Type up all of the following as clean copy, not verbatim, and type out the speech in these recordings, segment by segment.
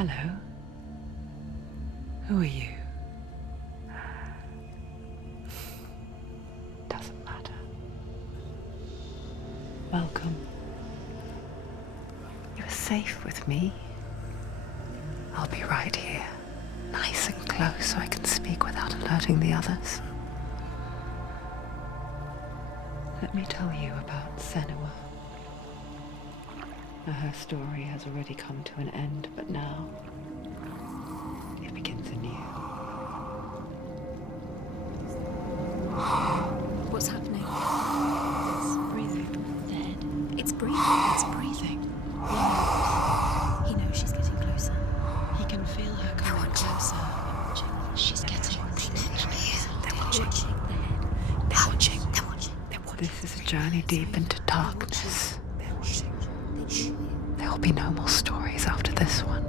Hello. Who are you? Doesn't matter. Welcome. You're safe with me. I'll be right here, nice and close so I can speak without alerting the others. Let me tell you about Senua. Her story has already come to an end, but now it begins anew. What's happening? It's breathing. Dead. It's breathing. It's breathing. Yeah. He knows she's getting closer. He can feel her coming closer. She's getting closer. They're watching. They're watching. They're watching. This is a journey deep into darkness. There will be no more stories after this one.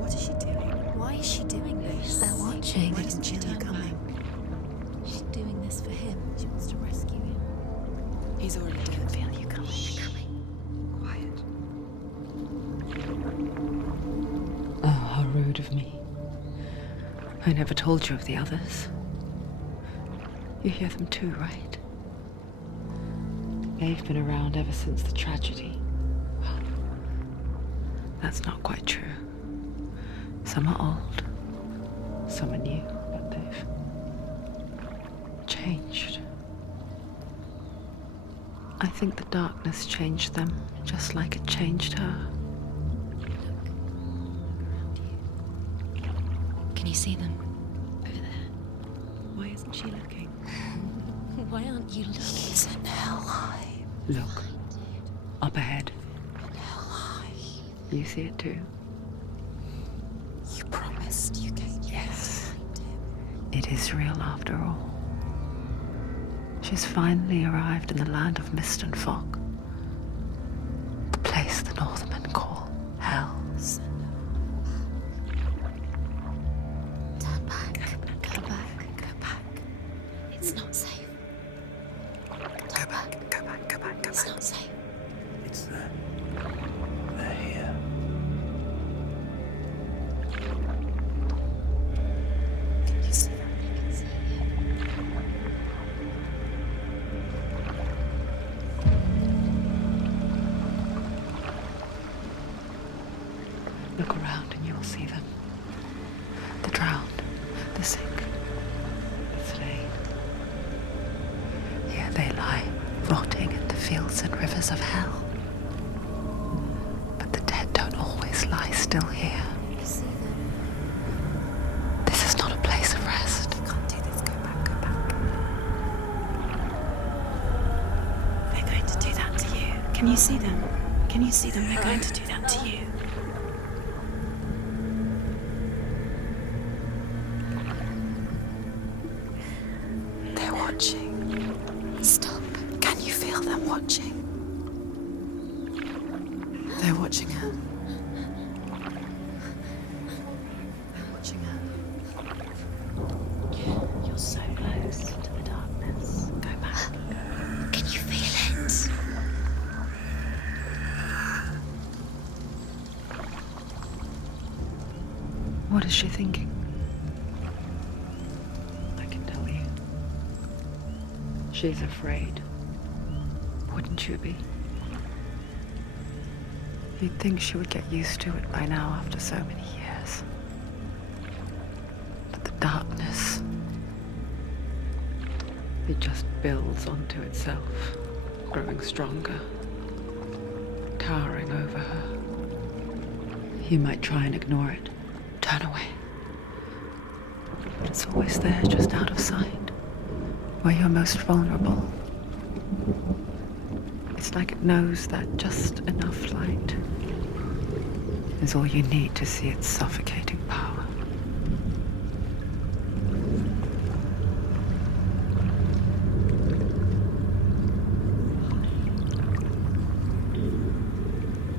What is she doing? Why is she doing this? They're watching. Why doesn't she turn back? She's doing this for him. She wants to rescue him. He's already dead. I feel you coming. Quiet. Oh, how rude of me. I never told you of the others. You hear them too, right? They've been around ever since the tragedy. Well, that's not quite true. Some are old, some are new, but they've changed. I think the darkness changed them, just like it changed her. Can you see them? Over there. Why isn't she looking? Why aren't you looking? He's in Helheim. Look, up ahead. Helheim. You see it too? You promised you came. Yes. It is real after all. She's finally arrived in the land of mist and fog. The place the Northmen call Hell. Turn back. Go back. Go back. It's not safe. Go back, go back, go back, go It's back. not safe. It's there. They're here. Can you see them? I can see Look around and you'll see them. The drowned, the sick, the slain. Here they lie, rotting in the fields and rivers of hell. But the dead don't always lie still here. You see them. This is not a place of rest. You can't do this. Go back. Go back. They're going to do that to you. Can you see them? Can you see them? They're going to do that to you. They're watching. Stop. Can you feel them watching? They're watching her. They're watching her. You're so close to the darkness. Go back. Can you feel it? What is she thinking? I can tell you. She's afraid. Wouldn't you be? You'd think she would get used to it by now after so many years. But the darkness, it just builds onto itself, growing stronger, towering over her. You might try and ignore it, turn away. But it's always there, just out of sight, where you're most vulnerable. It's like it knows that just enough light is all you need to see its suffocating power.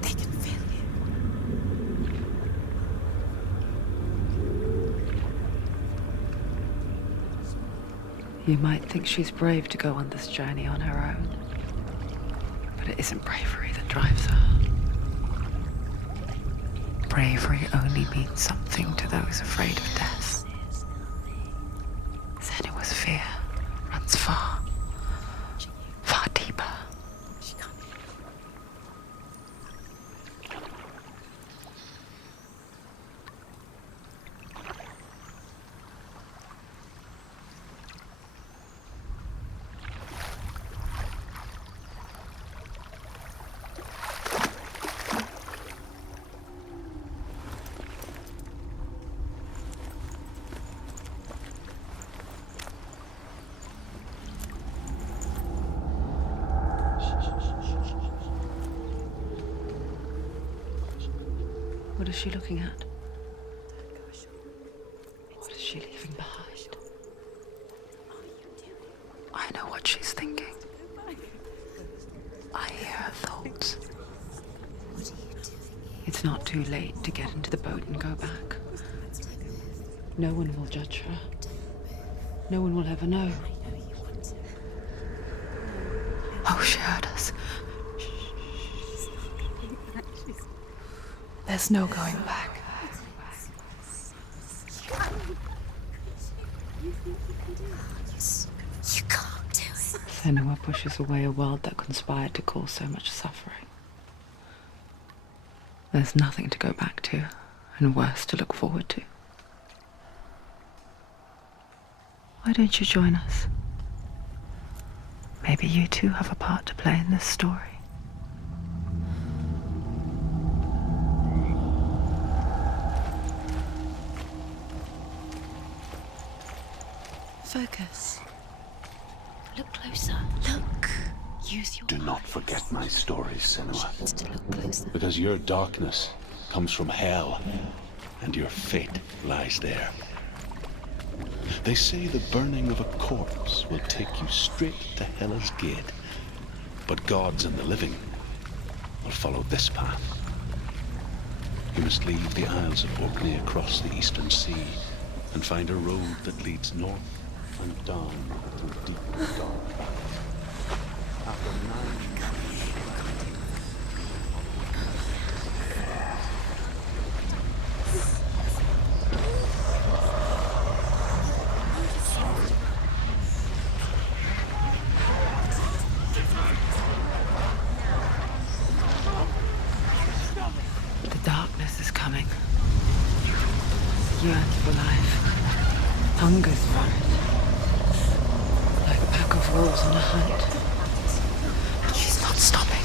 They can feel you. You might think she's brave to go on this journey on her own, but it isn't bravery that drives her. bravery only means something to those afraid of death. Senua's fear runs far, far deeper. What is she looking at? What is she leaving behind? I know what she's thinking. I hear her thoughts. It's not too late to get into the boat and go back. No one will judge her. No one will ever know. Oh, she heard us. There's no going back. You can't do it. Senua pushes away a world that conspired to cause so much suffering. There's nothing to go back to, and worse to look forward to. Why don't you join us? Maybe you too have a part to play in this story. Focus. Look closer. Look. Use your Do not forget my stories, Senua. eyes to look closer. Because your darkness comes from hell, and your fate lies there. They say the burning of a corpse will take you straight to Hela's gate, but gods and the living will follow this path. You must leave the Isles of Orkney across the eastern sea and find a road that leads north and down through deep dark. After 9 The darkness is coming. Yearns for life. Hungers for it. Like a pack of wolves on a hunt. But she's not stopping.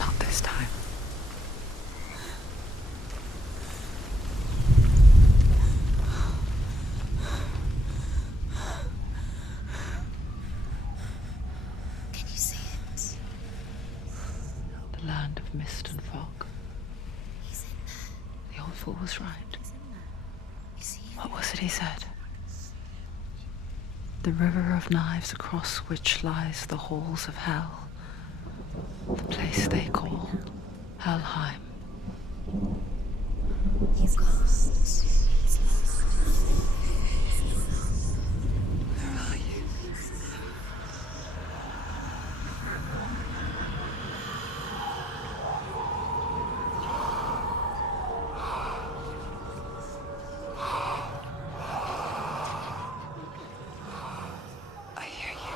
Not this time. Can you see it? The land of mist and fog. He's in there. The old fool was right. He's in there. You see him? What was it he said? The river of knives across which lies the halls of hell. The place they call Helheim. He's lost. He's lost. Where are you? I hear you.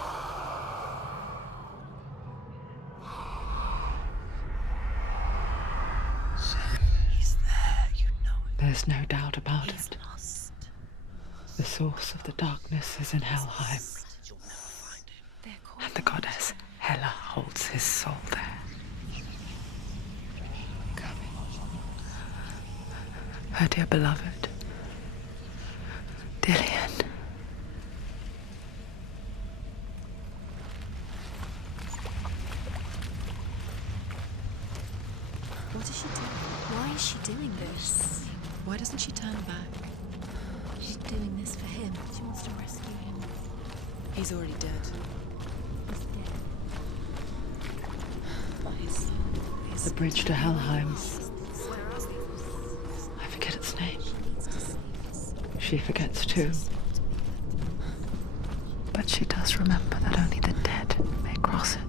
He's there, you know it. There's no doubt about He's it. lost. The source of the darkness is in Helheim, You'll never find him. They're called and the goddess Hela holds his soul there. Her dear beloved, Dillian. What is she doing? Why is she doing this? Why doesn't she turn back? She's doing this for him. She wants to rescue him. He's already dead. He's dead. The bridge to Helheim. I forget its name. She forgets too. But she does remember that only the dead may cross it.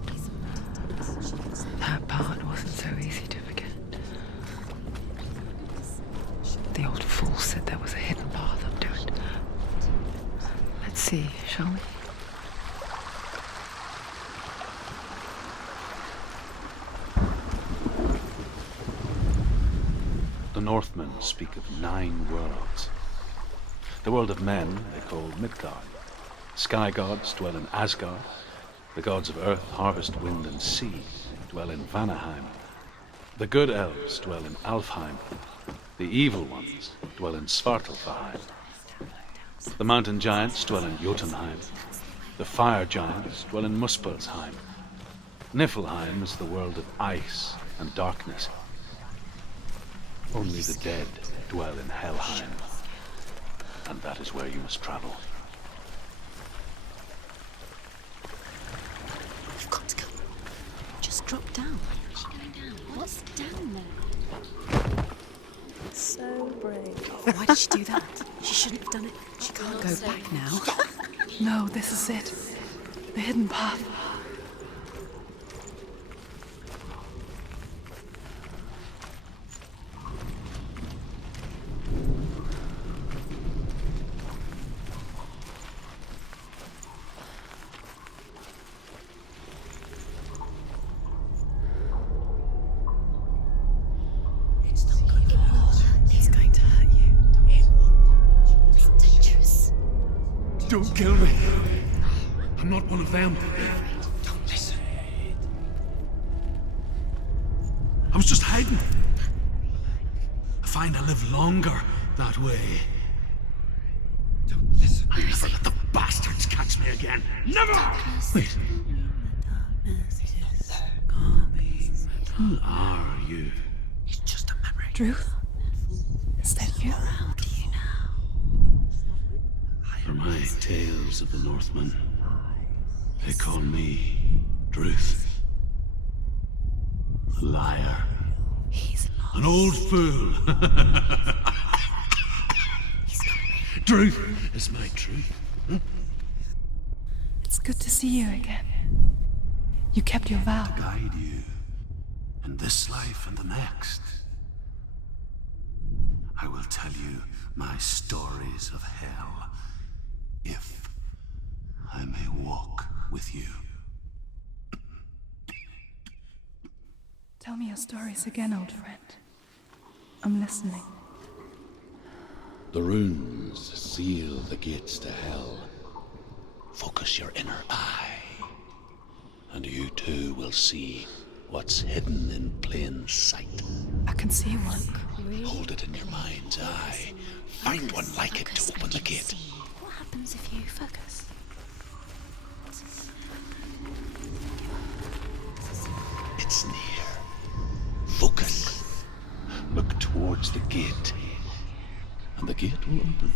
That part wasn't so easy to forget. The old fool said there was a hidden path up to it. Let's see, shall we? The Northmen speak of 9 worlds. The world of men they call Midgard. Sky gods dwell in Asgard. The gods of earth, harvest, wind, and sea dwell in Vanaheim. The good elves dwell in Alfheim. The evil ones dwell in Svartalfheim. The mountain giants dwell in Jotunheim. The fire giants dwell in Muspelheim. Niflheim is the world of ice and darkness. Only the dead dwell in Helheim, and that is where you must travel. You've got to go. Just drop down. Where's she going down? What's down there? So brave. Why did she do that? She shouldn't have done it. She can't go back now. No, this is it. The hidden path. Don't kill me. I'm not one of them. Don't listen. I was just hiding. I find I live longer that way. Don't listen. I'll never let the bastards catch me again. Never! Wait. Who are you? It's just a memory. Ruth? Is that you? How do you know? For my tales of the Northmen, they call me Druth. A liar. He's lost. An old fool. Druth is my truth. It's good to see you again. You kept your vow. To guide you in this life and the next. I will tell you my stories of hell, if I may walk with you. Tell me your stories again, old friend. I'm listening. The runes seal the gates to hell. Focus your inner eye, and you too will see what's hidden in plain sight. I can see one. Hold it in your mind's eye. Find one like it to open the gate. What happens if you focus? It's near. Focus. Look towards the gate, and the gate will open.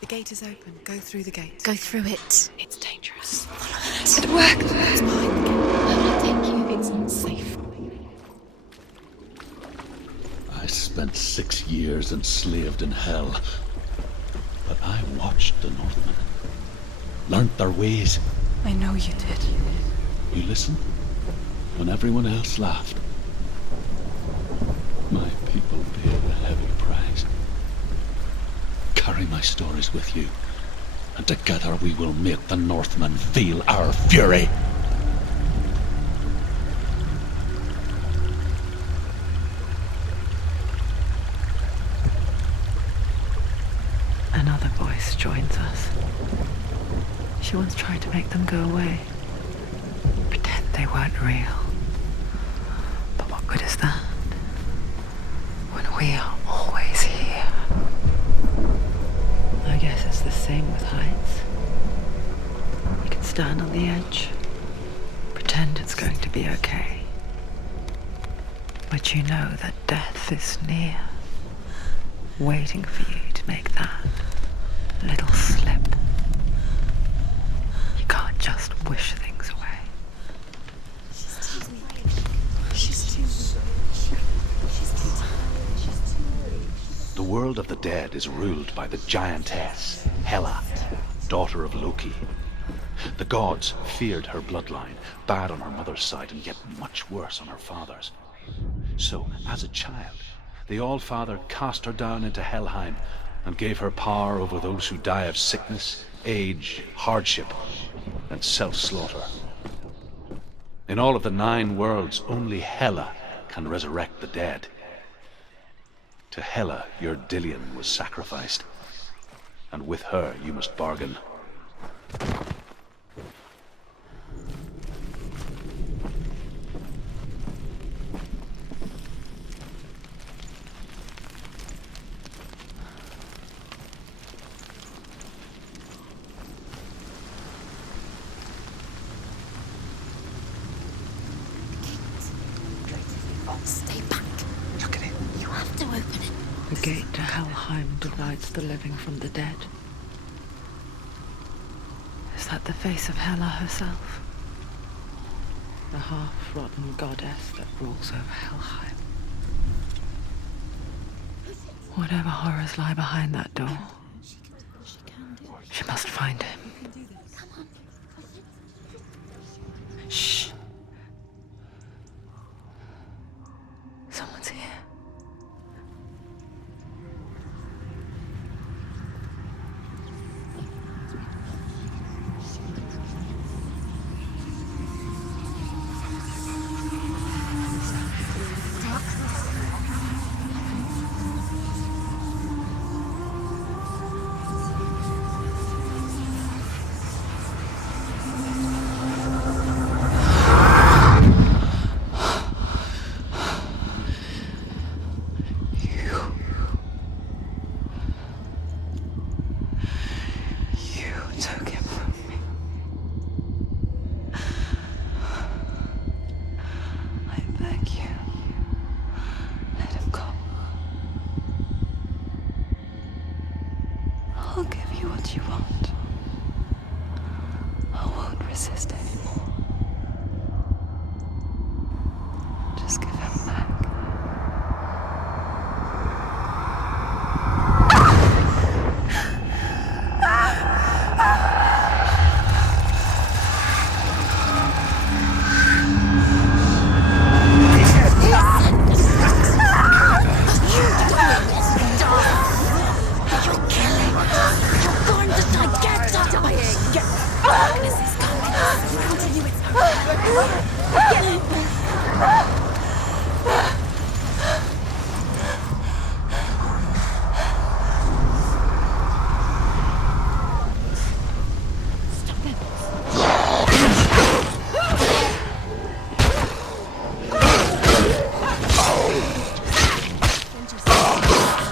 The gate is open. Go through the gate. Go through it. It's dangerous. It worked. It's behind the gate. I'll take you. It's not safe. I spent 6 years enslaved in hell, but I watched the Northmen, learnt their ways. I know you did. You listened when everyone else laughed. My people paid a heavy price. Carry my stories with you, and together we will make the Northmen feel our fury. Another voice joins us. She once tried to make them go away. Pretend they weren't real. But what good is that? When we are always here. I guess it's the same with heights. You can stand on the edge, pretend it's going to be okay. But you know that death is near, waiting for you to make that little slip. just wish things away. She's too The world of the dead is ruled by the giantess, Hela, daughter of Loki. The gods feared her bloodline, bad on her mother's side and yet much worse on her father's. So, as a child, the All-Father cast her down into Helheim and gave her power over those who die of sickness, age, hardship, and self-slaughter. In all of the 9 worlds, only Hela can resurrect the dead. To Hela, your Dillion was sacrificed, and with her you must bargain. Stay back. Look at it. You have to open it. The gate to Helheim divides the living from the dead. Is that the face of Hela herself? The half-rotten goddess that rules over Helheim. Whatever horrors lie behind that door, she must find him. Shh. Someone's here. I'll give you what you want. I won't resist anymore. Just give him back.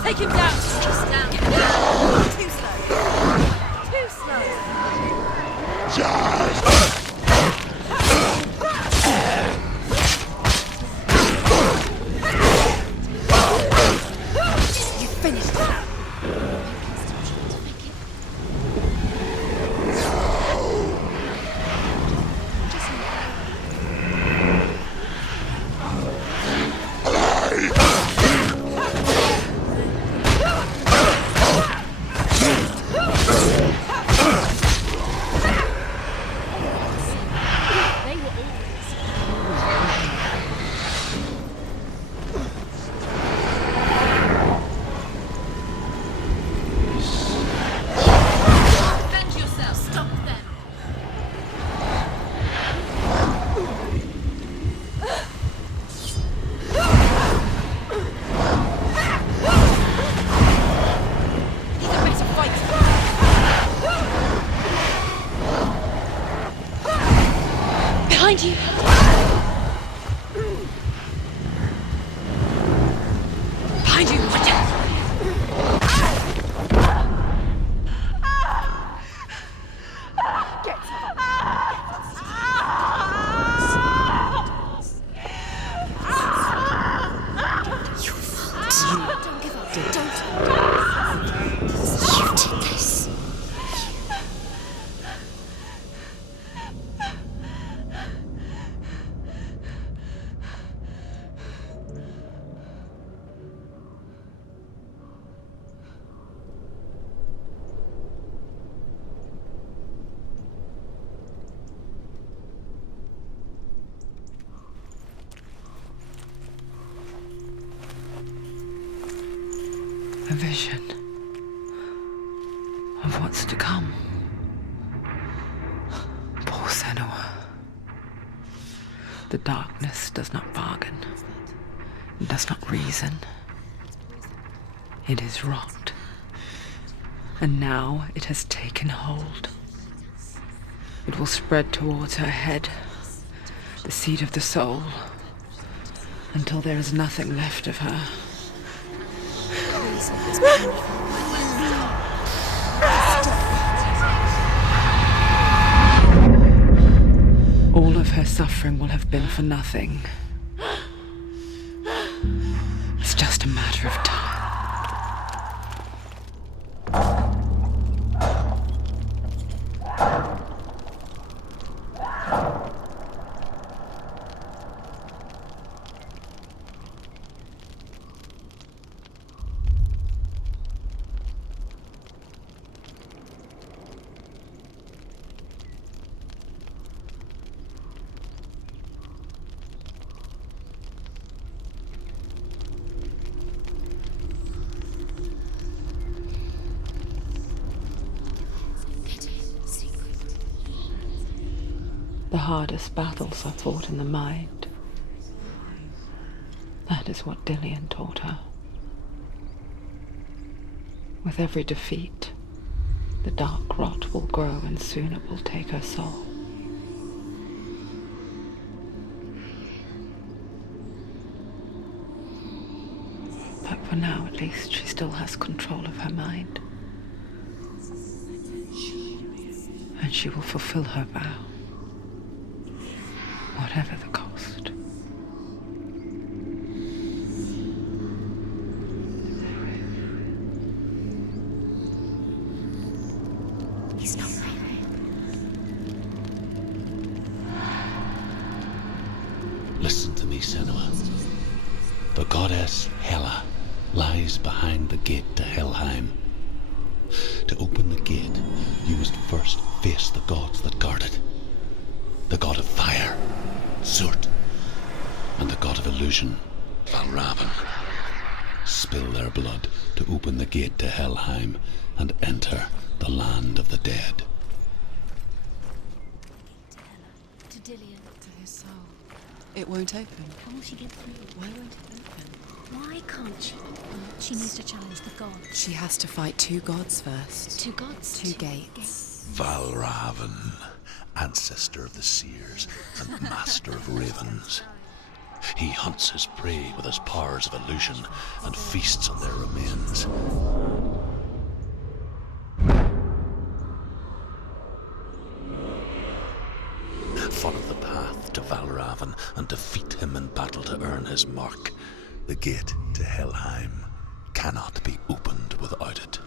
Take him down! Just down! Too slow! Too slow! You finished that! Behind you! Behind you! Watch out! Get You fault. Don't give up. Don't. You did this. vision of what's to come. Poor Senua. The darkness does not bargain, it does not reason. It is rot. And now it has taken hold. It will spread towards her head, the seat of the soul, until there is nothing left of her. All of her suffering will have been for nothing. It's just a matter of time. The hardest battles are fought in the mind. That is what Dillian taught her. With every defeat, the dark rot will grow and soon it will take her soul. But for now, at least, she still has control of her mind. And she will fulfill her vow. Whatever the cost. He's not real. Listen to me, Senua. The goddess Hela lies behind the gate to Helheim. To open the gate, you must first face the gods that guard it. The god of fire, Surtr, and the god of illusion, Valravn. Spill their blood to open the gate to Helheim and enter the land of the dead. To Dillian. To his soul. It won't open. How will she get through? Why won't it open? Why can't she? She needs to challenge the gods. She has to fight two gods first. Two gods? Two gates. Valravn, ancestor of the seers and master of ravens. He hunts his prey with his powers of illusion and feasts on their remains. Follow the path to Valravn and defeat him in battle to earn his mark. The gate to Helheim cannot be opened without it.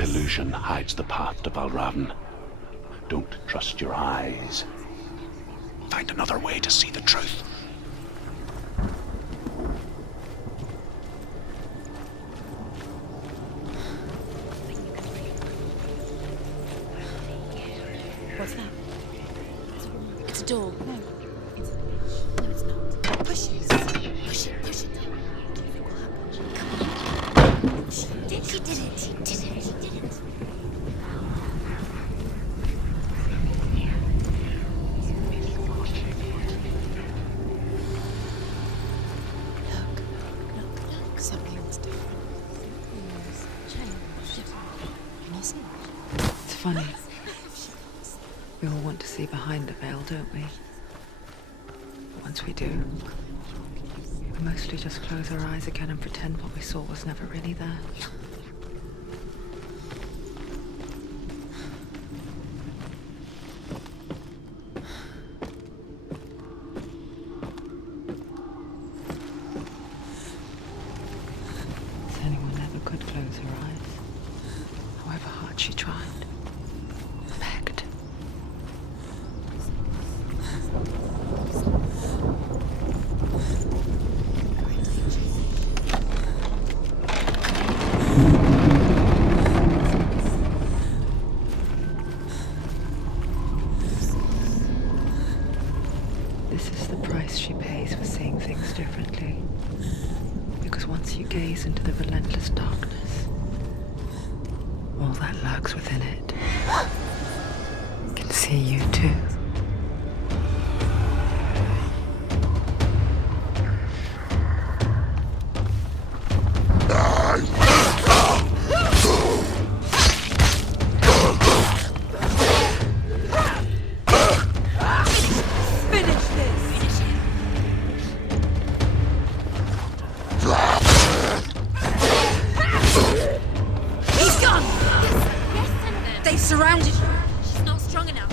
Illusion hides the path to Valravn. Don't trust your eyes. Find another way to see the truth. What's that? It's a door. No. No, it's not. Push it. Push it. Push it. Do you think will happen? Come on. She did it. She did it. She did it. She did it. Look. Something's different. Change. Can you see? It's funny. We all want to see behind the veil, don't we? But once we do, We mostly just close our eyes again and pretend what we saw was never really there. Senua never could close her eyes, however hard she tried. Begged. This is the price she pays for seeing things differently. Because once you gaze into the relentless darkness, all that lurks within it can see you too. Surrounded her. She's not strong enough.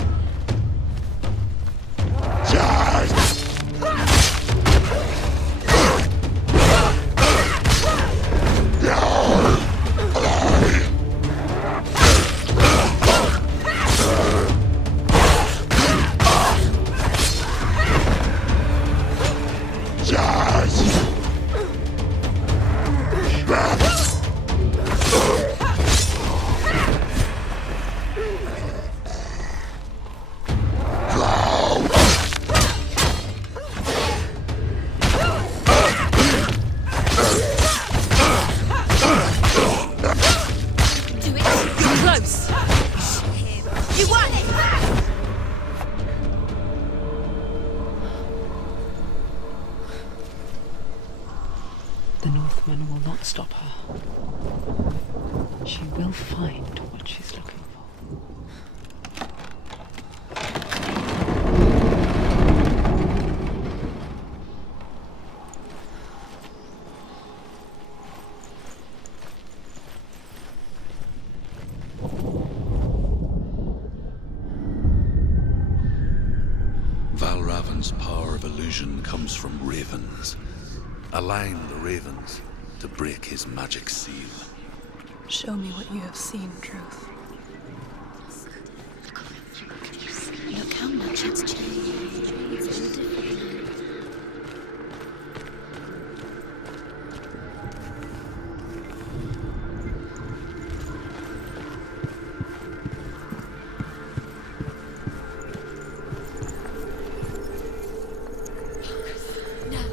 The Northman will not stop her. She will find what she's looking for. Valravn's power of illusion comes from ravens. Align the ravens to break his magic seal. Show me what you have seen, Truth. Look how much it's changed. It's all different now.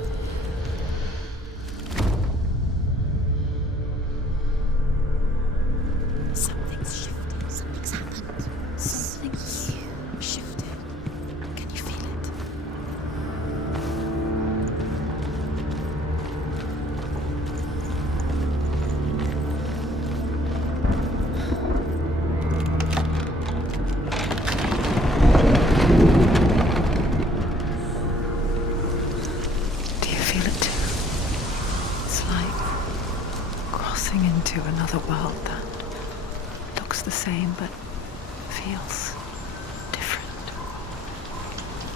Into another world that looks the same but feels different.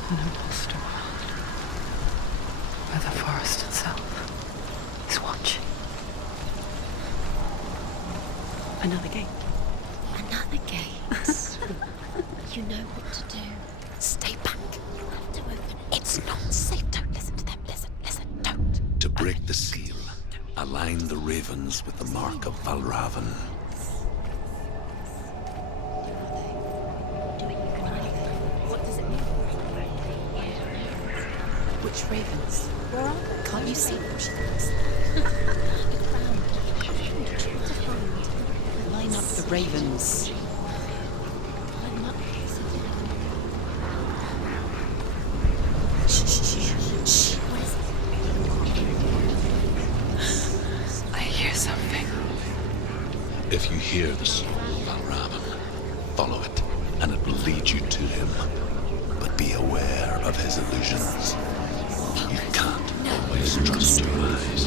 An imposter world where the forest itself is watching. Another gate. Another gate. You know what to do. Stay back. You have to open it. It's not safe. Don't listen to them. Listen, don't. To break the seal, align the ravens with the mark of Valravn. What does it mean? Which ravens? Where are they? Can't you see them? Line up the ravens. Shh. What is it? I hear something. If you hear the song of Valravn, follow it, and it will lead you to him. But be aware of his illusions. You can't always Mistrust your eyes.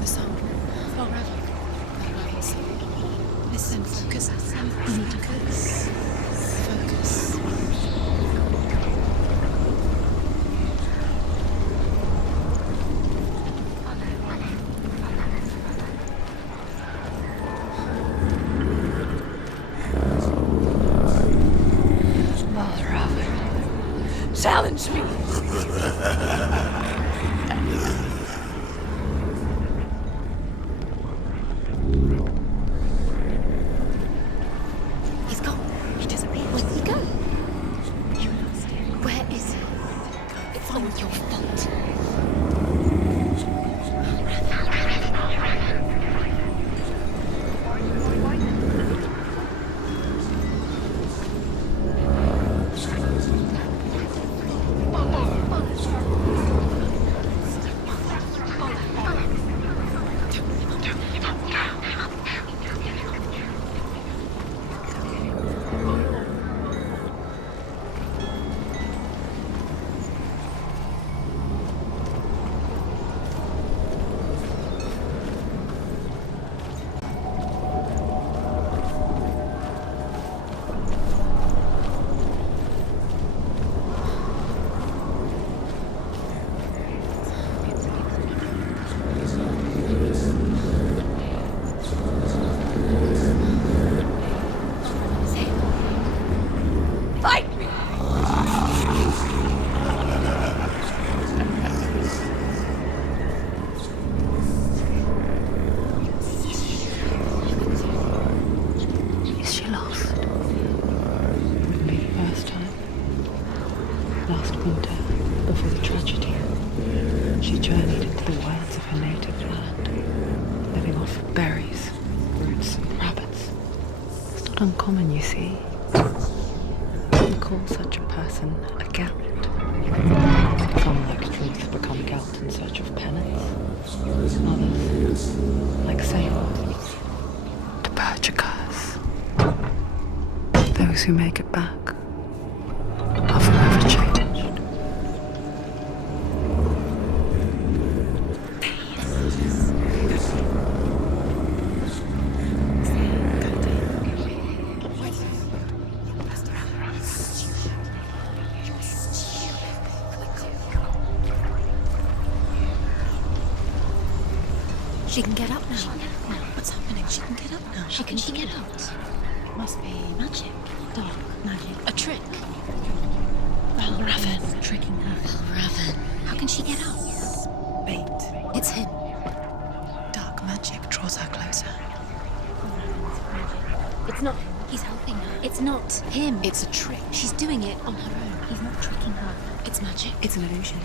The sound. Forever. Listen, focus. You need to focus. Focus. Valravn, challenge me. He's gone. He disappeared. Where did he go? You lost him. Where is he? It's all your fault. Fight me! Is she lost? Wouldn't be the first time. Last winter, before the tragedy, she journeyed into the wilds of her native land, living off berries, roots, and rabbits. It's not uncommon, you see. We call such a person a Gelt. Some, like Truth, become Gelt in search of penance. Others, like sailors, to purge a curse. Those who make it back are forever changed. She can get up now. What's happening? She can get up now. She can get out. Must be magic. Dark magic. A trick. Valravn tricking her. Valravn. How can she get out? Bait. It's him. Dark magic draws her closer. It's not him. He's helping her. It's not him. It's a trick. She's doing it on her own. He's not tricking her. It's magic. It's an illusion.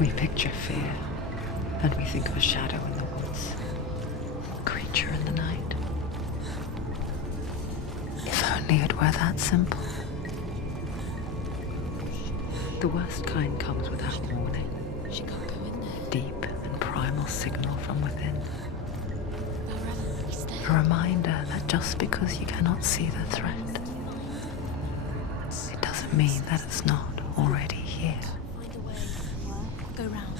We picture fear, and we think of a shadow in the woods, a creature in the night. If only it were that simple. The worst kind comes without warning. She can't go in there. Deep primal signal from within. Wherever we stay. A reminder that just because you cannot see the threat, it doesn't mean that it's not already here. Find a way. Go round.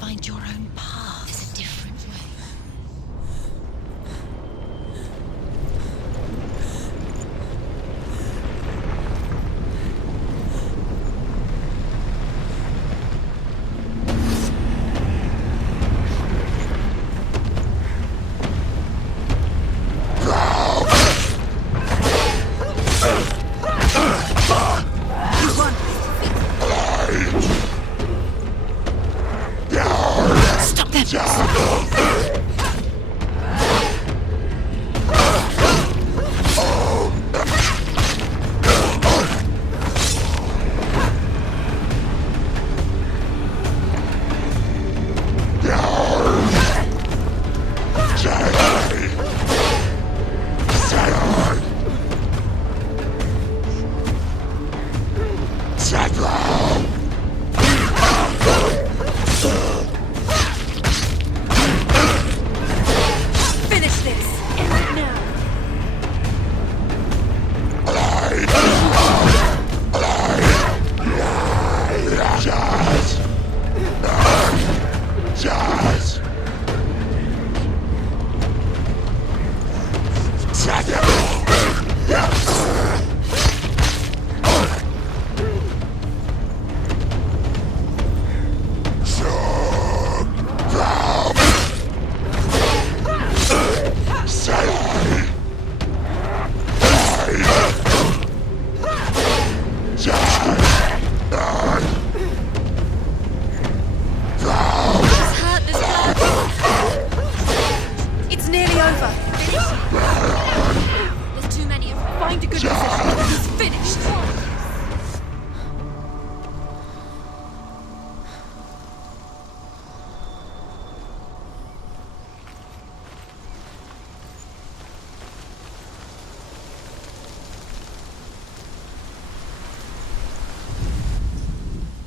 Find your own path. There's a different way.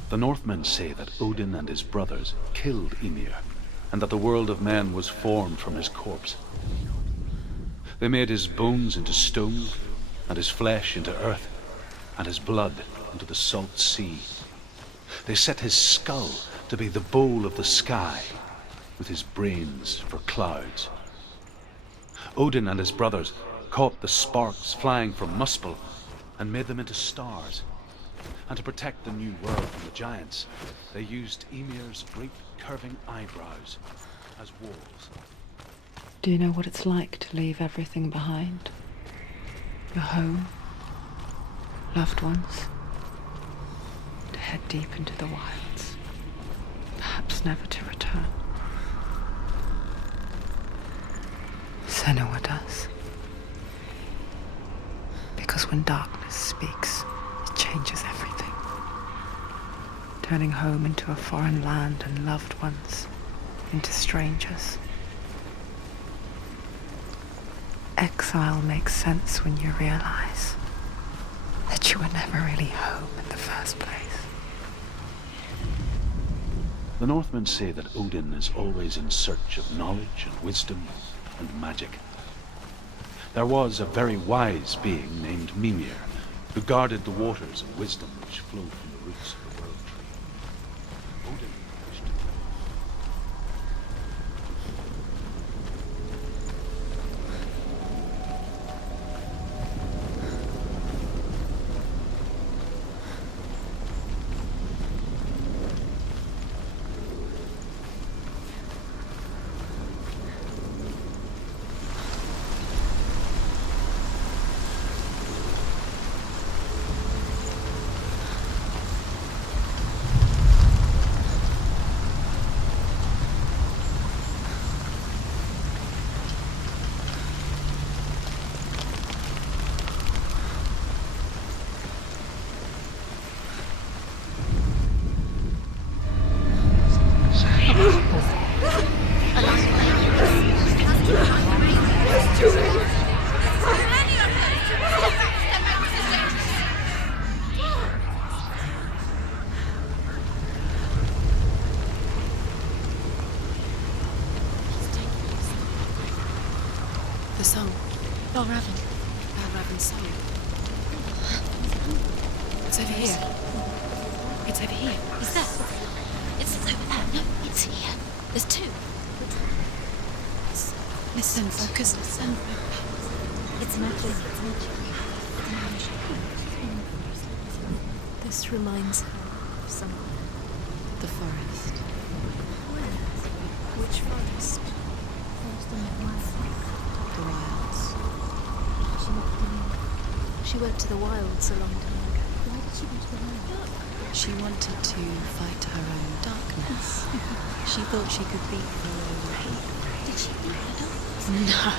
The Northmen say that Odin and his brothers killed Ymir, and that the world of men was formed from his corpse. They made his bones into stone, and his flesh into earth, and his blood into the salt sea. They set his skull to be the bowl of the sky, with his brains for clouds. Odin and his brothers caught the sparks flying from Muspel and made them into stars. And to protect the new world from the giants, they used Ymir's great curving eyebrows as walls. Do you know what it's like to leave everything behind? Your home, loved ones, to head deep into the wilds, perhaps never to return. Senua does. Because when darkness speaks, it changes everything. Turning home into a foreign land and loved ones into strangers. Exile makes sense when you realize that you were never really home in the first place. The Northmen say that Odin is always in search of knowledge and wisdom and magic. There was a very wise being named Mimir, who guarded the waters of wisdom which flow from the roots of the world tree. Odin wished to It's over here. It's over here. Is that? It's over there. No, it's here. There's two. Listen, focus, listen. It's magic. This reminds her of someone. The forest. Which forest? The wilds. She went to the wilds a long time ago. Why did she go to the wilds? She wanted to fight her own darkness. She thought she could beat her own hate. Did she beat the dog? No.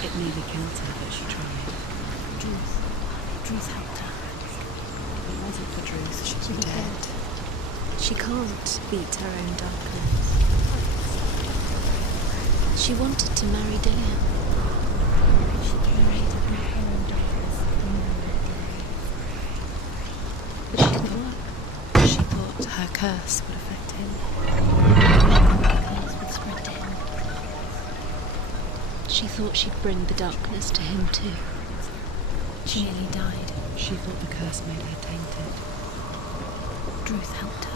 It nearly killed her, but she tried. Druth helped her. If it wasn't for Druth, she'd be dead. She can't beat her own darkness. She wanted to marry Dillian. But she didn't work. She thought her curse would affect him. The curse would spread to him. She thought she'd bring the darkness to him too. She nearly died. She thought the curse made her tainted. Druth helped her.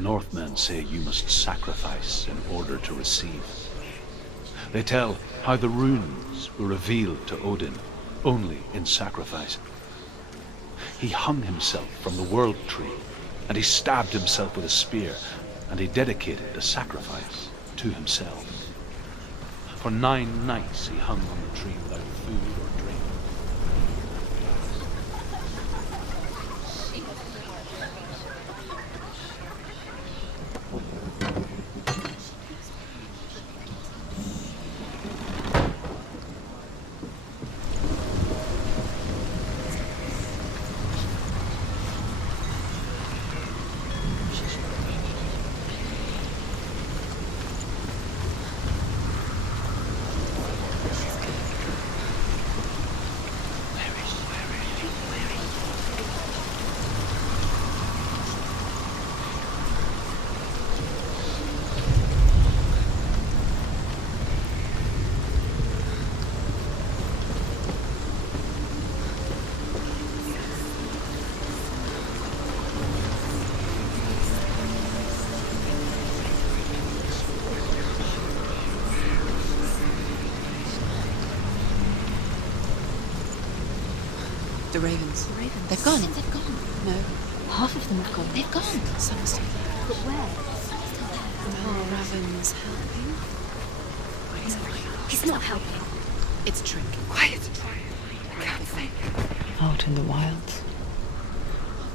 Northmen say you must sacrifice in order to receive. They tell how the runes were revealed to Odin only in sacrifice. He hung himself from the world tree, and he stabbed himself with a spear, and he dedicated the sacrifice to himself. For 9 nights he hung on the tree without food or drink. The ravens. The ravens. They've gone. They've gone. No. Half of them have gone. They've gone. Some are still there. But where? Oh, Raven's helping. He's not helping. It's a trick. Quiet. I can't think. Out in the wilds,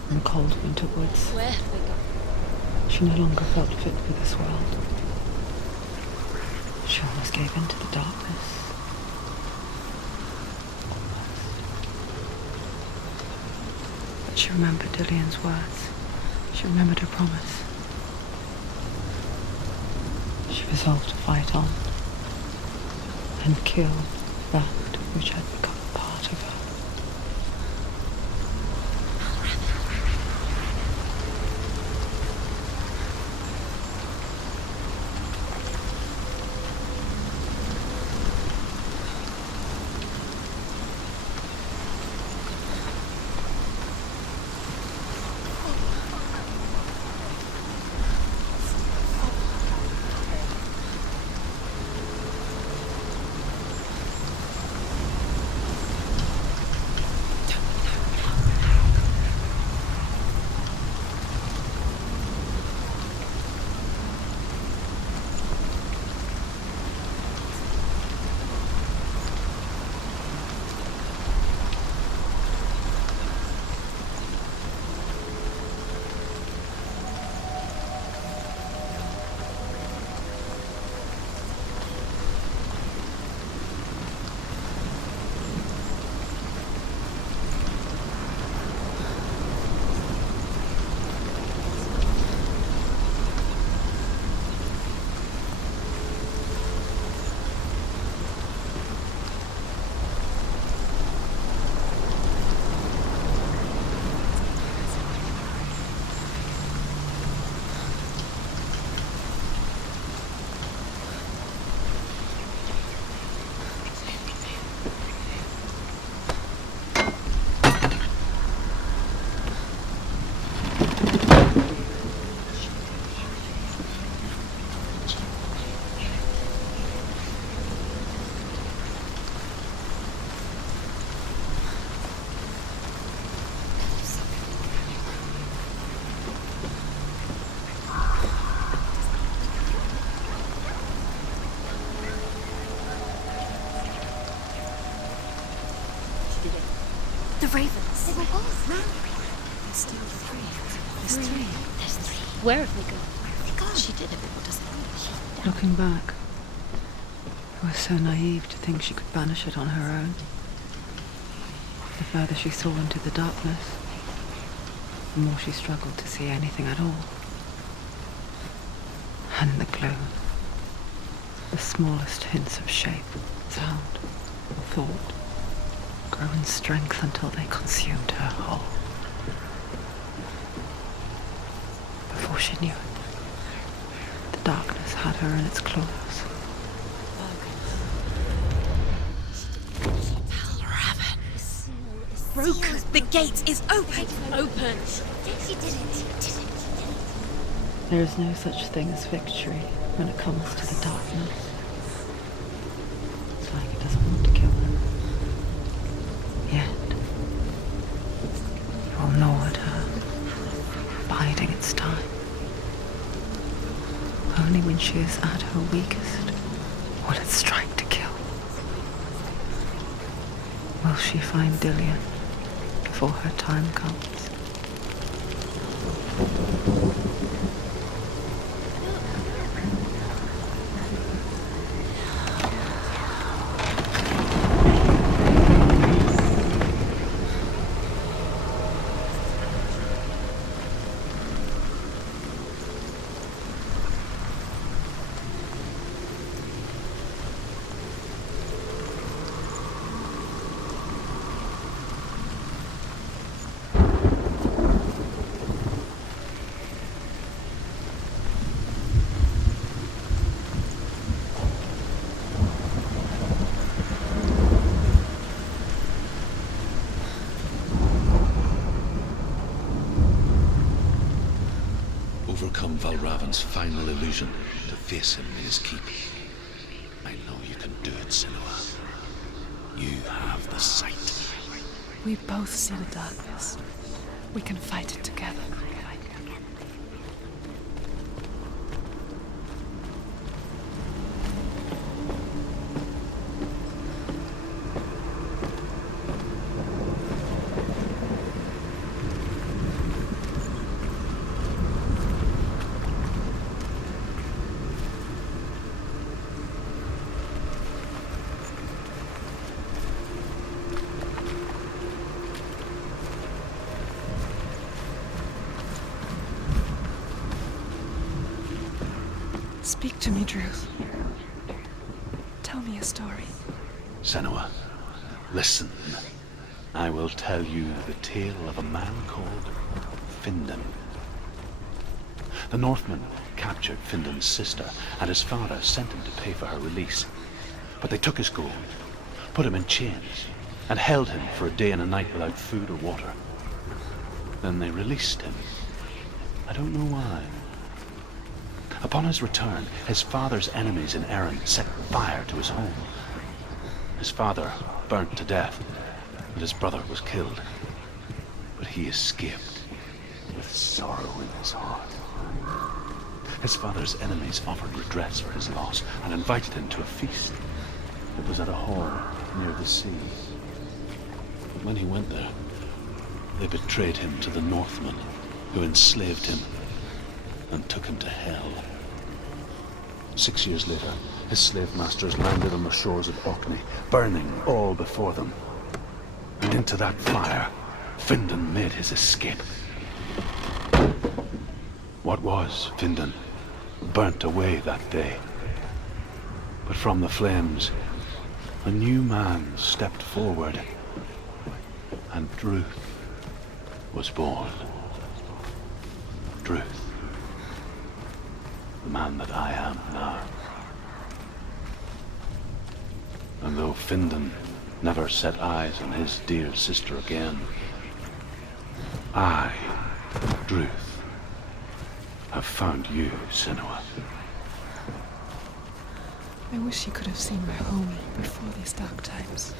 in the cold winter woods, Where have they gone? she no longer felt fit for this world. She almost gave in to the darkness. But she remembered Dillian's words. She remembered her promise. She resolved to fight on and kill that which had become part of her. ravens. They were both. There's still three. There's three. There's three. Where have they gone? Where have they gone? She did it, but what does it mean? Looking back, I was so naive to think she could banish it on her own. The further she saw into the darkness, the more she struggled to see anything at all. And the gloom, the smallest hints of shape, sound, thought, grow in strength until they consumed her whole. Before she knew it, the darkness had her in its claws. Broken. The gate is open. Open! She did it. There is no such thing as victory when it comes to the darkness. It's like it doesn't want to kill them. Yet, it will gnaw at her, biding its time. Only when she is at her weakest will it strike to kill. Will she find Dillian before her time comes? Overcome Valravn's final illusion to face him in his keep. I know you can do it, Senua. You have the sight. We both see the darkness. We can fight it together. Speak to me, Druth. Tell me a story. Senua, listen. I will tell you the tale of a man called Findan. The Northmen captured Findan's sister, and his father sent him to pay for her release. But they took his gold, put him in chains, and held him for a day and a night without food or water. Then they released him. I don't know why. Upon his return, his father's enemies in Erin set fire to his home. His father burnt to death, and his brother was killed. But he escaped with sorrow in his heart. His father's enemies offered redress for his loss and invited him to a feast. It was at a hall near the sea. But when he went there, they betrayed him to the Northmen, who enslaved him and took him to Hel. 6 years later, his slave masters landed on the shores of Orkney, burning all before them. And into that fire, Findan made his escape. What was Findan burnt away that day. But from the flames, a new man stepped forward, and Druth was born. Druth. The man that I am now. And though Findan never set eyes on his dear sister again, I, Druth, have found you, Senua. I wish you could have seen my home before these dark times.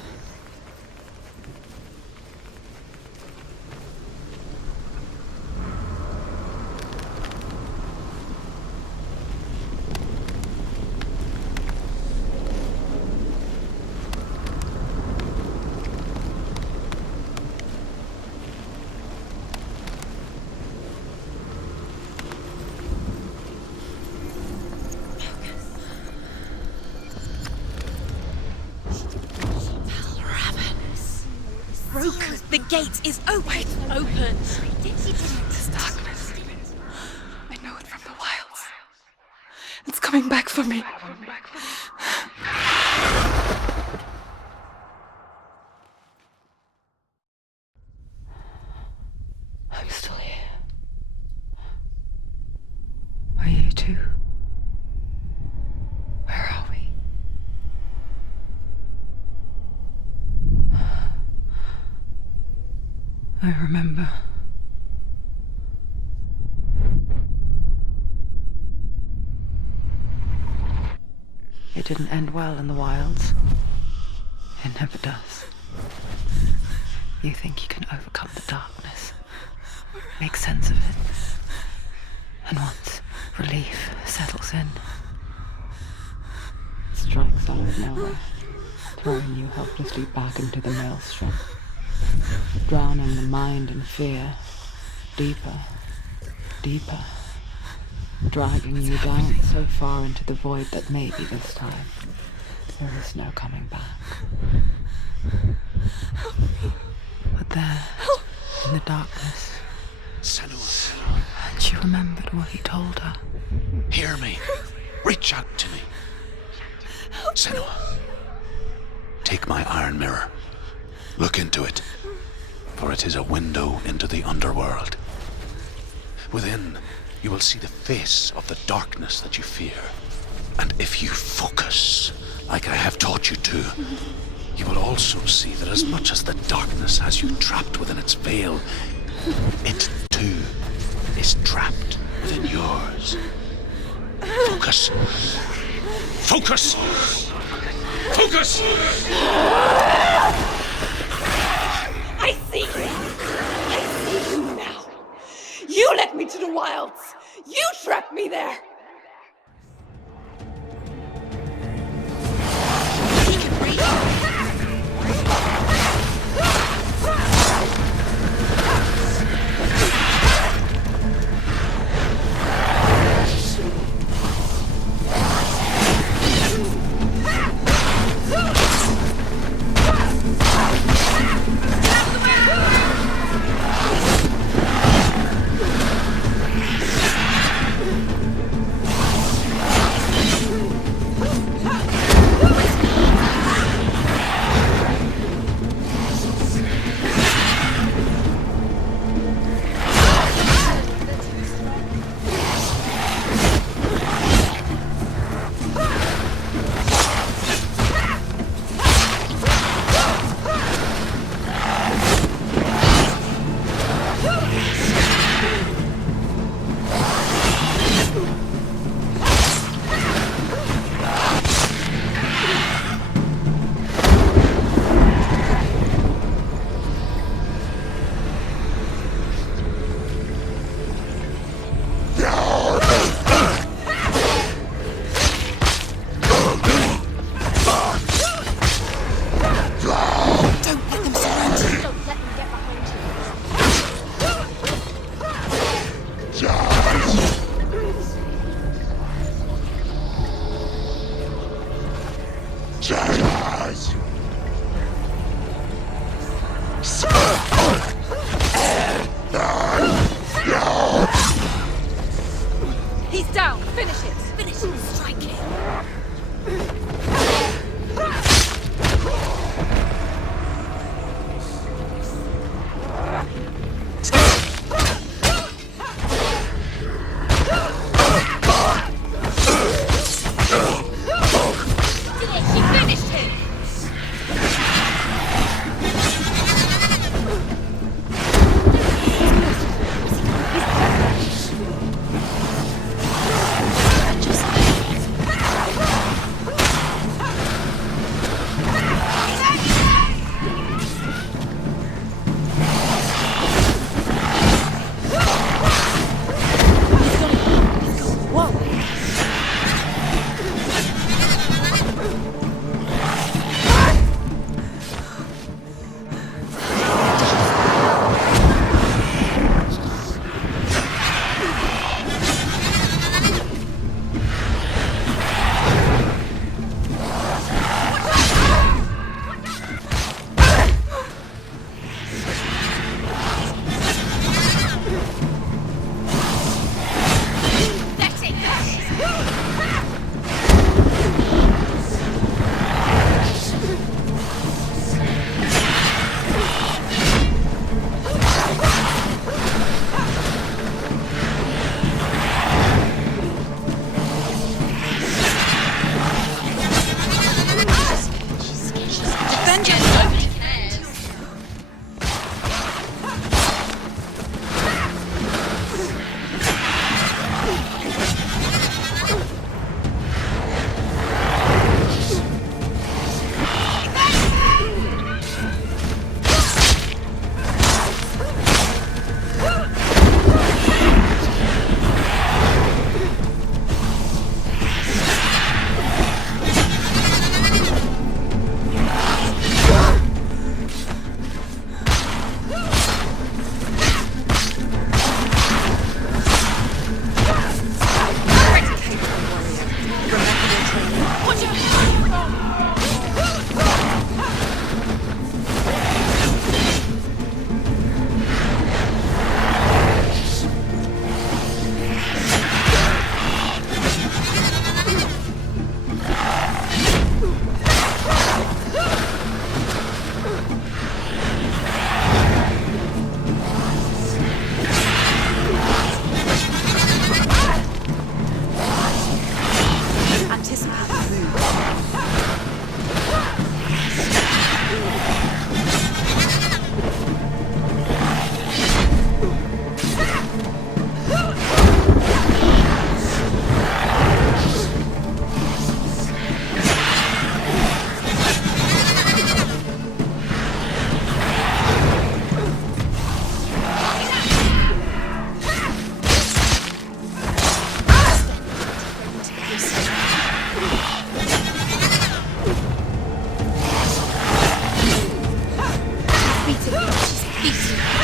gate is open. Open. This darkness. I know it from the wilds. It's coming back for me. I'm still here. Are you too? Where are we? I remember. It didn't end well in the wilds. It never does. You think you can overcome the darkness, make sense of it, and once relief settles in, it strikes out of nowhere, throwing you helplessly back into the maelstrom, drowning the mind in fear, deeper, deeper, dragging you down so far into the void that maybe this time there is no coming back. But there, in the darkness, Senua, and she remembered what he told her. hear me. Reach out to me. Senua, take my iron mirror. Look into it, for it is a window into the underworld. Within, you will see the face of the darkness that you fear. And if you focus, like I have taught you to, you will also see that as much as the darkness has you trapped within its veil, it too is trapped within yours. Focus. Focus! Focus! I see you! I see you now! You led me to the wilds! You trapped me there! He can reach.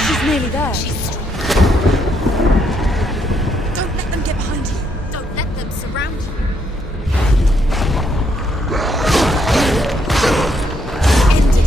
She's nearly there. She's strong. Don't let them get behind you. Don't let them surround you. End it.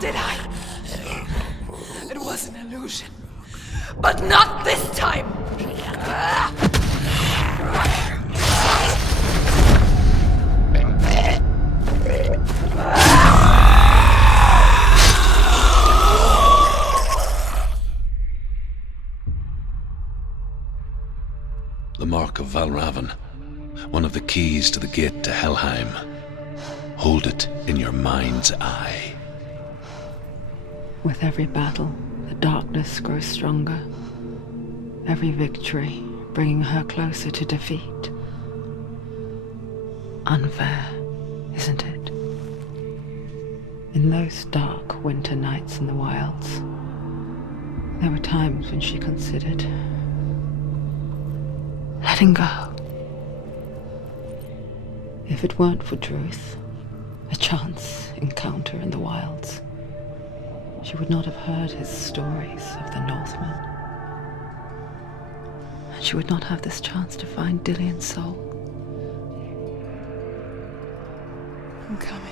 Did I? It was an illusion. But not this time! The Mark of Valravn, one of the keys to the gate to Helheim. Hold it in your mind's eye. With every battle, the darkness grows stronger. Every victory bringing her closer to defeat. Unfair, isn't it? In those dark winter nights in the wilds, there were times when she considered letting go. If it weren't for Druth, a chance encounter in the wilds, she would not have heard his stories of the Northmen. And she would not have this chance to find Dillion's soul. I'm coming.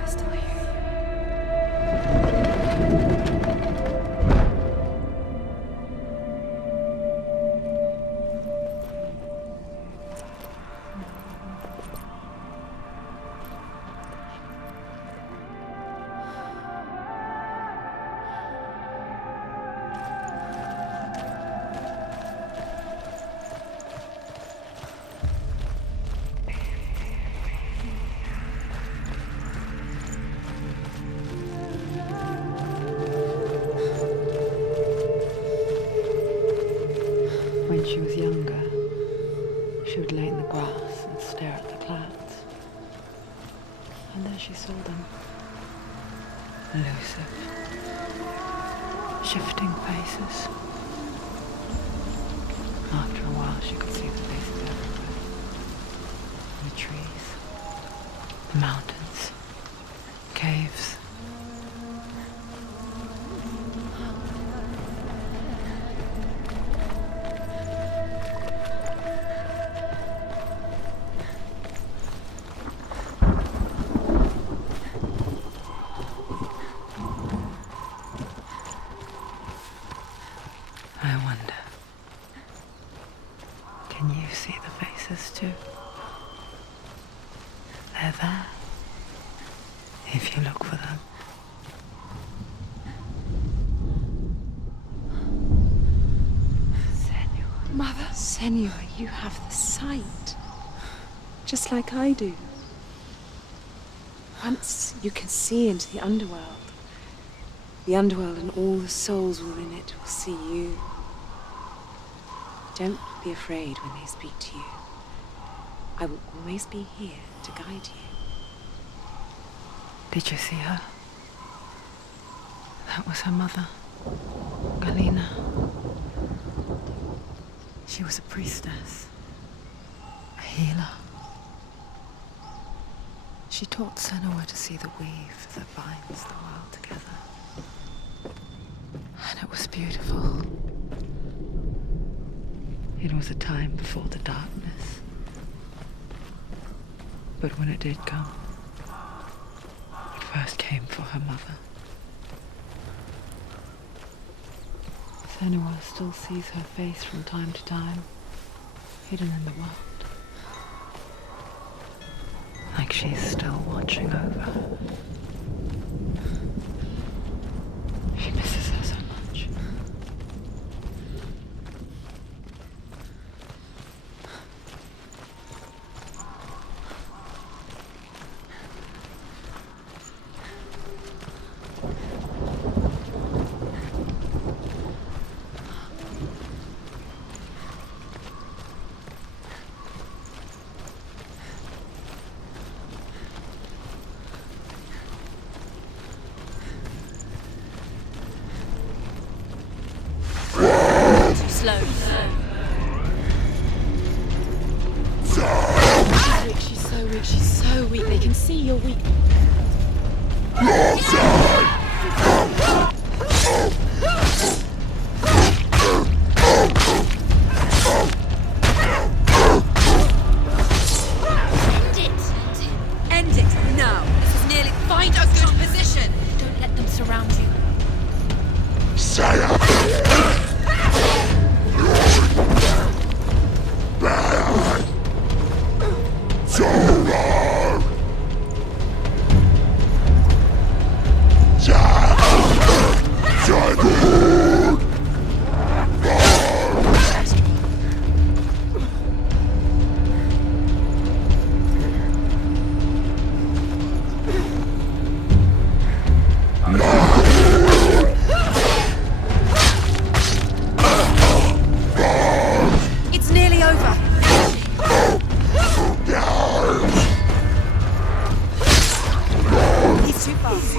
I still hear When she was younger, she would lay in the grass and stare at the clouds. And then she saw them. Elusive. Shifting faces. After a while, she could see the faces everywhere. trees, the mountains, caves. I wonder, can you see the faces too? They're there, if you look for them. Senua. Mother. Senua, you have the sight. Just like I do. Once you can see into the underworld and all the souls within it will see you. Don't be afraid when they speak to you. I will always be here to guide you. Did you see her? That was her mother, Galina. She was a priestess, a healer. She taught Senua to see the weave that binds the world together. And it was beautiful. It was a time before the darkness. But when it did come, it first came for her mother. Senua still sees her face from time to time, hidden in the world. Like she's still watching over her. She misses her so much. Slow. She's so weak. They can see you're weak. End it now. This is nearly. Find a good position. Don't let them surround you. It's nearly over. He's too fast.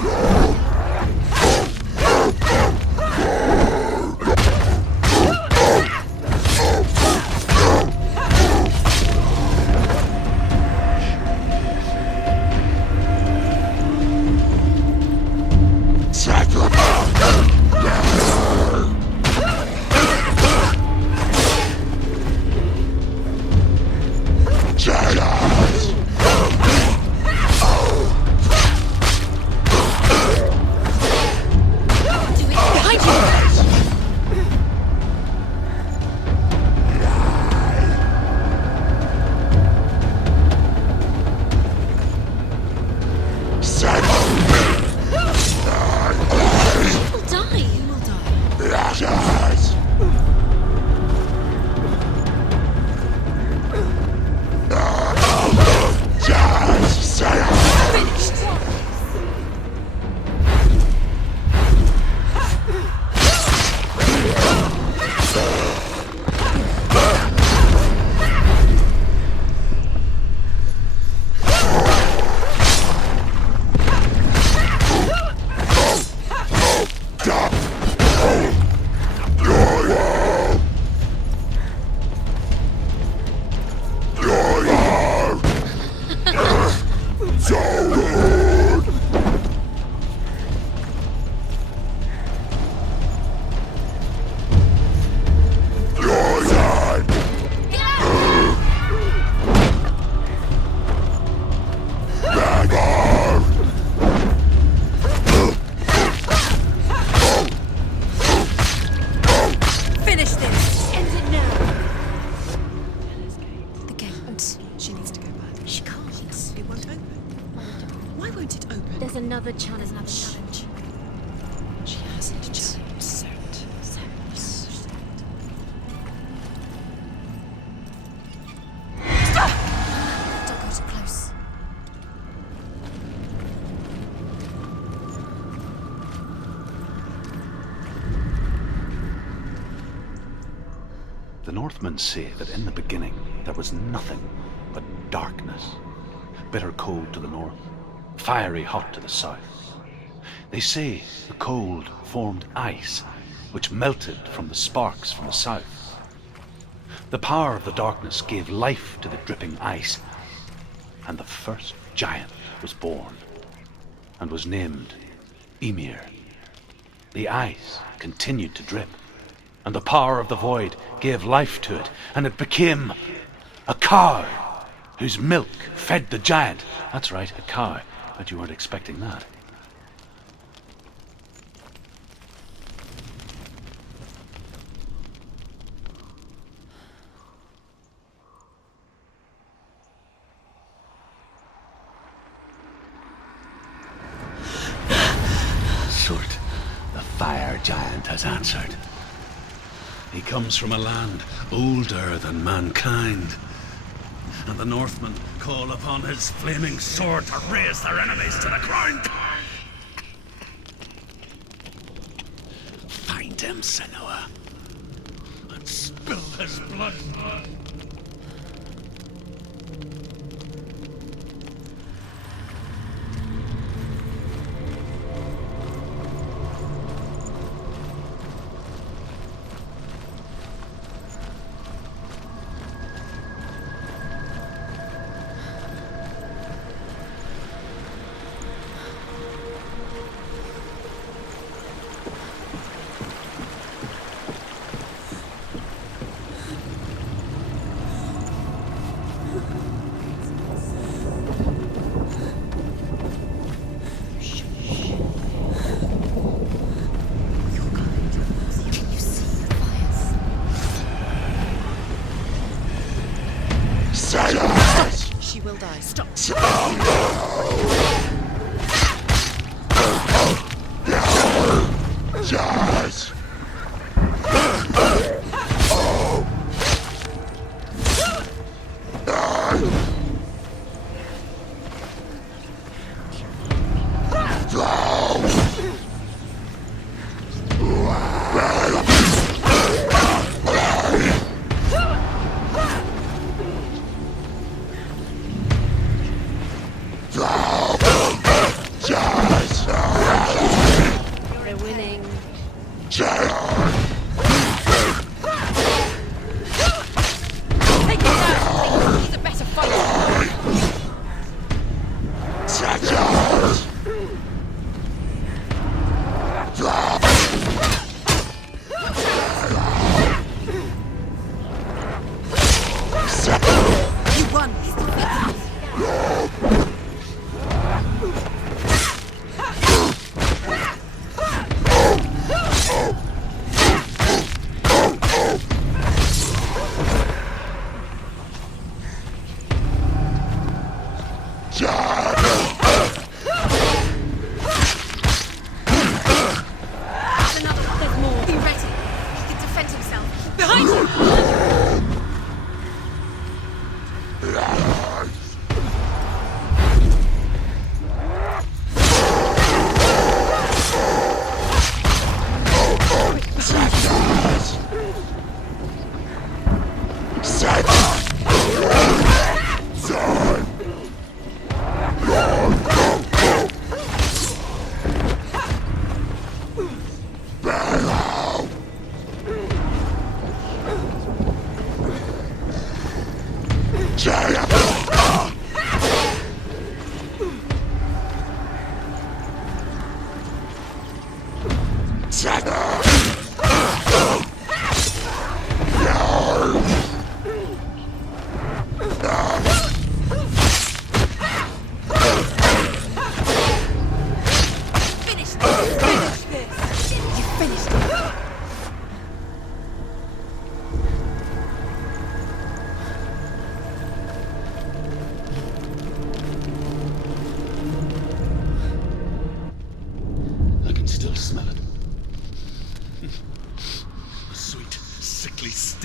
She needs to go back. She can't. It won't open. Why won't it open? There's another challenge. She hasn't challenged. Don't go too close. The Northmen say that in the beginning there was nothing but darkness. Bitter cold to the north, fiery hot to the south. They say the cold formed ice, which melted from the sparks from the south. The power of the darkness gave life to the dripping ice, and the first giant was born, and was named Ymir. The ice continued to drip, and the power of the void gave life to it, and it became a cow, whose milk fed the giant. That's right, a cow. Bet you weren't expecting that. Surt, the fire giant, has answered. He comes from a land older than mankind, and the Northmen call upon his flaming sword to raise their enemies to the ground. Find him, Senua, and spill his blood. She will die. Stop. Yes. You're winning. Take it down. He's a better fighter.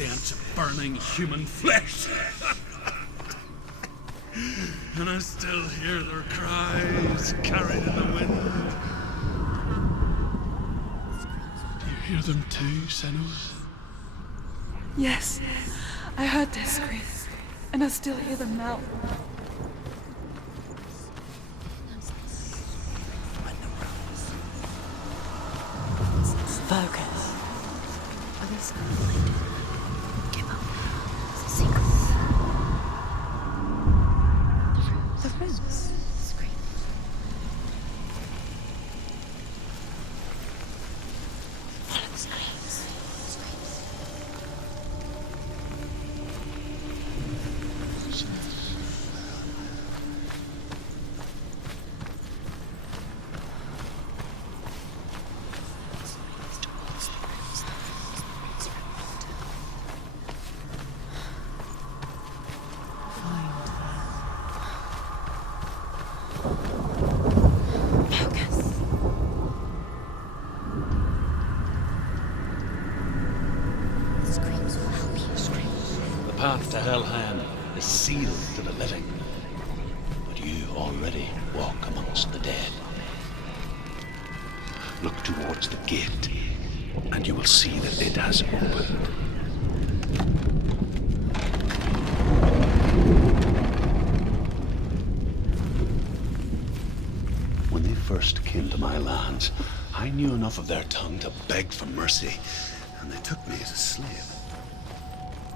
stench of burning human flesh. And I still hear their cries carried in the wind. Do you hear them too, Senua? Yes, I heard their screams, and I still hear them now. Focus. Are they so blinded? Give up now. It's a secret. The rooms. Scream. Follow the screams. The path to Helheim is sealed to the living, but you already walk amongst the dead. Look towards the gate, and you will see that it has opened. When they first came to my lands, I knew enough of their tongue to beg for mercy, and they took me as a slave.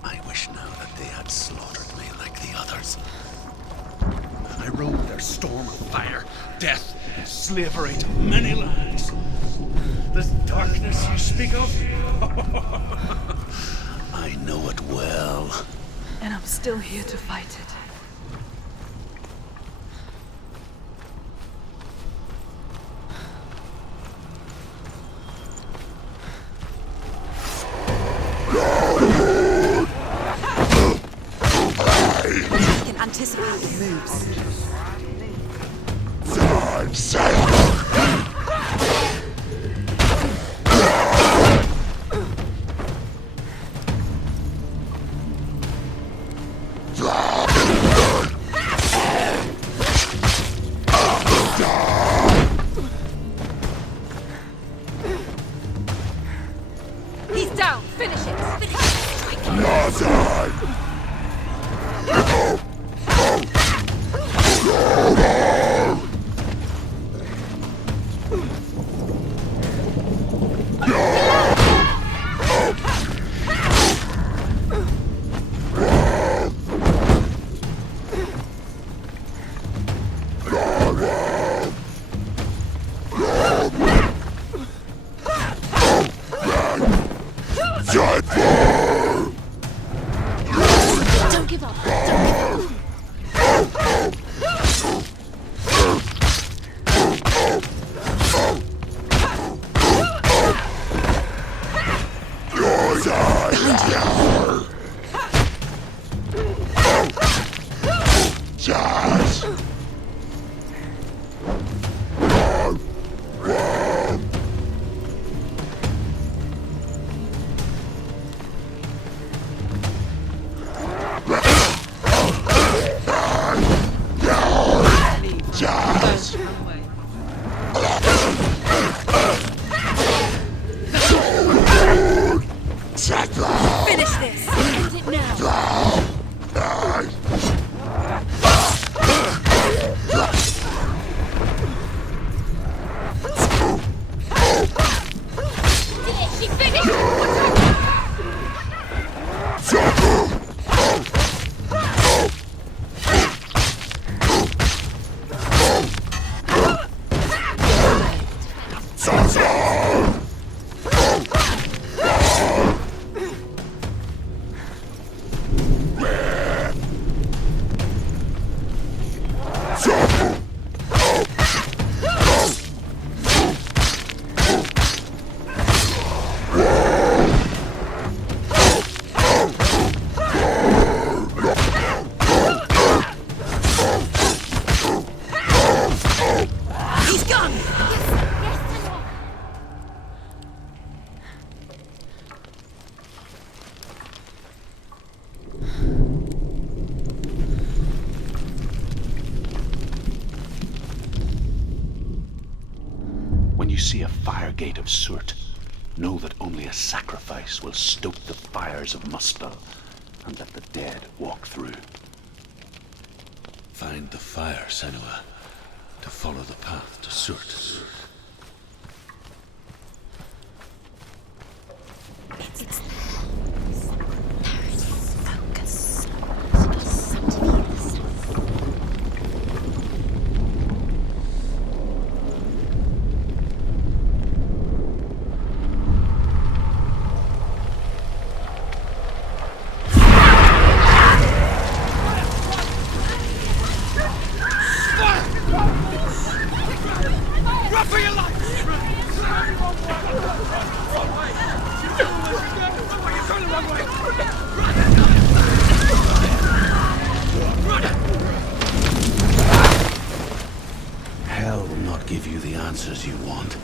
I wish now that they had slaughtered me like the others. I rode their storm of fire, death, and slavery to many lands. This darkness you speak of, I know it well. And I'm still here to fight it. Anticipate the moves. He's down! Finish it! you see a fire gate of Surtr, know that only a sacrifice will stoke the fires of Muspel and let the dead walk through. Find the fire, Senua, to follow the path to Surtr. It's there it is. Focus. Something here. Hell will not give you the answers you want.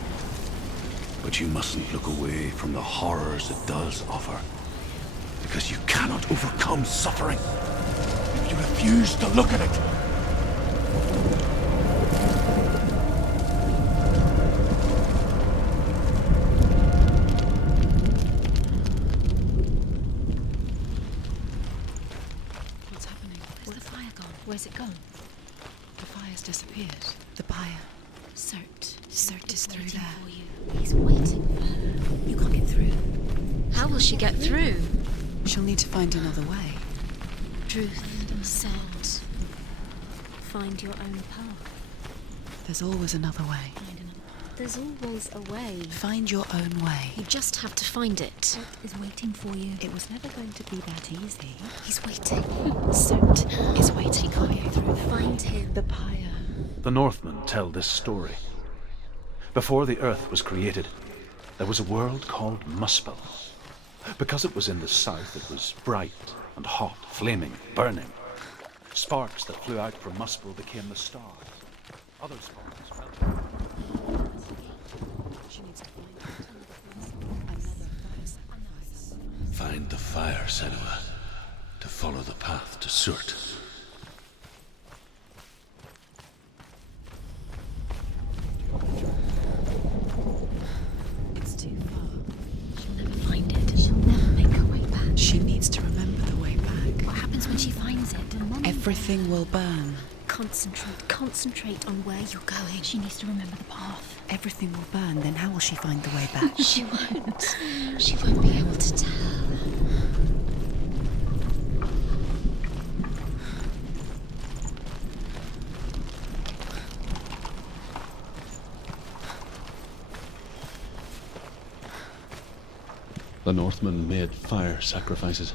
But you mustn't look away from the horrors it does offer. Because you cannot overcome suffering if you refuse to look at it. What's happening? Where's the fire gone? Where's it gone? The fire's disappeared. The pyre. Surtr. Surtr is through waiting there. for you. He's waiting for her. You can't get through. How will she get through? She'll need to find another way. Truth said, find your own path. There's always another way. There's always a way. Find your own way. You just have to find it. Is waiting for you. It was never going to be that easy. He's waiting. Surtr is waiting. He can't get through. Find him. The pyre. The Northmen tell this story. Before the earth was created, there was a world called Muspel. Because it was in the south, it was bright and hot, flaming, burning. Sparks that flew out from Muspel became the stars. Other sparks fell. She needs to find another fire sacrifice. Find the fire, Senua, to follow the path to Surtr. It's too far. She'll never find it. She'll never make her way back. She needs to remember the way back. What happens when she finds it? Everything will burn. Concentrate on where you're going. She needs to remember the path. Everything will burn, then how will she find the way back? She won't. She won't be able to tell. The Northmen made fire sacrifices,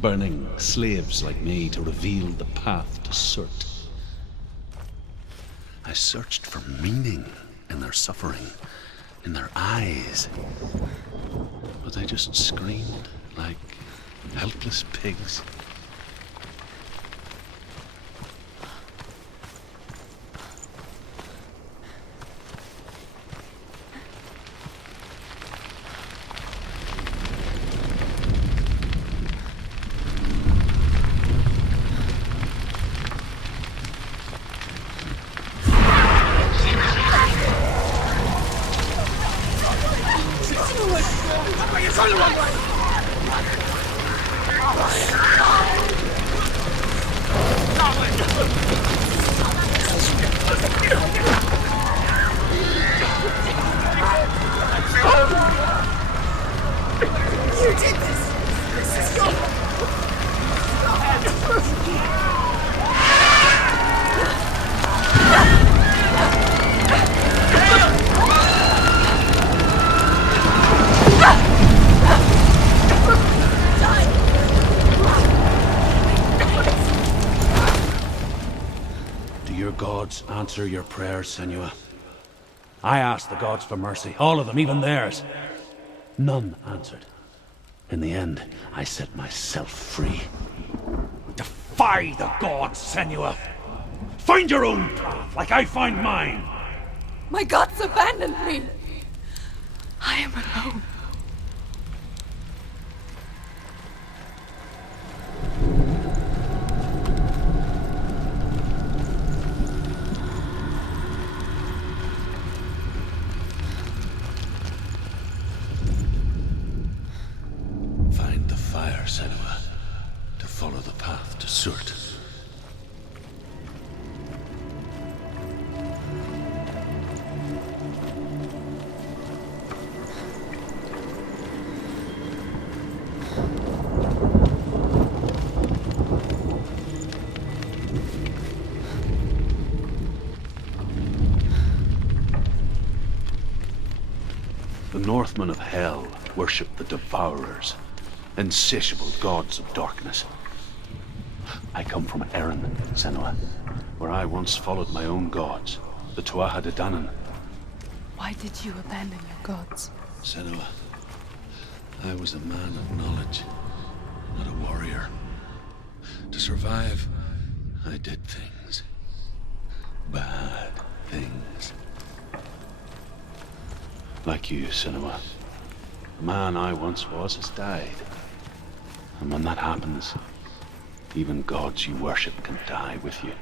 burning slaves like me to reveal the path to Surtr. I searched for meaning in their suffering, in their eyes. But they just screamed like helpless pigs. Answer your prayers, Senua. I asked the gods for mercy, all of them, even theirs. None answered. In the end, I set myself free. Defy the gods, Senua! Find your own path, like I find mine! My gods abandoned me! I am alone. Northmen of Hell worship the Devourers, insatiable gods of darkness. I come from Erin, Senua, where I once followed my own gods, the Tuatha De Danann. Why did you abandon your gods? Senua, I was a man of knowledge, not a warrior. To survive, I did things. Bad things. Like you, Senua. The man I once was has died. And when that happens, even gods you worship can die with you.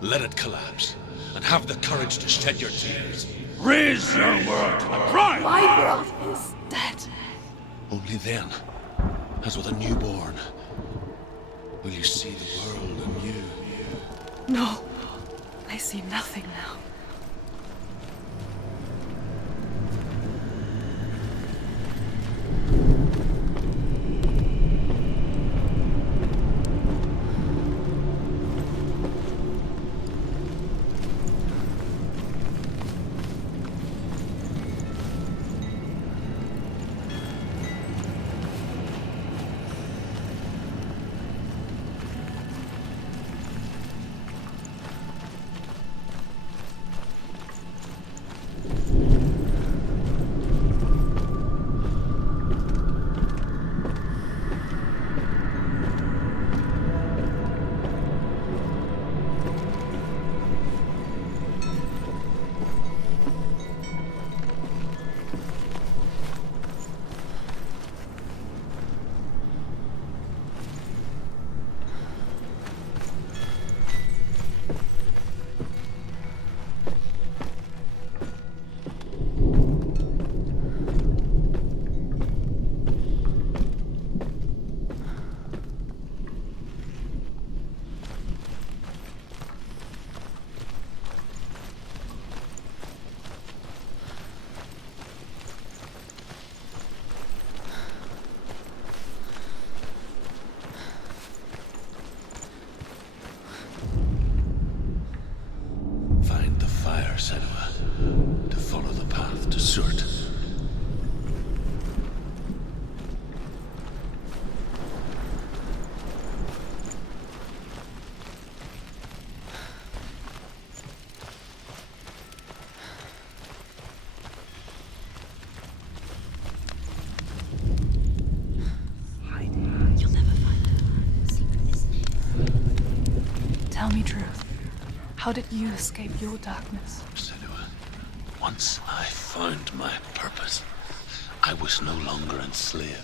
Let it collapse, and have the courage to shed your tears. Raise your world to the prime! My world is dead. Only then, as with a newborn, will you see the world anew. No, I see nothing now. How did you escape your darkness? Senua, once I found my purpose, I was no longer enslaved.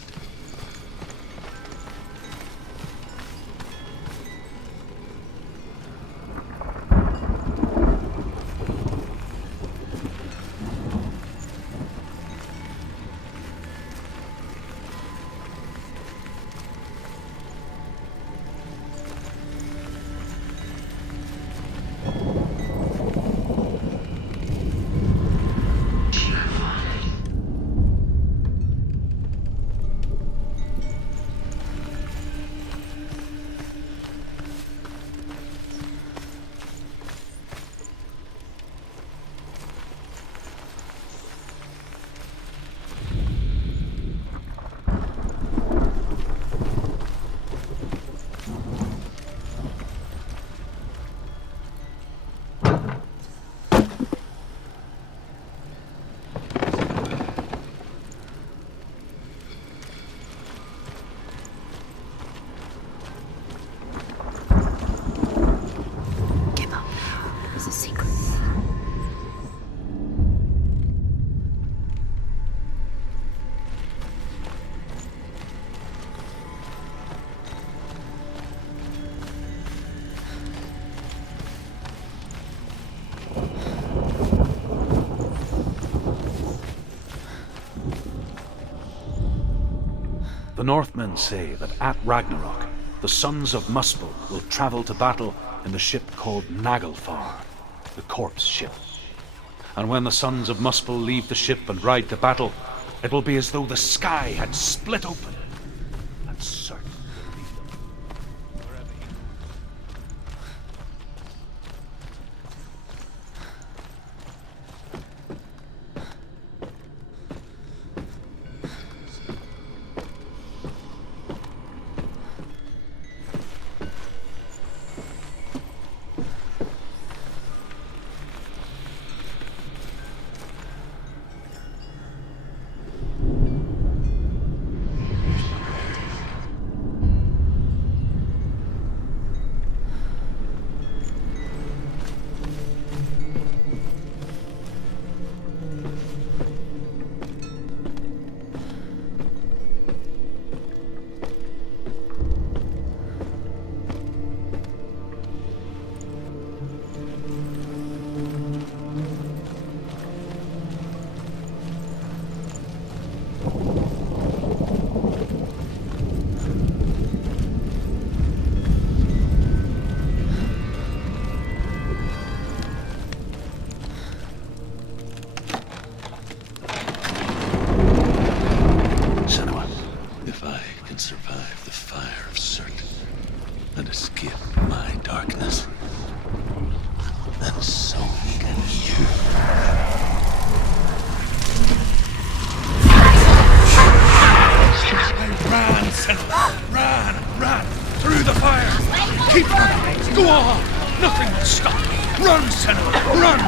The Northmen say that at Ragnarok, the sons of Muspel will travel to battle in the ship called Naglfar, the corpse ship. And when the sons of Muspel leave the ship and ride to battle, it will be as though the sky had split open, and Surtr will lead them wherever he survive the fire of Surtr and escape my darkness, then so can you. Run, Senua! Run! Through the fire! Keep running! Go on! Nothing will stop! Run, Senua! Run!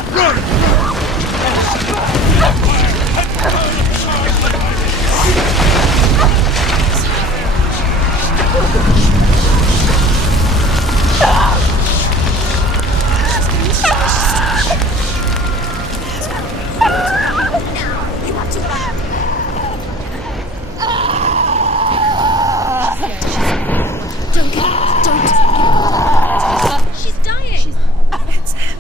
She's dying. It's him.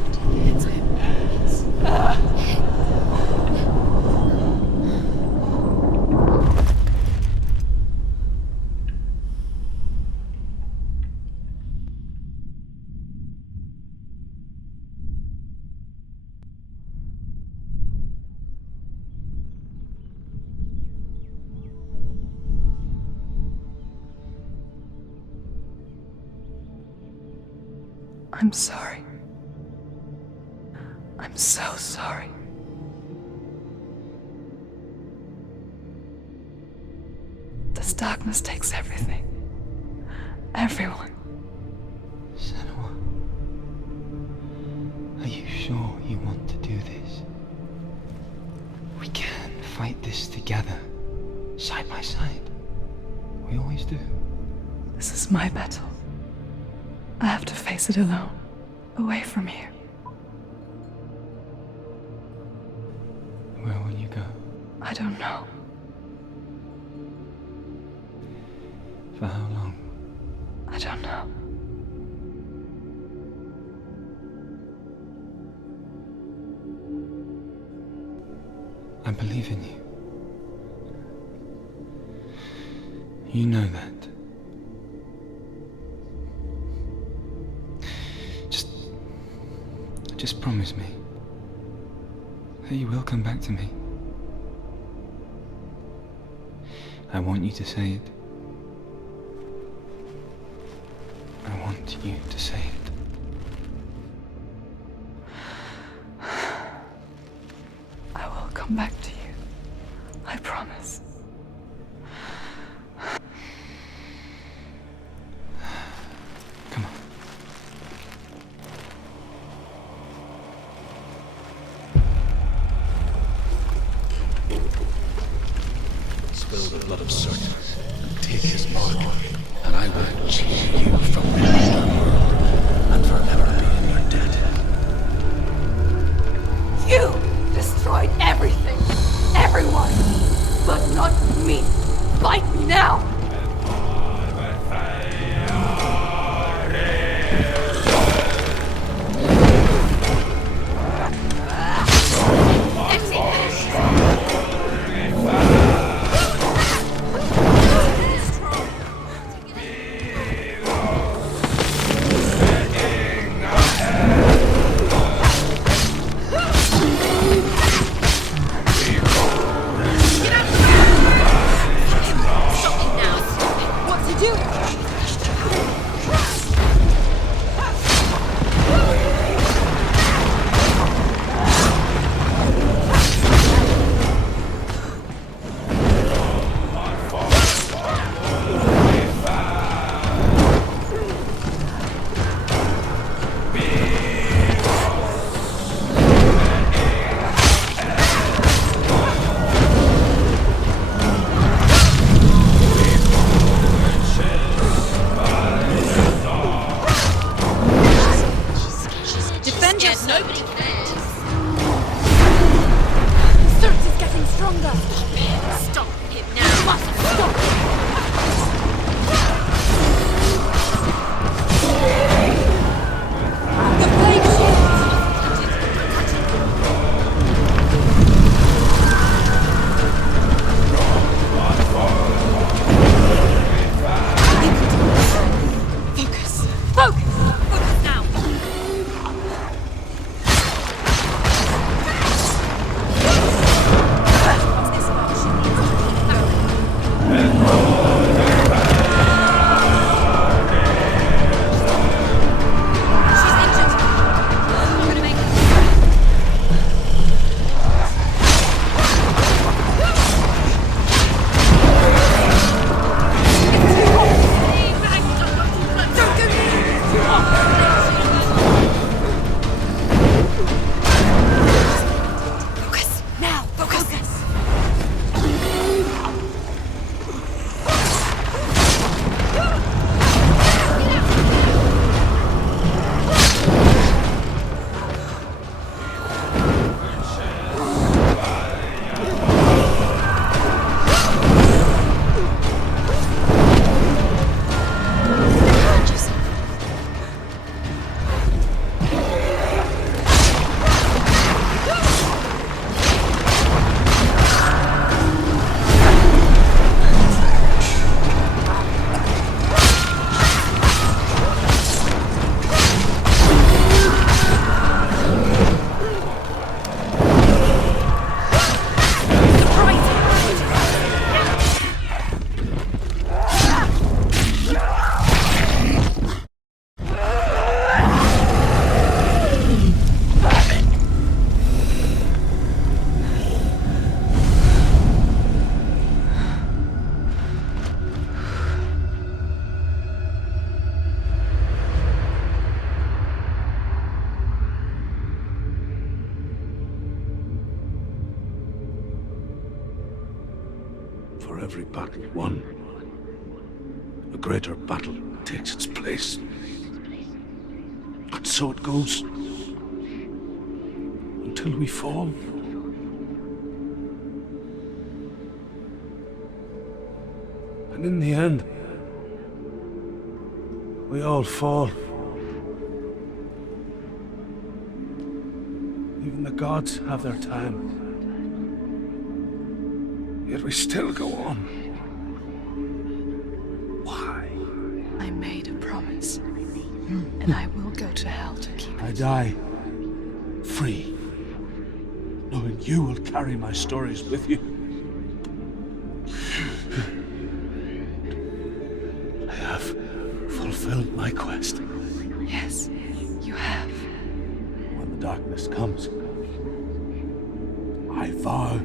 I'm sorry. I'm so sorry. This darkness takes everything. Everyone. Senua, are you sure you want to do this? We can fight this together, side by side. We always do. This is my battle. I have to face it alone, away from here. I don't know. For how long? I don't know. I believe in you. You know that. Just promise me that you will come back to me. I want you to say it. I want you to say it. I will come back to you. I promise. Come on. Spill the blood of Surtr and take his mark, and I will cheat you from the underworld and forever be in your debt. You destroyed everything, everyone, but not me. Fight me now! For every battle won, a greater battle takes its place. And so it goes. Until we fall. And in the end, we all fall. Even the gods have their time. Yet we still go on. Why? I made a promise, and I will go to hell to keep it. I die free, knowing you will carry my stories with you. I have fulfilled my quest. Yes, you have. When the darkness comes, I vow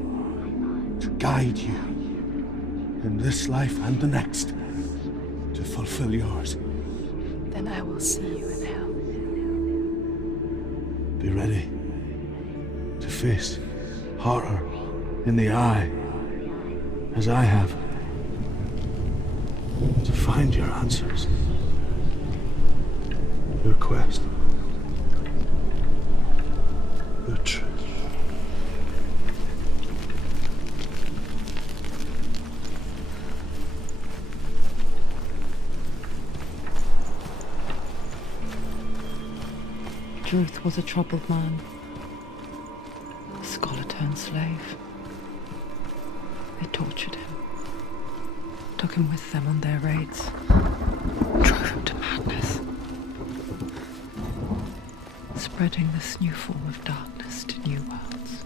to guide you in this life and the next to fulfill yours. Then I will see you in hell. Be ready to face horror in the eye, as I have, to find your answers, your quest, the truth. Druth was a troubled man, a scholar turned slave. They tortured him, took him with them on their raids, drove him to madness, spreading this new form of darkness to new worlds.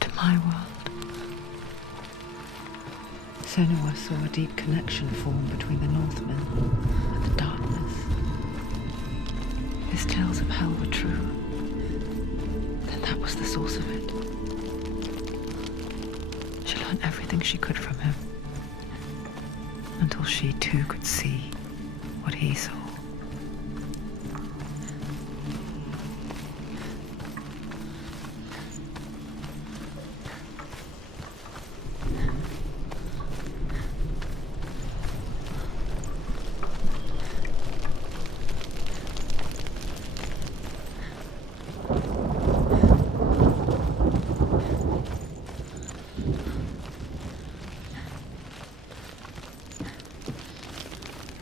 To my world. Senua saw a deep connection form between the Northmen and the darkness. His tales of hell were true. Then that was the source of it. She learned everything she could from him, until she too could see what he saw.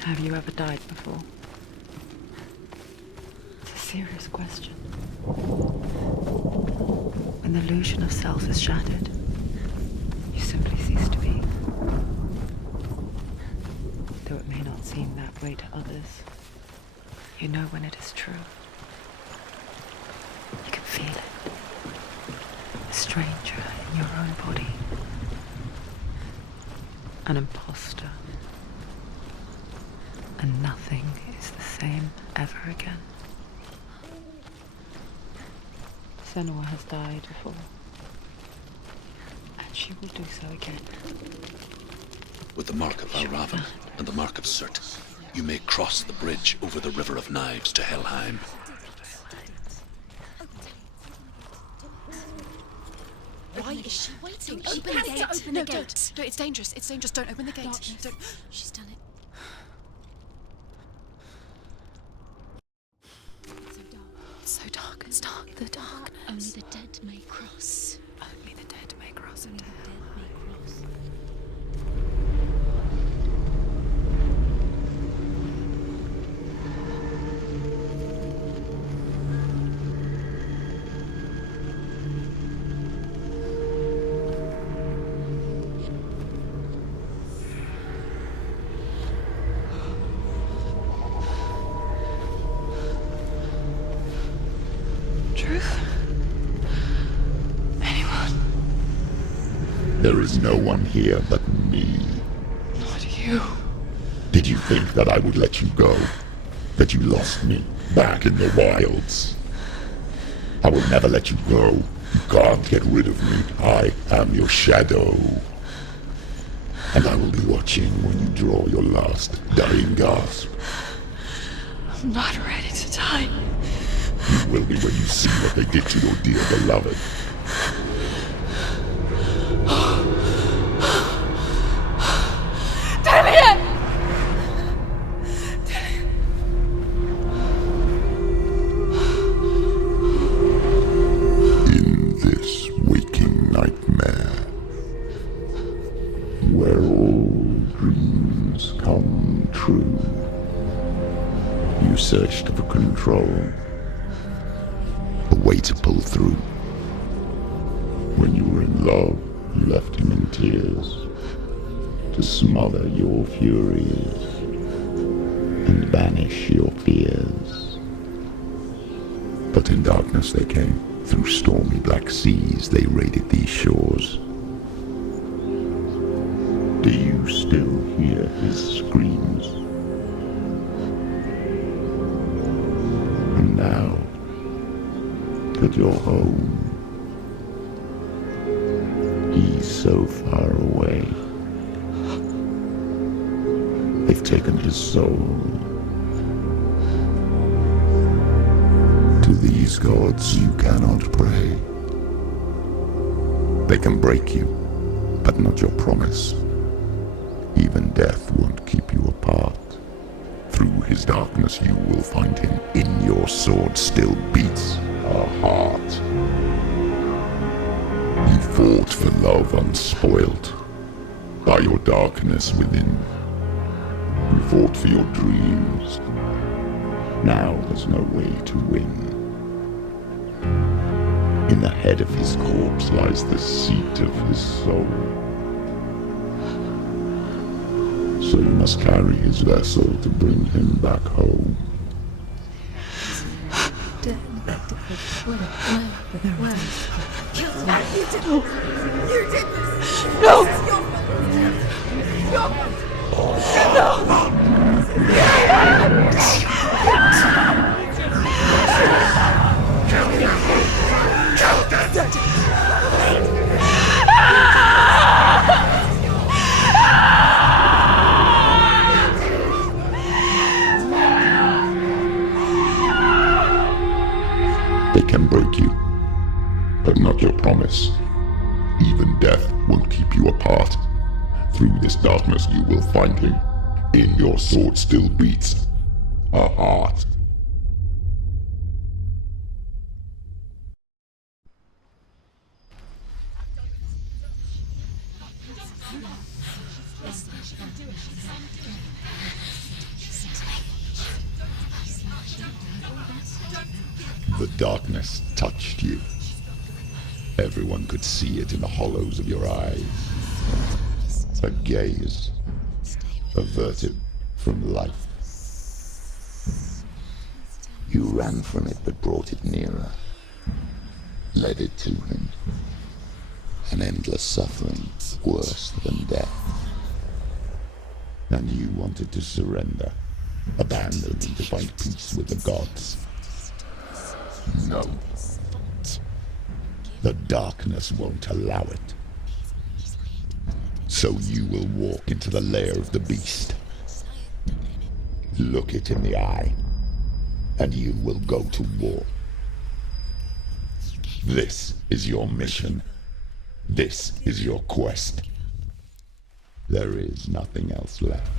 Have you ever died before? It's a serious question. When the illusion of self is shattered, you simply cease to be. Though it may not seem that way to others, you know when it is true. You can feel it. A stranger in your own body. An imposter. And nothing is the same ever again. Senua has died before, and she will do so again. With the mark of Valravn and the mark of Surtr, you may cross the bridge over the River of Knives to Helheim. Why is she waiting? Open She the has gate. to open No, the gate. don't. It's dangerous. It's dangerous. Don't open the gate. Don't. She's done it. It's so dark. It's dark. The darkness. Only the dead may cross. Only the dead may cross Only into the hell. dead may cross. Truth? Anyone? There is no one here but me. Not you. Did you think that I would let you go? That you lost me back in the wilds? I will never let you go. You can't get rid of me. I am your shadow. And I will be watching when you draw your last dying gasp. I'm not ready to die. You will be when you see what they did to your dear beloved. In this waking nightmare, where true. You searched for control, a way to pull through. When you were in love, you left him in tears, to smother your furies and banish your fears. But in darkness they came, through stormy black seas they raided these shores. Do you still hear his screams? And now that you're home, he's so far away. They've taken his soul. To these gods you cannot pray. They can break you, but not your promise. Even death won't keep you apart. Through his darkness you will find him. In your sword still beats a heart. You fought for love unspoilt by your darkness within. You fought for your dreams. Now there's no way to win. In the head of his corpse lies the seat of his soul. So you must carry his vessel to bring him back home. You did this! No! They can break you, but not your promise. Even death won't keep you apart. Through this darkness you will find him. In your sword still beats a heart. The darkness touched you. Everyone could see it in the hollows of your eyes. A gaze averted from life. You ran from it but brought it nearer, led it to him. An endless suffering worse than death. And you wanted to surrender, abandon and to find peace with the gods. No. The darkness won't allow it. So you will walk into the lair of the beast. Look it in the eye, and you will go to war. This is your mission. This is your quest. There is nothing else left.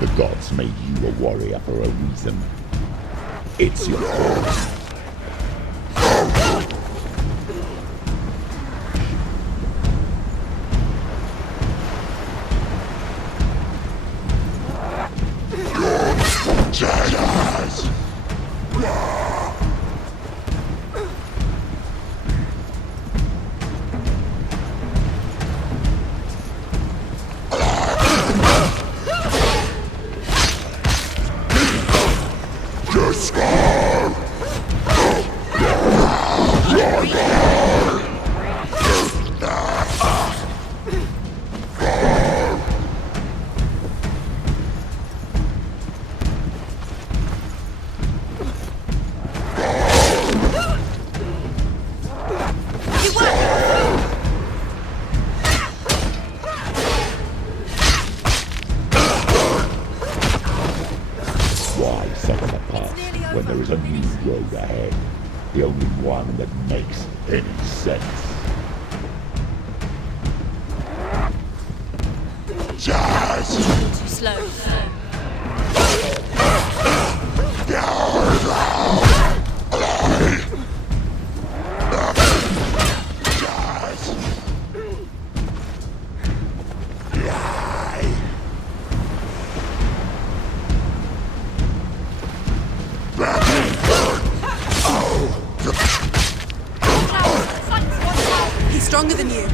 The gods made you a warrior for a reason. It's your fault. Discard! Why set them apart when there is a new road ahead? The only one that makes any sense. Jazz! Too slow. He's stronger than you.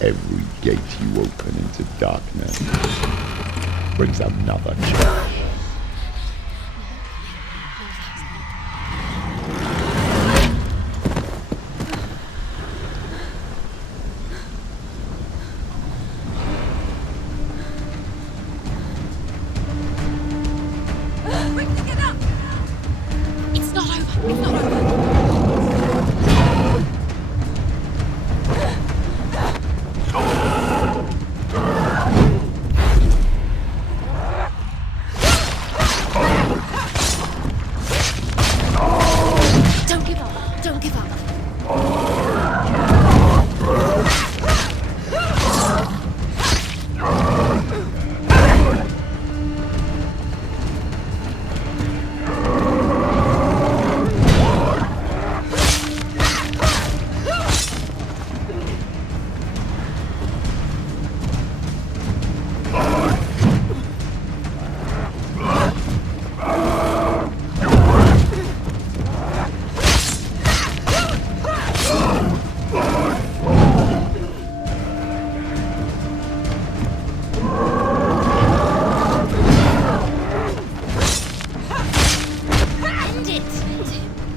Every gate you open into darkness brings another change. It's not over. It's not over. Don't give up. Don't give up.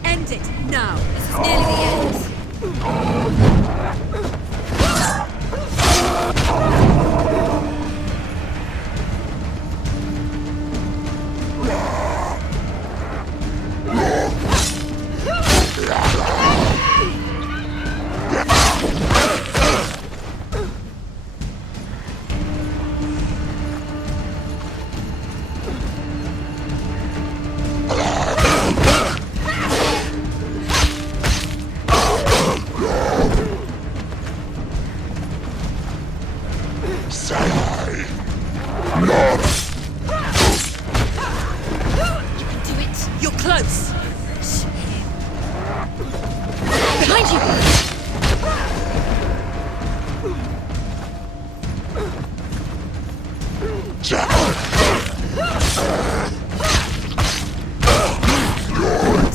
End it now. This is nearly the end. You're close. Behind you!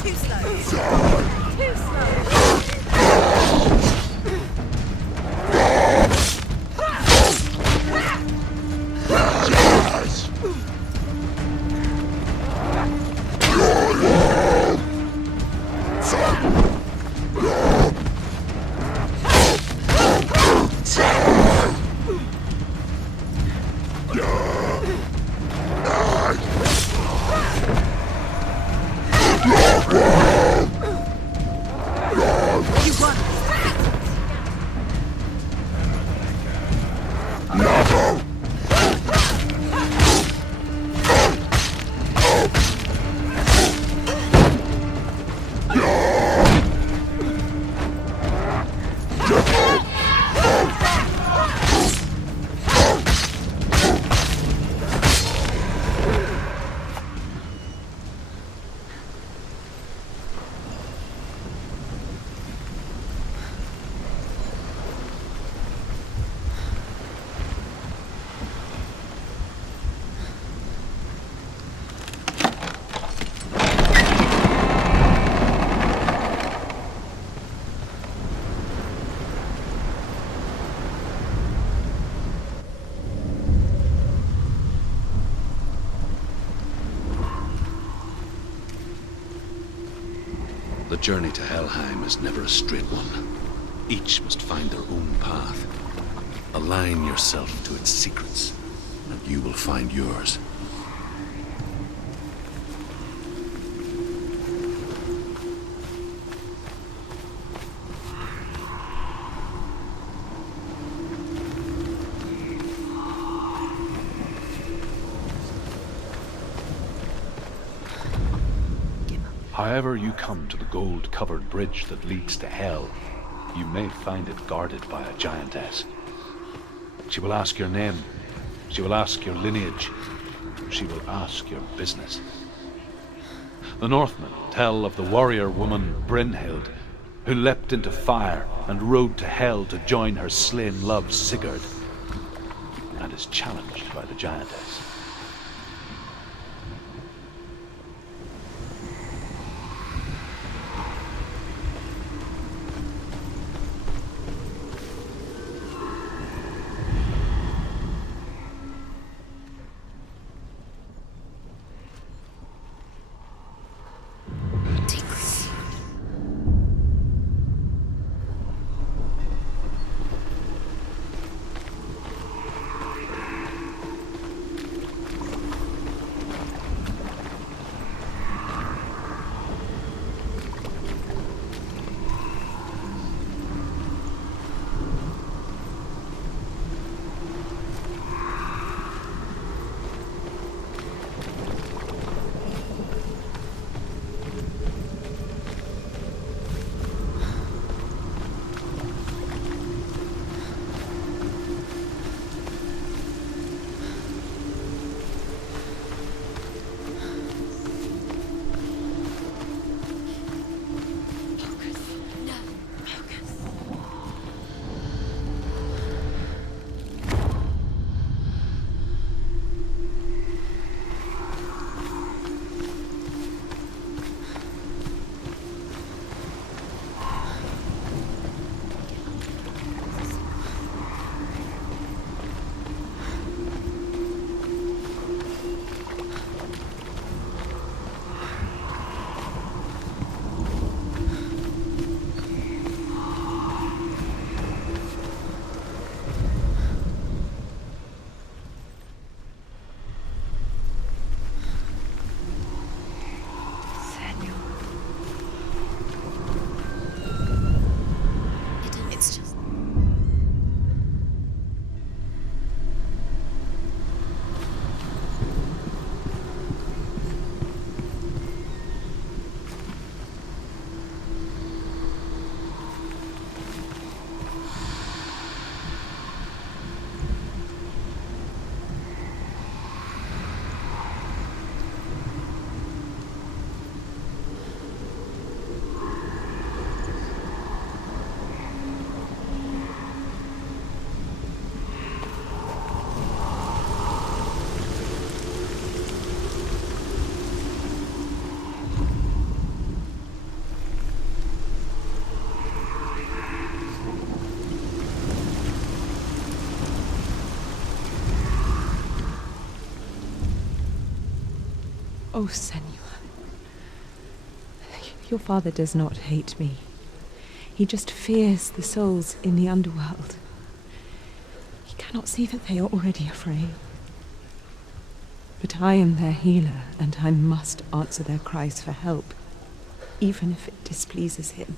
Too slow. Too slow. You won. The journey to Helheim is never a straight one. Each must find their own path. Align yourself to its secrets, and you will find yours. However you come to the gold-covered bridge that leads to Hell, you may find it guarded by a giantess. She will ask your name, she will ask your lineage, she will ask your business. The Northmen tell of the warrior woman Brynhild, who leapt into fire and rode to Hell to join her slain love Sigurd, and is challenged by the giantess. Oh, Senua. Your father does not hate me. He just fears the souls in the underworld. He cannot see that they are already afraid. But I am their healer, and I must answer their cries for help, even if it displeases him.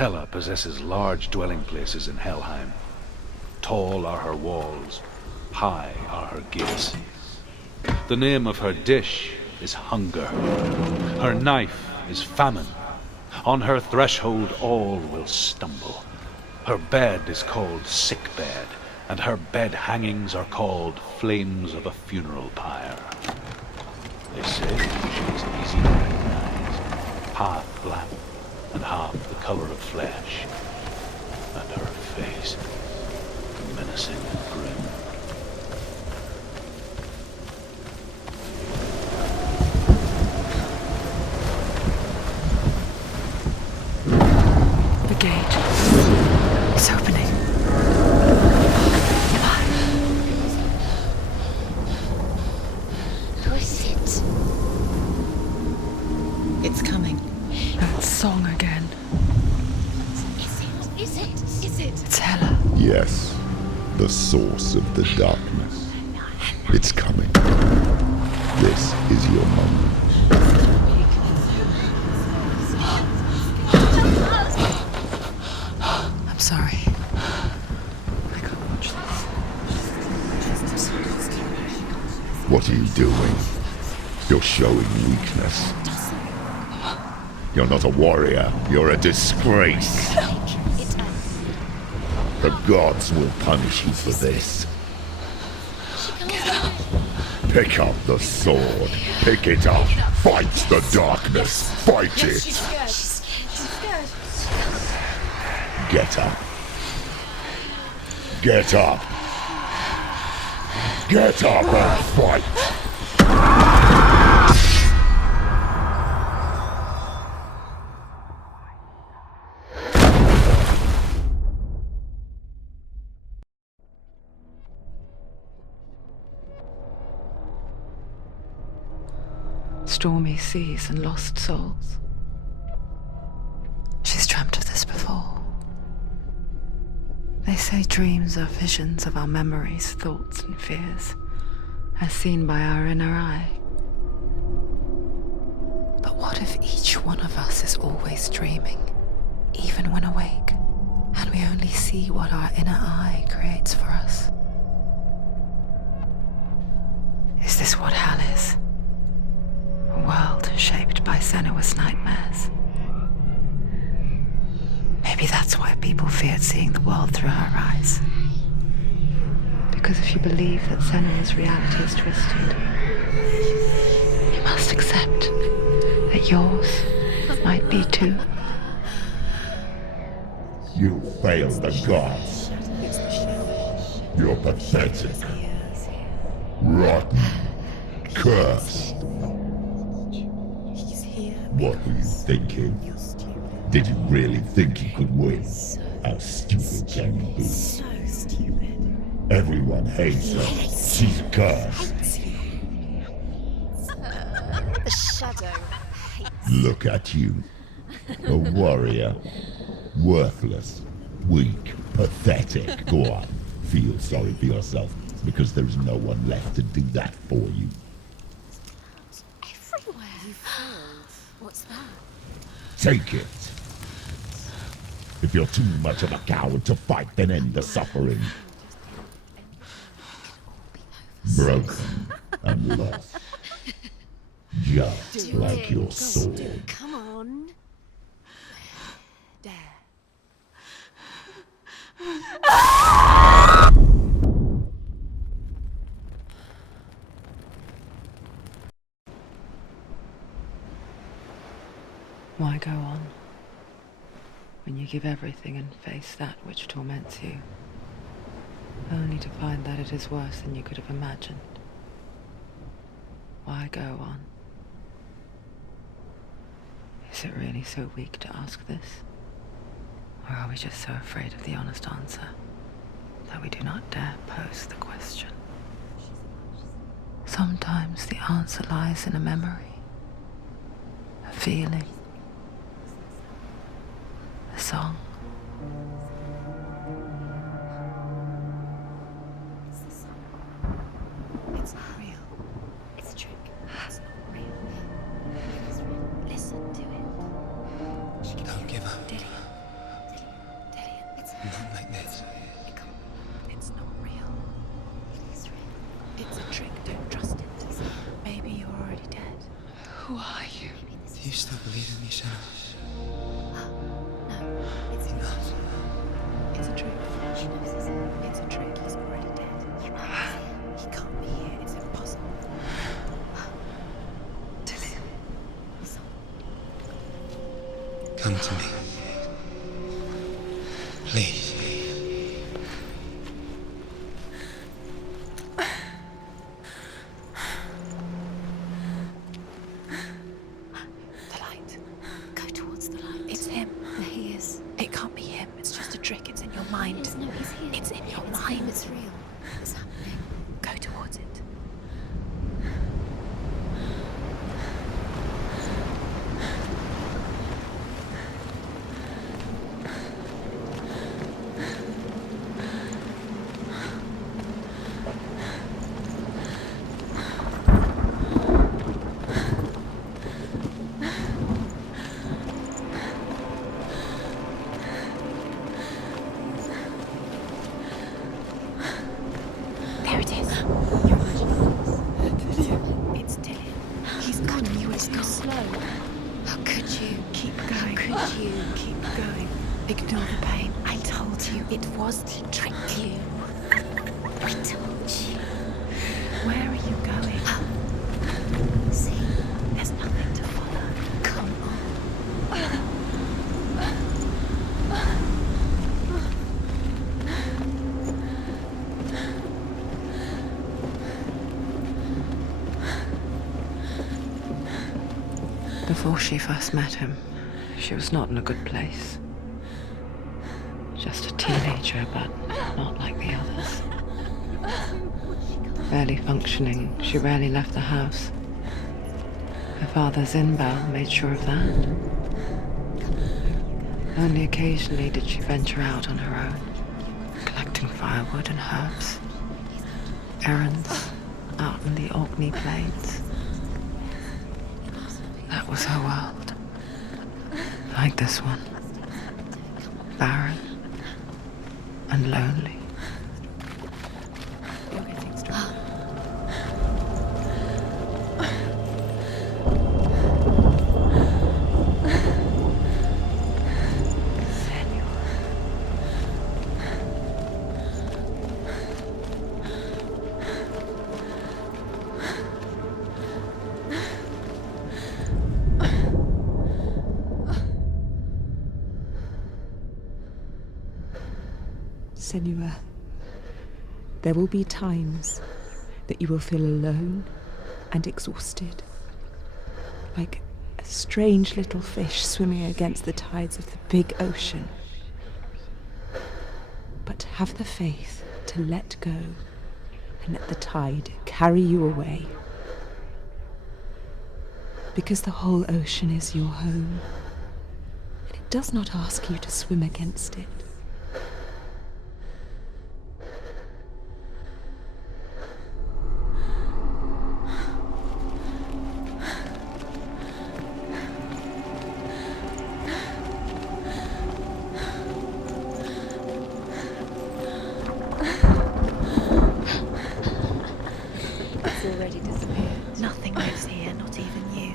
Hela possesses large dwelling places in Helheim. Tall are her walls, high are her gates. The name of her dish is hunger. Her knife is famine. On her threshold all will stumble. Her bed is called sick bed, and her bed hangings are called flames of a funeral pyre. They say she is easy to recognize, half black and half the color of flesh, and her face menacing and grim. The gate. It's opening. Who is it? It's coming. That song again. Is it? It's Hela. Yes, the source of the darkness. It's coming. This is your moment. I'm sorry. I can't watch this. What are you doing? You're showing weakness. You're not a warrior. You're a disgrace. The gods will punish you for this. Pick up the sword. Pick it up. Fight the darkness. Fight it. She's scared. Get up. Get up. Get up and fight. Stormy seas and lost souls. She's dreamt of this before. They say dreams are visions of our memories, thoughts and fears, as seen by our inner eye. But what if each one of us is always dreaming, even when awake, and we only see what our inner eye creates for us? Is this what Hell is? A world shaped by Senua's nightmares. Maybe that's why people feared seeing the world through her eyes. Because if you believe that Senua's reality is twisted, you must accept that yours might be too. You failed the gods. You're pathetic. Rotten. Cursed. What were you thinking? Did you really think you could win? How stupid can you be? So stupid. Everyone hates her. She's cursed. The shadow hates. Look at you. A warrior. Worthless. Weak. Pathetic. Go on. Feel sorry for yourself, because there is no one left to do that for you. Everywhere. You failed. What's that? Take it. If you're too much of a coward to fight, then end the suffering. Broken and lost. Just like your sword. Come on. There. Why go on when you give everything and face that which torments you, only to find that it is worse than you could have imagined? Why go on? Is it really so weak to ask this? Or are we just so afraid of the honest answer that we do not dare pose the question? Sometimes the answer lies in a memory, a feeling, a song. It's not real. It's a trick. It's not real. It's real. Listen to it. Don't give up. Did he? still believe in me, Senua? No, it's not. It's a trick. She knows it's him. It's a trick. He's already dead. He can't be here. It's impossible. Tilly. Come to me. Please. The light. Go towards the light. It's him. There he is. It can't be him. It's just a trick. It's in your mind. No, he's here. It's in your mind. It's real. It's happening. Go towards it. There it is. Your It's Tilly. He's gone. You were so slow. How could you? Keep going. How could you? Keep going. Ignore the pain. I told you it was to trick you. I told you. Where are you going? See, there's nothing to follow. Come on. Before she first met him, she was not in a good place. Just a teenager, but not like the others. Barely functioning, she rarely left the house. Her father's in-bell made sure of that. Only occasionally did she venture out on her own, collecting firewood and herbs. Errands out in the Orkney Plains. That was her world. Like this one. Barren and lonely. Senua, there will be times that you will feel alone and exhausted, like a strange little fish swimming against the tides of the big ocean. But have the faith to let go and let the tide carry you away. Because the whole ocean is your home, and it does not ask you to swim against it. Nothing lives here, not even you.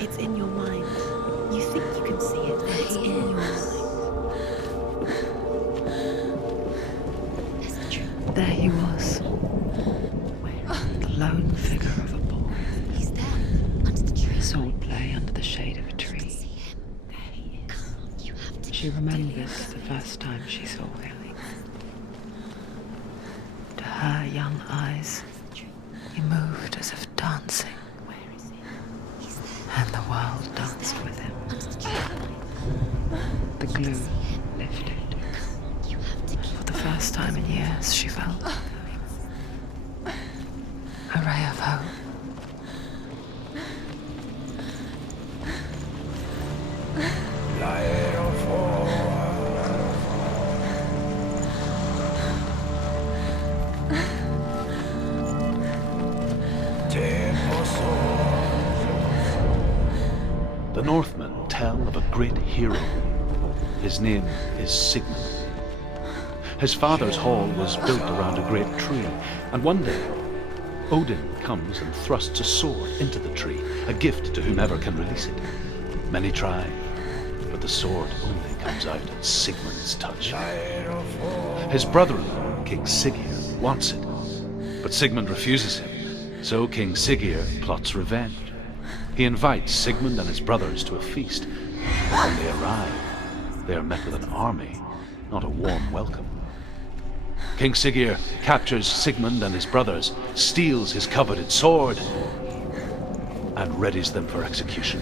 It's in your mind. You think you can see it, but it's in your mind. Is it true? There he was. The lone figure of a boy. He's there, under the tree. Swordplay under the shade of a tree. See him? There he is. You have to. She remembers the first time she saw him. To her young eyes, he moved as if dancing. Where is he? He's there. And the world danced with him. The glue lifted. You have to keep. For the first time in years, she felt a ray of hope. The Northmen tell of a great hero. His name is Sigmund. His father's hall was built around a great tree, and one day Odin comes and thrusts a sword into the tree, a gift to whomever can release it. Many try, but the sword only comes out at Sigmund's touch. His brother-in-law, King Siggeir, wants it, but Sigmund refuses him, so King Siggeir plots revenge. He invites Sigmund and his brothers to a feast, but when they arrive, they are met with an army, not a warm welcome. King Siggeir captures Sigmund and his brothers, steals his coveted sword, and readies them for execution.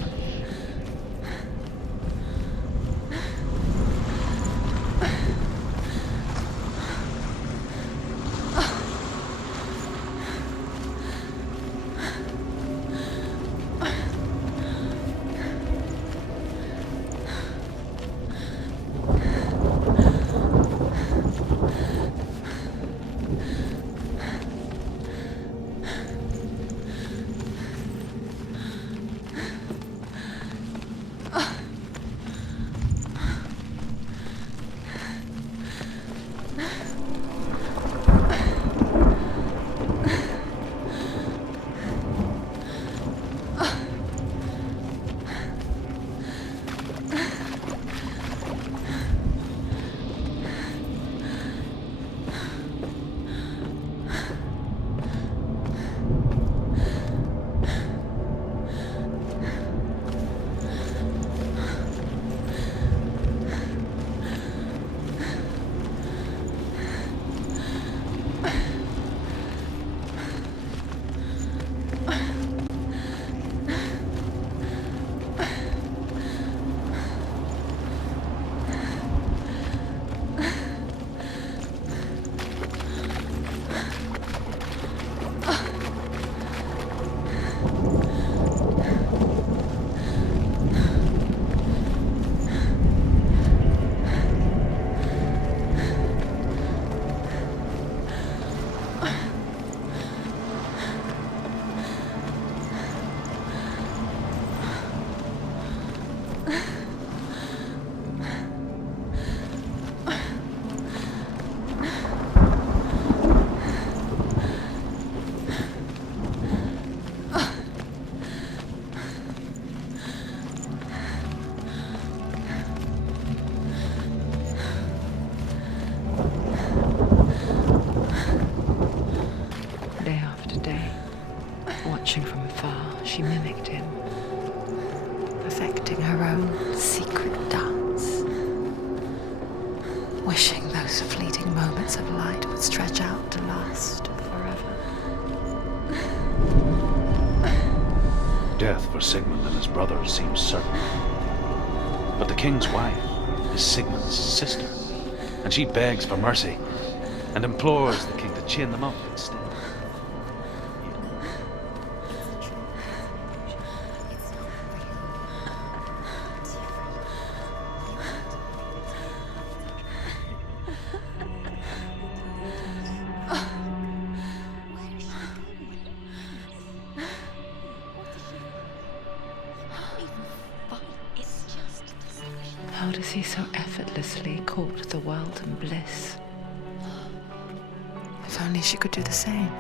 Watching from afar, she mimicked him, perfecting her own secret dance, wishing those fleeting moments of light would stretch out to last forever. Death for Sigmund and his brothers seems certain. But the king's wife is Sigmund's sister, and she begs for mercy and implores the king to chain them up instead. How does he so effortlessly court the world and bliss? If only she could do the same.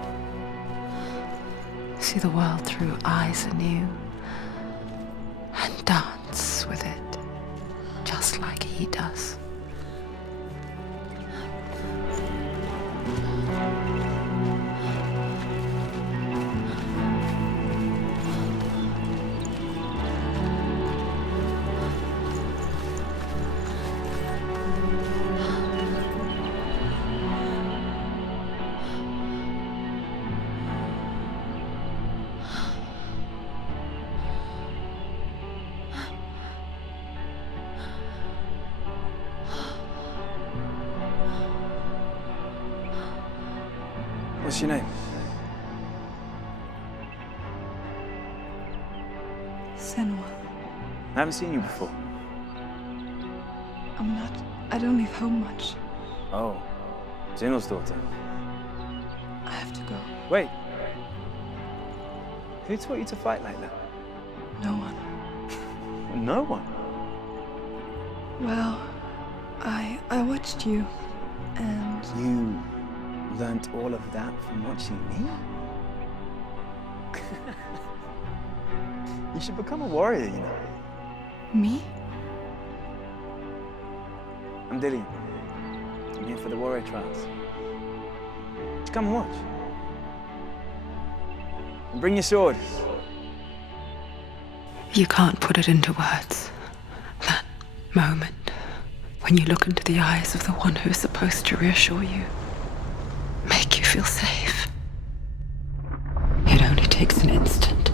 See the world through eyes anew and dance with it, just like he does. What's your name? Senua. I haven't seen you before. I don't leave home much. Oh, Zeno's daughter. I have to go. Wait. Who taught you to fight like that? No one. No one? Well, I watched you, and... You learnt all of that from watching me? You should become a warrior, you know. Me? I'm Dillian. I'm here for the warrior trials. Just come and watch. And bring your sword. You can't put it into words. That moment when you look into the eyes of the one who is supposed to reassure you, make you feel safe. It only takes an instant.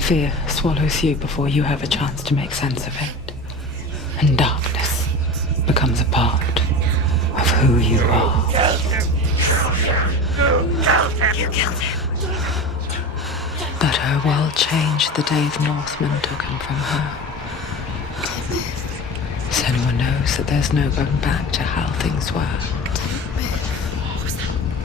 Fear swallows you before you have a chance to make sense of it. And darkness becomes a part of who you are. You killed him. But her world changed the day the Northmen took him from her. Senua knows that there's no going back to how things were.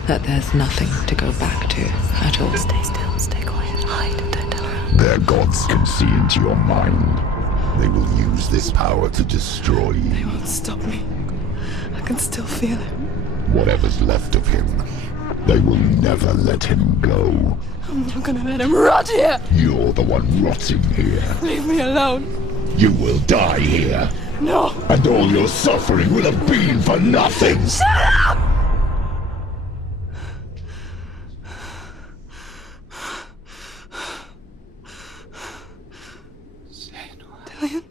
That there's nothing to go back to at all. Stay still, stay quiet, hide, don't tell her. Their gods can see into your mind. They will use this power to destroy you. They won't stop me. I can still feel him. Whatever's left of him, they will never let him go. I'm not gonna let him rot here. You're the one rotting here. Leave me alone. You will die here. No. And all your suffering will have been for nothing. Shut up! Dillian?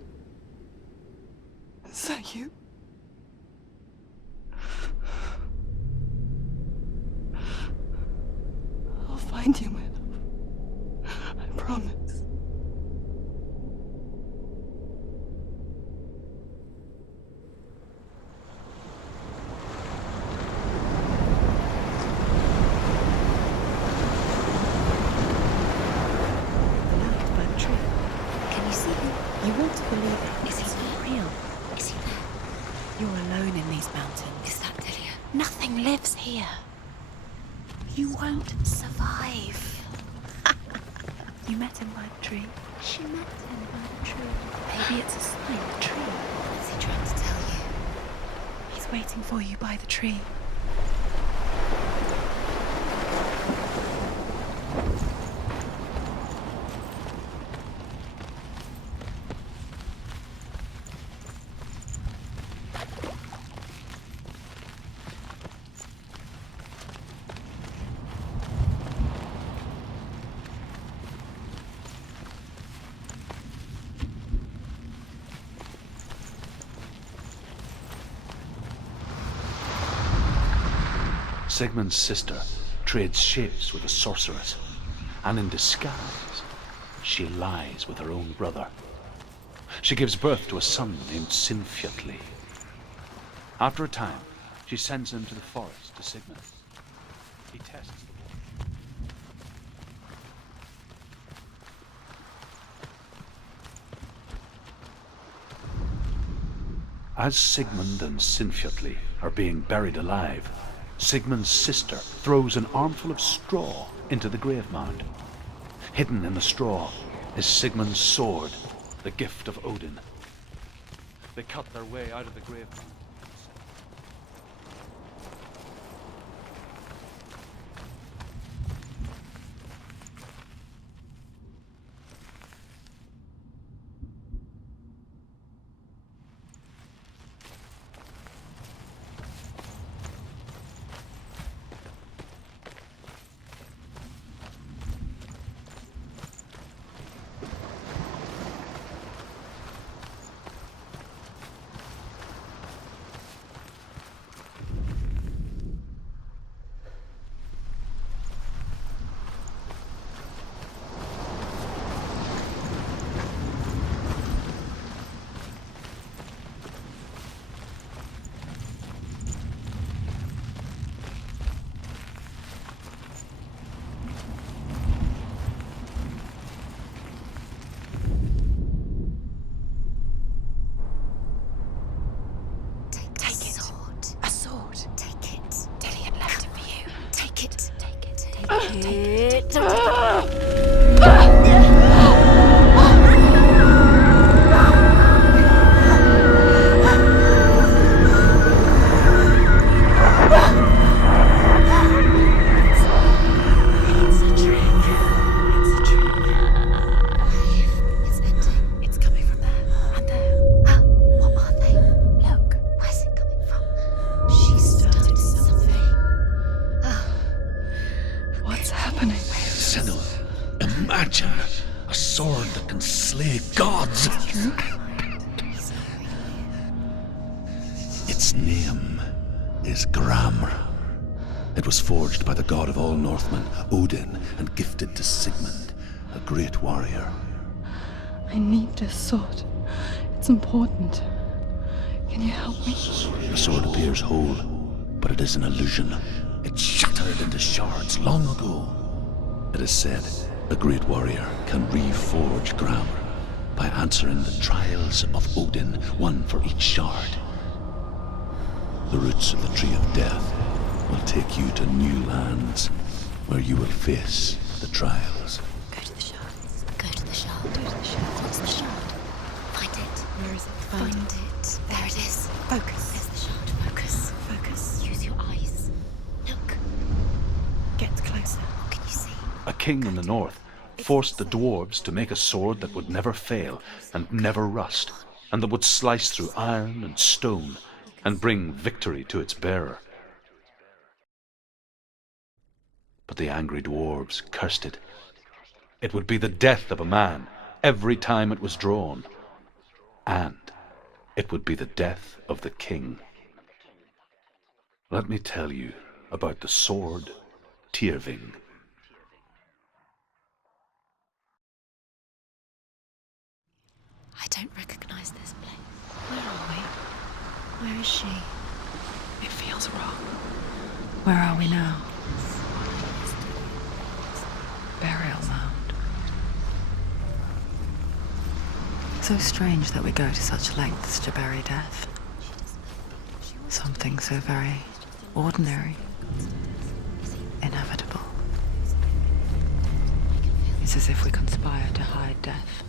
Is that you? I'll find you, my love. I promise. Can you see him? You want to believe it. Is he not real? Is he there? You're alone in these mountains. Is that Dillian? Nothing lives here. You won't survive. You met him by the tree. She met him by the tree. Maybe it's a sign, the tree. What's he trying to tell you? He's waiting for you by the tree. Sigmund's sister trades shapes with a sorceress, and in disguise, she lies with her own brother. She gives birth to a son named Sinfjotli. After a time, she sends him to the forest to Sigmund. He tests the boy. As Sigmund and Sinfjotli are being buried alive, Sigmund's sister throws an armful of straw into the grave mound. Hidden in the straw is Sigmund's sword, the gift of Odin. They cut their way out of the grave mound. What's happening? Senua, imagine a sword that can slay gods. True. Its name is Garmr. It was forged by the god of all Northmen, Odin, and gifted to Sigmund, a great warrior. I need this sword. It's important. Can you help me? The sword appears whole, but it is an illusion. It shattered into shards long ago. It is said a great warrior can reforge Garmr by answering the trials of Odin, one for each shard. The roots of the Tree of Death will take you to new lands where you will face the trials. Go to the shard. Go to the shard. Go to the shard. What's the shard? Find it. Where is it? Find it. There it is. Focus. There's the shard. Focus. Focus. Use your eyes. Look. Get closer. What can you see? A king in the north forced the dwarves to make a sword that would never fail and never rust, and that would slice through iron and stone and bring victory to its bearer. But the angry dwarves cursed it. It would be the death of a man every time it was drawn, and it would be the death of the king. Let me tell you about the sword Tyrving. I don't recognize this place. Where are we? Where is she? It feels wrong. Where are we now? Burial mound. So strange that we go to such lengths to bury death. Something so very ordinary, inevitable. It's as if we conspire to hide death,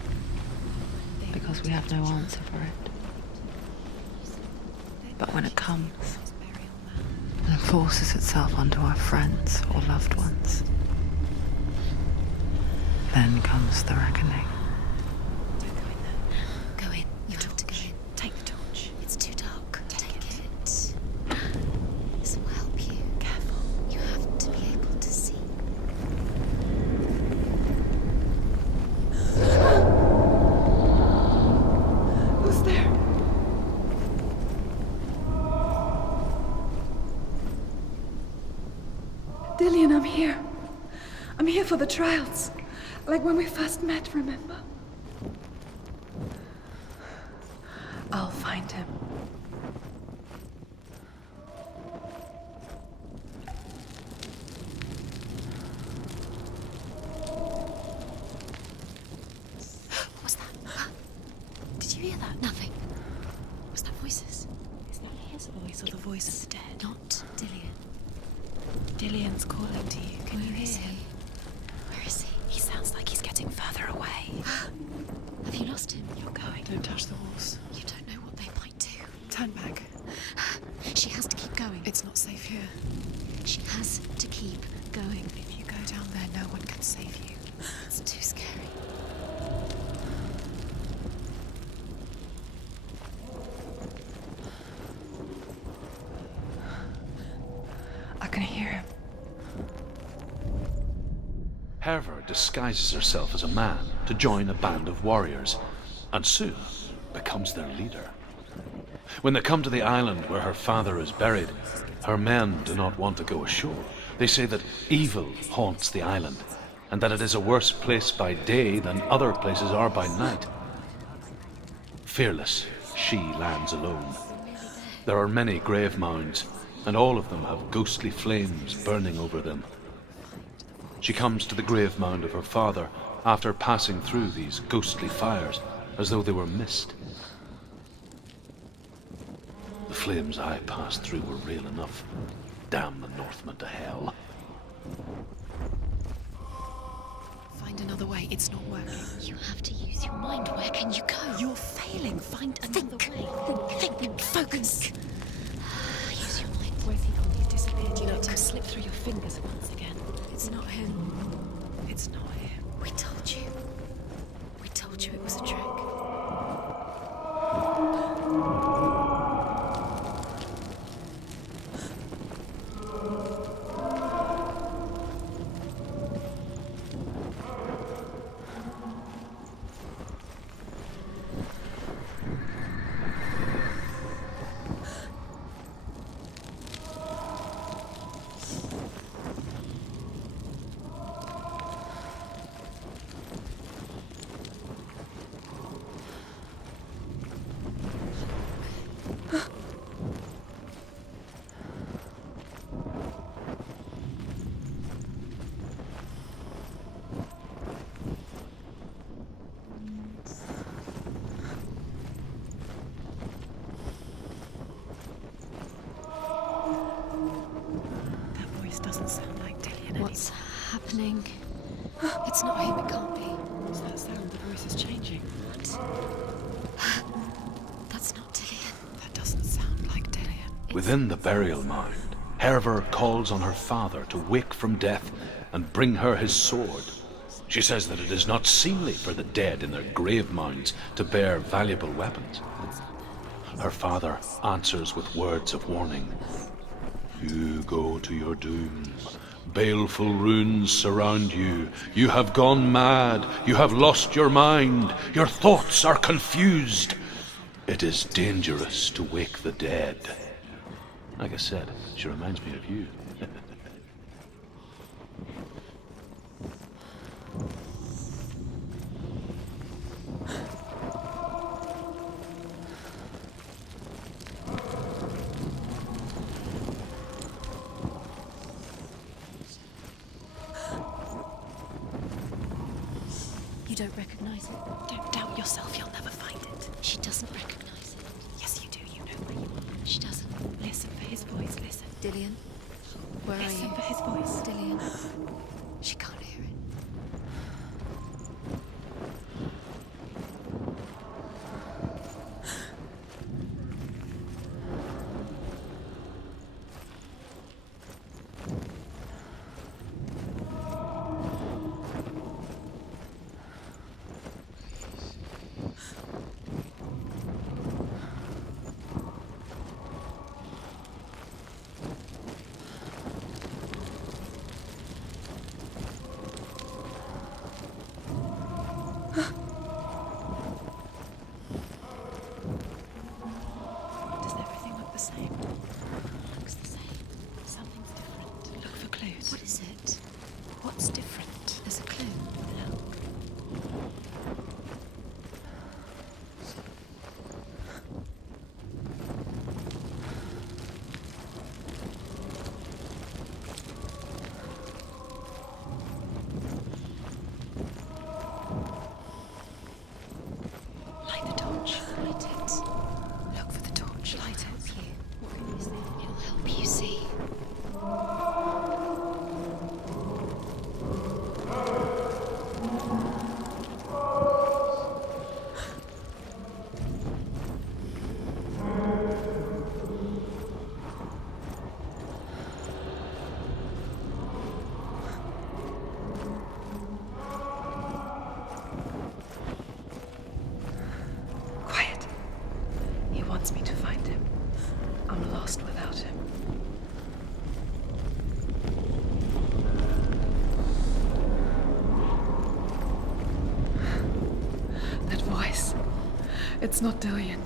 because we have no answer for it. But when it comes and forces itself onto our friends or loved ones, then comes the reckoning. Go in. You have to go in. Take the torch. It's too dark. Take it. This will help you. Careful. You have to be able to see. Who's there? Dillian, I'm here. I'm here for the trials. Like when we first met, remember? I'll find him. What's that? Did you hear that? Nothing. Was that voices? Is that his voice or the voice of the dead? Not Dillian. Dillian's calling to you. Can you hear him? Where is he? He sounds like he's getting further away. Have you lost him? You're going. Don't touch the walls. You don't know what they might do. Turn back. She has to keep going. It's not safe here. She has to keep going. If you go down there, no one can save you. It's too scary. I can hear him. Hervor disguises herself as a man to join a band of warriors, and soon becomes their leader. When they come to the island where her father is buried, her men do not want to go ashore. They say that evil haunts the island, and that it is a worse place by day than other places are by night. Fearless, she lands alone. There are many grave mounds, and all of them have ghostly flames burning over them. She comes to the grave mound of her father after passing through these ghostly fires as though they were mist. The flames I passed through were real enough. Damn the Northmen to hell. Find another way. It's not working. You have to use your mind. Where can you go? You're failing. Find another way. Think. Focus. Use your mind. Where's he gone? He's disappeared. You let him slip through your fingers once again. It's not him. It's not him. We told you. We told you it was a trick. happening? It's not him, it can't be. What's that sound? The voice is changing. That's not Dillian. That doesn't sound like Dillian. Within the burial mound, Hervor calls on her father to wake from death and bring her his sword. She says that it is not seemly for the dead in their grave mounds to bear valuable weapons. Her father answers with words of warning. You go to your doom. Baleful runes surround you. You have gone mad. You have lost your mind. Your thoughts are confused. It is dangerous to wake the dead. Like I said, she reminds me of you. You don't recognize it? Don't doubt yourself, you'll never find it. She doesn't recognize it. Yes, you do. You know where you are. She doesn't. Listen for his voice, listen. Dillian? Where are you? Listen for his voice. Dillian? She can't hear it. Does everything look the same? Looks the same. Something's different. Look for clues. What is it? What's different? There's a clue. Light the torch. Light it. Look for the torch. Light it. What can you see? It'll help you see. Quiet. He wants me to find him. I'm lost without him. That voice. It's not Dillian.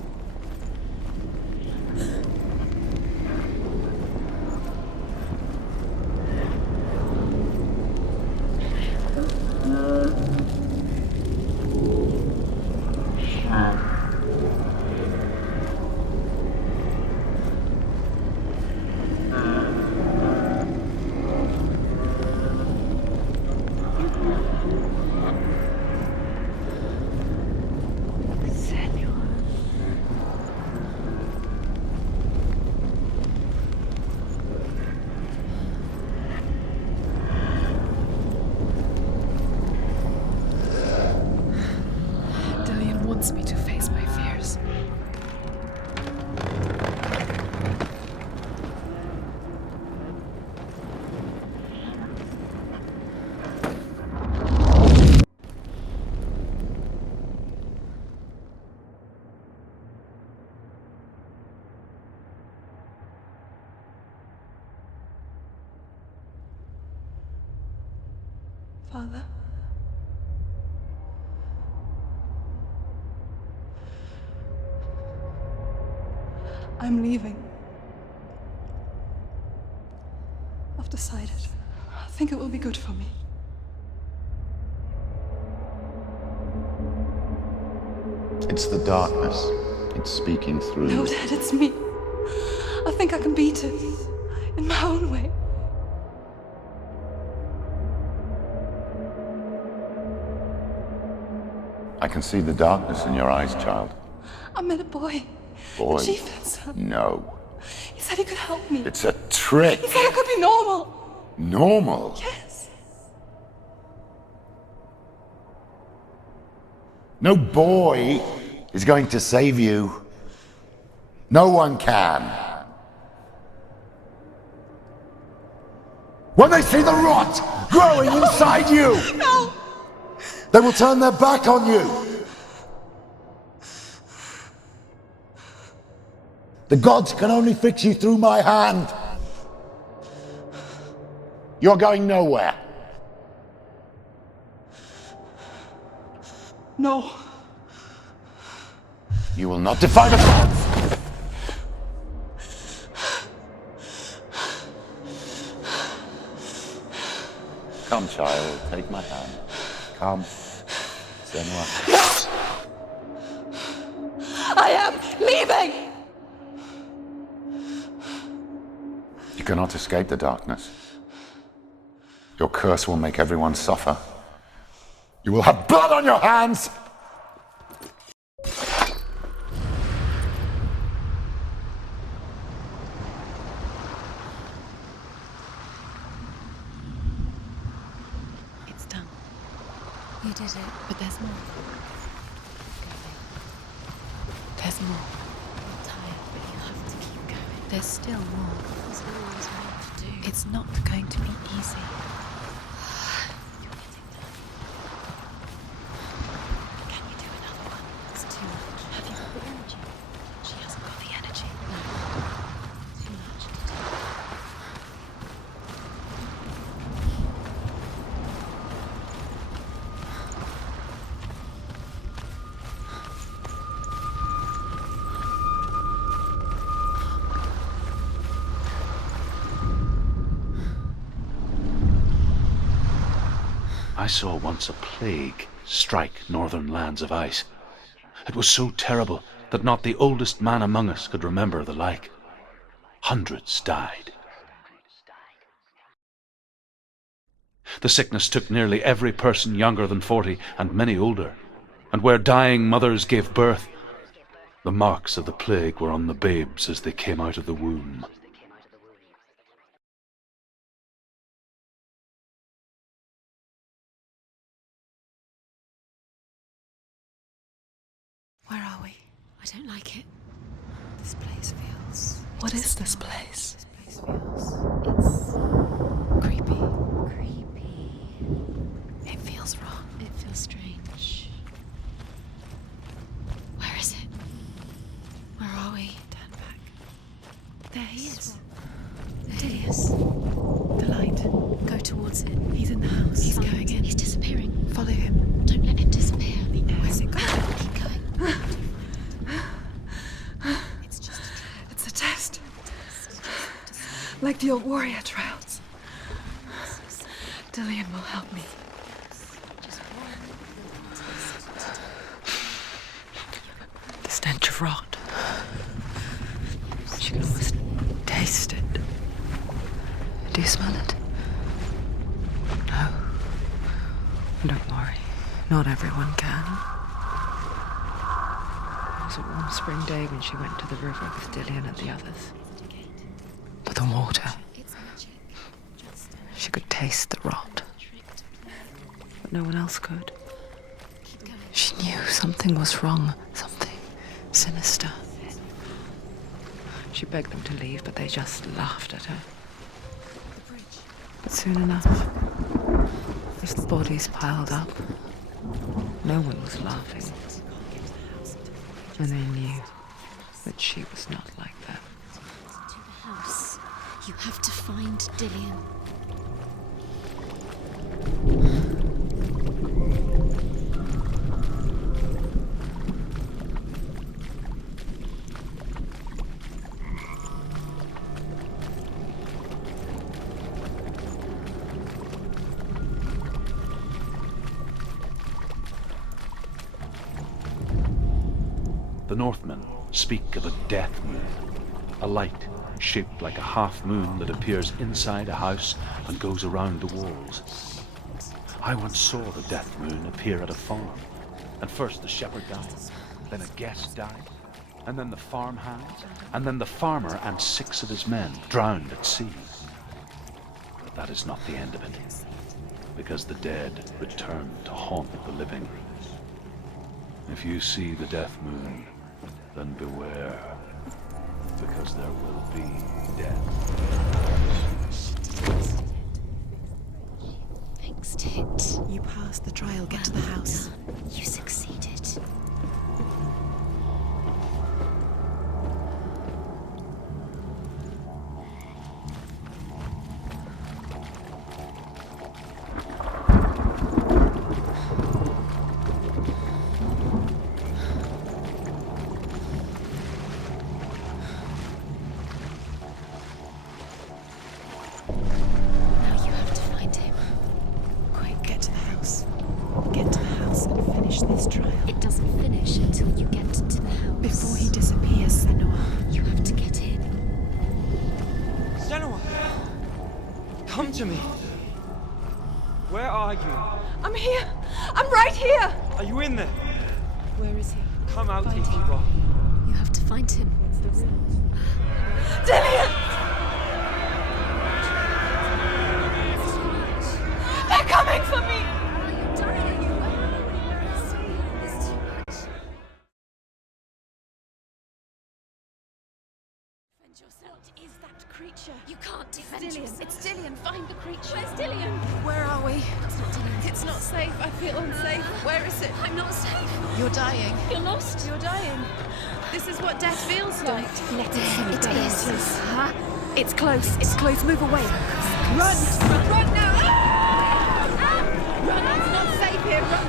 Dillian wants me to face my fears. Father? I'm leaving. I've decided. I think it will be good for me. It's the darkness. It's speaking through No, you. Dad, it's me. I think I can beat it. In my own way. I can see the darkness in your eyes, child. I met a boy. Boy. The chieftain's son. No. He said he could help me. It's a trick. He said I could be normal. Normal. Yes. No boy is going to save you. No one can. When they see the rot growing inside you, No! they will turn their back on you. The gods can only fix you through my hand. You're going nowhere. No. You will not defy the gods! Come, child, take my hand. Come. Senua. I am leaving! You cannot escape the darkness. Your curse will make everyone suffer. You will have blood on your hands! It's done. You did it. But there's more. There's more. I'm tired, but you have to keep going. There's still more. There's always more to do. It's not going to be easy. You're getting there. Can you do another one? It's too much. Have you got the energy? She hasn't got the energy. No. Too much to do. I saw once a plague strike northern lands of ice. It was so terrible that not the oldest man among us could remember the like. Hundreds died. The sickness took nearly every person younger than 40 and many older, and where dying mothers gave birth, the marks of the plague were on the babes as they came out of the womb. Where are we? I don't like it. This place feels... What is this place? This place feels... It's... Creepy. creepy. It feels wrong. It feels strange. Where is it? Where are we? Turn back. There he is. There There he he is. The light. Go towards it. He's in the house. He's Find going it. in. He's disappearing. Follow him. Don't let him disappear. Where's it going? Keep going. It's just a trial. It's a test. Like the old warrior trials. Dillian will help me. The stench of rot. She can almost taste it. Do you smell it? No. Don't worry. Not everyone can. It was a warm spring day when she went to the river with Dillian and the others. But the water. She could taste the rot. But no one else could. She knew something was wrong. Something sinister. She begged them to leave, but they just laughed at her. But soon enough, as the bodies piled up, no one was laughing. And they knew that she was not like them. To the house. You have to find Dillian. The Northmen speak of a death moon, a light shaped like a half moon that appears inside a house and goes around the walls. I once saw the death moon appear at a farm, and first the shepherd died, then a guest died, and then the farmhand, and then the farmer and 6 of his men drowned at sea. But that is not the end of it, because the dead return to haunt the living. If you see the death moon, then beware, because there will be death. Fixed it. You passed the trial. Get to the house. You succeeded. It doesn't finish until you get to the house. Before he disappears, Senua. You have to get in. Senua! Come to me. Where are you? I'm here. I'm right here. Are you in there? Where is he? Come out if you are. You have to find him. Dillian! They're coming for me! Is that creature? You can't defend Dillian. yourself. It's Dillian. Find the creature. Where's Dillian? Where are we? That's not Dillian. It's not safe. I feel unsafe. Where is it? I'm not safe. You're dying. You're lost. You're dying. This is what death feels like. Let it see. It is. Huh? It's close. It's close. Move away. Run! Run now! Run! It's not safe here. Run!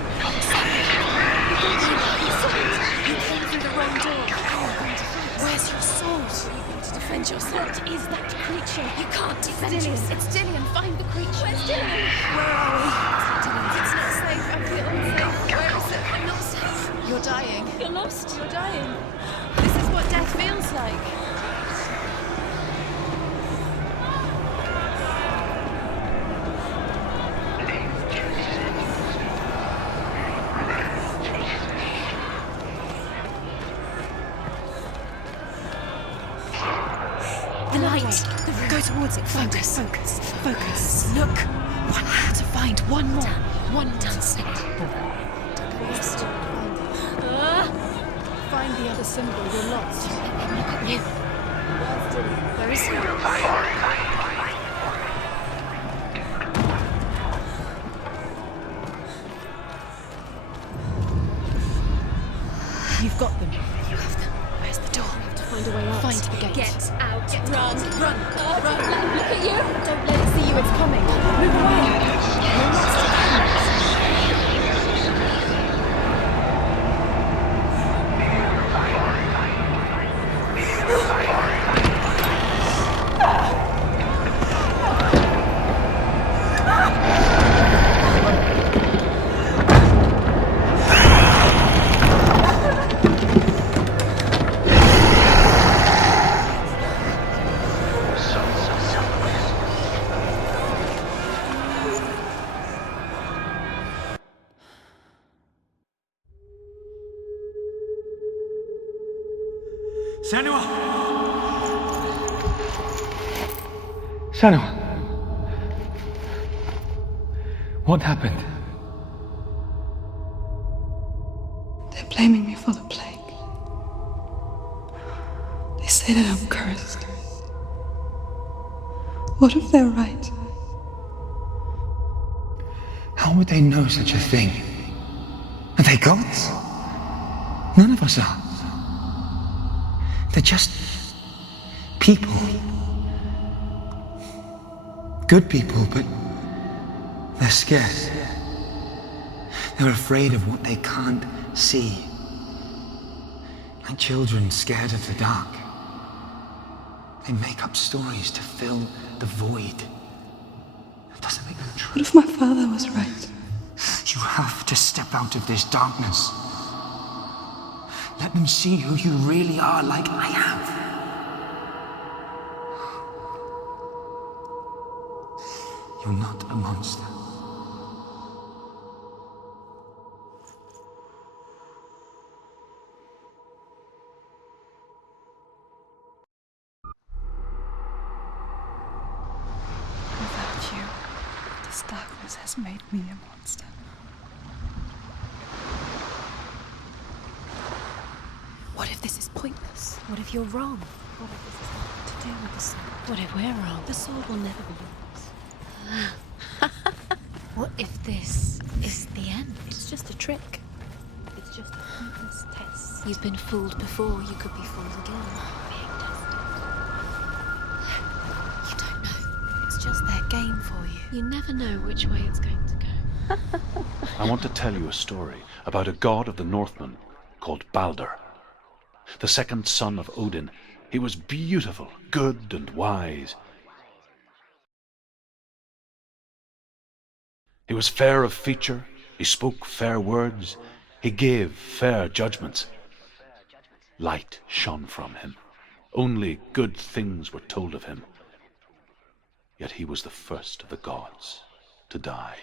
You came through the wrong door. Where's your sword? Defend yourself. What is that creature? You can't defend Dillian. yourself. It's Dillian. Find the creature. Where's Dillian? Where are we? It's not safe. I feel unsafe. Where is it? I'm not safe. You're dying. You're lost. You're dying. This is what death feels like. The light. Go towards it. Focus. Focus. Focus. Look. One more to find. One more. One more. Find the other symbol. You're lost. Look at you. Where is he? You've got them. You have them. Where's the door? We have to find a way out. Find the gate. Get out. Run. Run. Run. Look at you. Don't let it see you. It's coming. Move away. You're lost. Senua! Senua! What happened? They're blaming me for the plague. They say that I'm cursed. What if they're right? How would they know such a thing? Are they gods? None of us are. They're just people. Good people, but they're scared. They're afraid of what they can't see. Like children scared of the dark. They make up stories to fill the void. That doesn't make them true. What if my father was right? You have to step out of this darkness. Let them see who you really are, like I have. You're not a monster. Without you, this darkness has made me a monster. What if you're wrong? What if this has nothing to do with the sword? What if we're wrong? The sword will never be yours. What if this is the end? It's just a trick. It's just a pointless test. You've been fooled before, you could be fooled again. Being tested. You don't know. It's just their game for you. You never know which way it's going to go. I want to tell you a story about a god of the Northmen called Balder. The second son of Odin. He was beautiful, good and wise. He was fair of feature, he spoke fair words, he gave fair judgments. Light shone from him. Only good things were told of him. Yet he was the first of the gods to die.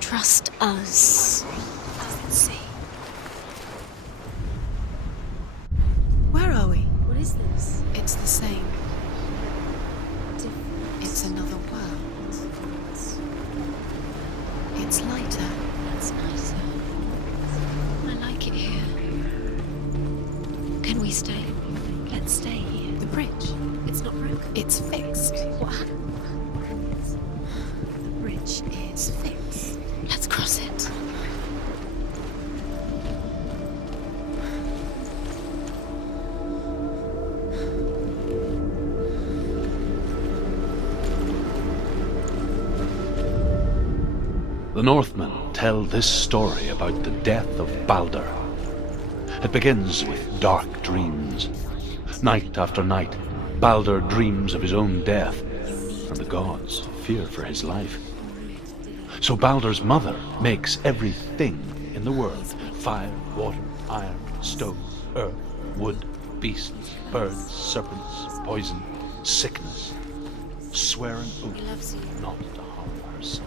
Trust us. Doesn't see. Where are we? What is this? It's the same. Different. It's another world. It's lighter. That's nicer. I like it here. Can we stay? Let's stay here. The bridge. It's not broken. It's fixed. What happened? The bridge is fixed. Let's cross it. The Northmen tell this story about the death of Balder. It begins with dark dreams. Night after night, Balder dreams of his own death, and the gods fear for his life. So Balder's mother makes everything in the world: fire, water, iron, stone, earth, wood, beasts, birds, serpents, poison, sickness, swear an oath not to harm her son.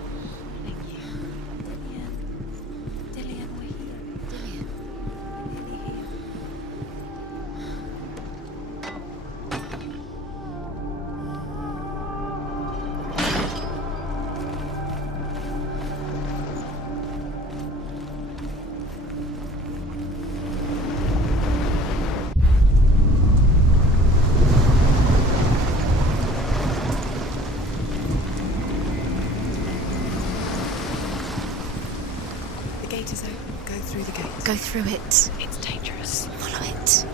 Go through it. It's dangerous. Follow it.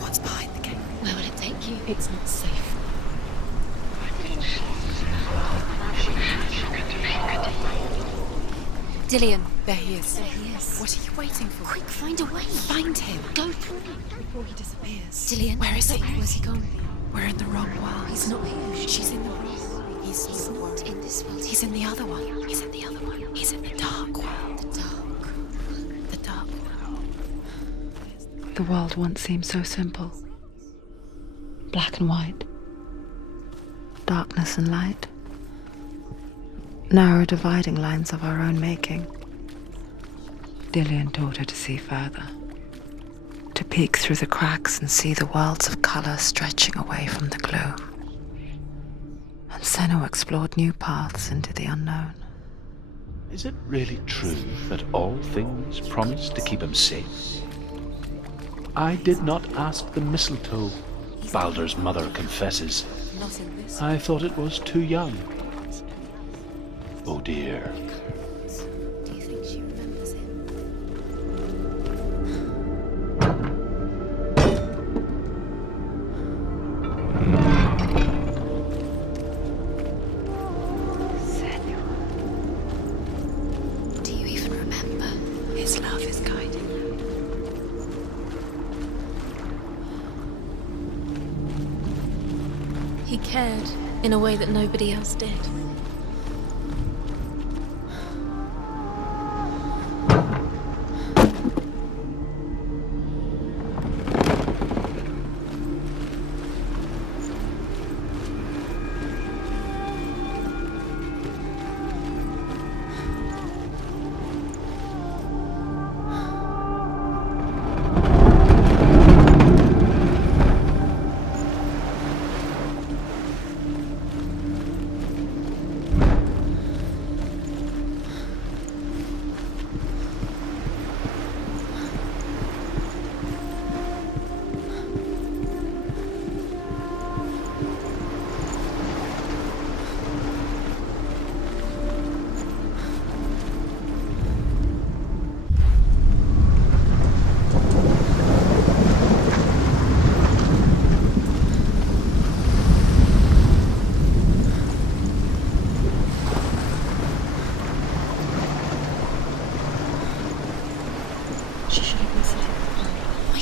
What's behind the gate? Where will it take you? It's not safe. Dillian. There he is. There he is. What are you waiting for? Quick, find a way. Find him. Go through it. Before he disappears. Dillian. Where is he? Where's he gone? We're in the wrong world. He's not here. She's in the wrong. He's not in this world. He's in the other one. He's in the other one. He's in the dark world. The dark. The dark world. The world once seemed so simple. Black and white. Darkness and light. Narrow dividing lines of our own making. Dillian taught her to see further. To peek through the cracks and see the worlds of colour stretching away from the gloom. And Senua explored new paths into the unknown. Is it really true that all things promise to keep him safe? I did not ask the mistletoe, Balder's mother confesses. Not in this. I thought it was too young. Oh dear. Do you think she remembers him? Senua. Do you He cared in a way that nobody else did.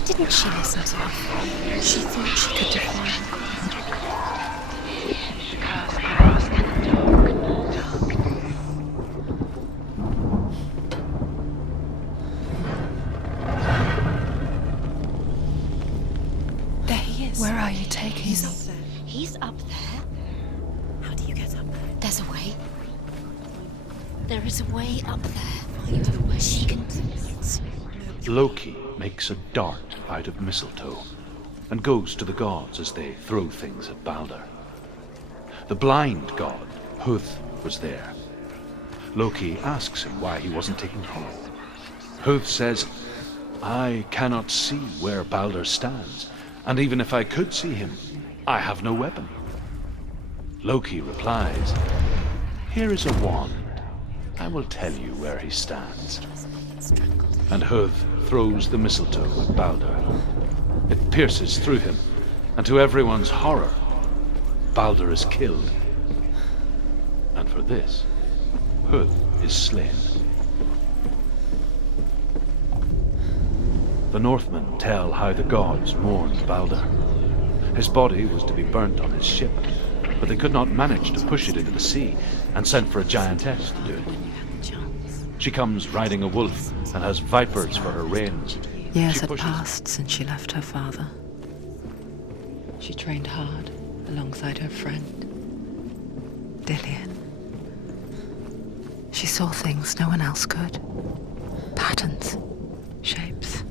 Didn't she listen to him? She thought she could defy him. There he is. Where are you taking He's me? up there. He's up there. How do you get up there? There's a way. There is a way up there. Find a way. She can do it. Loki makes a dart out of mistletoe and goes to the gods as they throw things at Balder. The blind god, Huth, was there. Loki asks him why he wasn't taken home. Huth says, "I cannot see where Balder stands, and even if I could see him, I have no weapon." Loki replies, "Here is a wand. I will tell you where he stands." And Huth throws the mistletoe at Balder. It pierces through him, and to everyone's horror, Balder is killed. And for this, Huth is slain. The Northmen tell how the gods mourned Balder. His body was to be burnt on his ship, but they could not manage to push it into the sea, and sent for a giantess to do it. She comes riding a wolf and has vipers for her reins. Years had passed since she left her father. She trained hard alongside her friend, Dillian. She saw things no one else could. Patterns, shapes,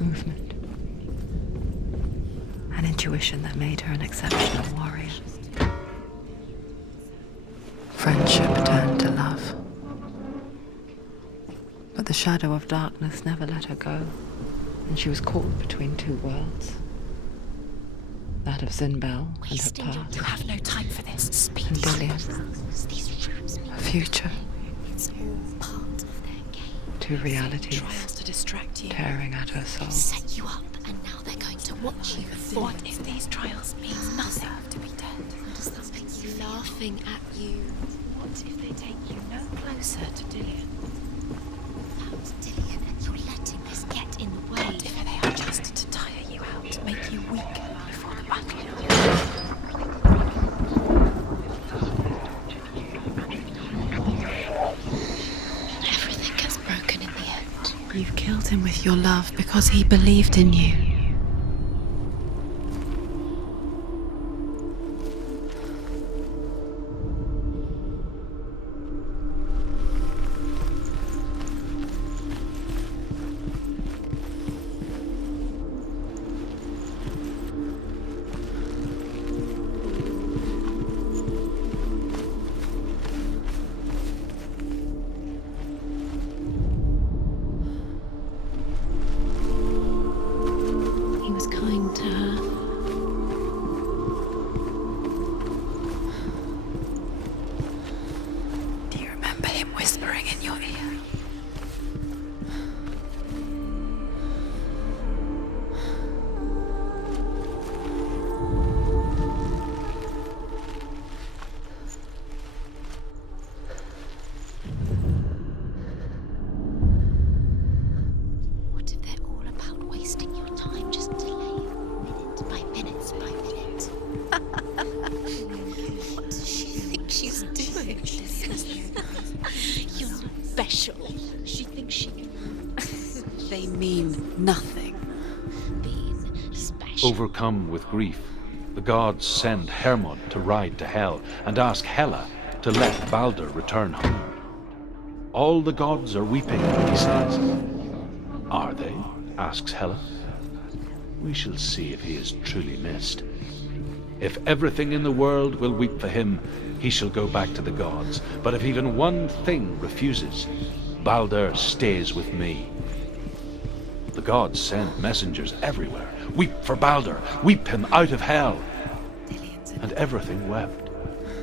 movement. An intuition that made her an exceptional warrior. Friendship turned to love. But the shadow of darkness never let her go, and she was caught between two worlds. That of Zinbel and her past. You have no time for this. Speak. And Dillian. Her future. It's all part of their game. Two realities Trials to distract you. tearing at her soul. Set you up, and now they're going to watch you. What if these trials mean nothing to be dead? How does that make you laughing at you? What if they take you no closer to Dillian? That's Dillian, and you're letting this get in the way. What if they are just to tire you out, make you weak before the battle? Everything gets broken in the end. You killed him with your love because he believed in you. You're special. She thinks she can. They mean nothing. Being special. Overcome with grief, the gods send Hermod to ride to Hel and ask Hela to let Balder return home. All the gods are weeping, he says. Are they? Asks Hela. We shall see if he is truly missed. If everything in the world will weep for him, he shall go back to the gods. But if even one thing refuses, Balder stays with me. The gods send messengers everywhere. Weep for Balder, weep him out of Hel. And everything wept.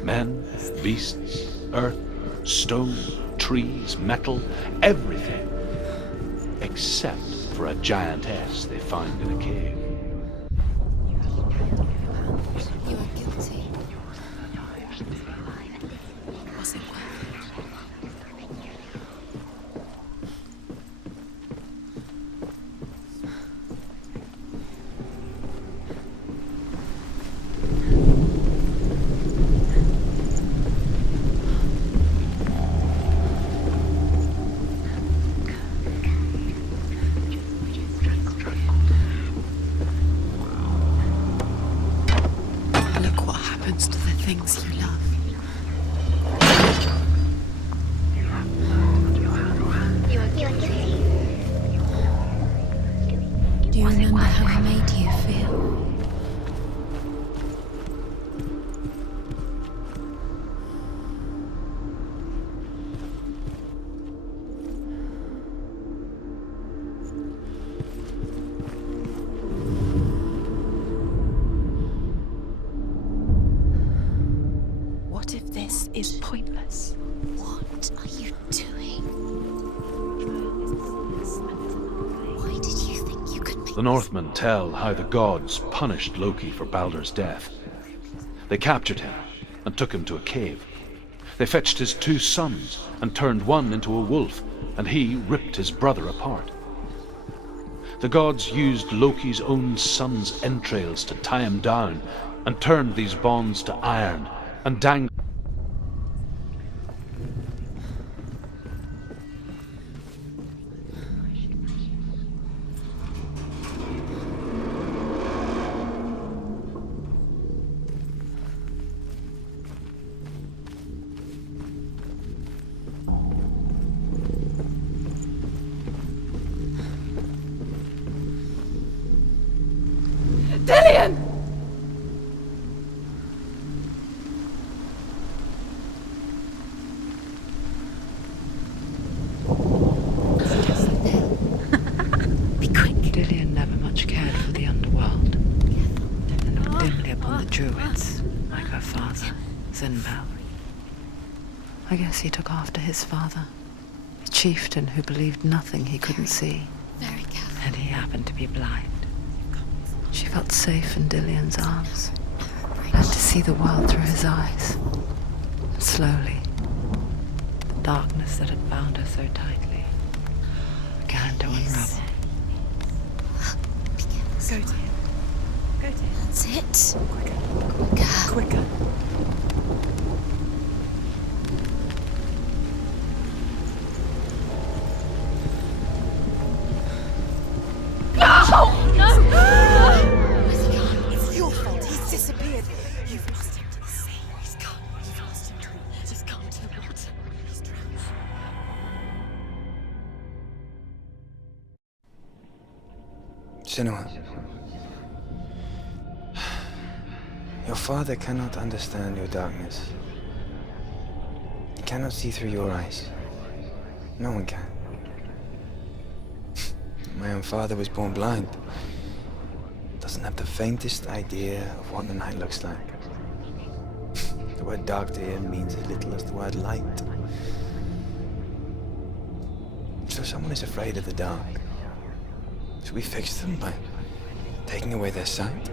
Men, beasts, earth, stone, trees, metal, everything. Except for a giantess they find in a cave. You are guilty. Was it worth Look what happens to the things you love. Do you remember how I made you feel? What if this is pointless? What are you doing? Why did you think you could make The Northmen tell how the gods punished Loki for Balder's death. They captured him and took him to a cave. They fetched his 2 sons and turned one into a wolf, and he ripped his brother apart. The gods used Loki's own son's entrails to tie him down and turned these bonds to iron and dangled. Dillion! Be quick. Dillion never much cared for the underworld, and looked dimly upon the druids, like her father, Zinbel. I guess he took after his father, a chieftain who believed nothing he couldn't see, Very careful. and he happened to be blind. She felt safe in Dillion's arms, learned to see the world through his eyes. And slowly, the darkness that had bound her so tightly began to unravel. Go to him. Go to him. That's it. Quicker. Quicker. It's your fault. He's disappeared. You've lost him to the sea. He's gone. You've lost him to him. Just come to the water. He's drowned. Senua. Your father cannot understand your darkness. He cannot see through your eyes. No one can. My own father was born blind. Doesn't have the faintest idea of what the night looks like. The word dark to him means as little as the word light. So someone is afraid of the dark. So we fix them by taking away their sight.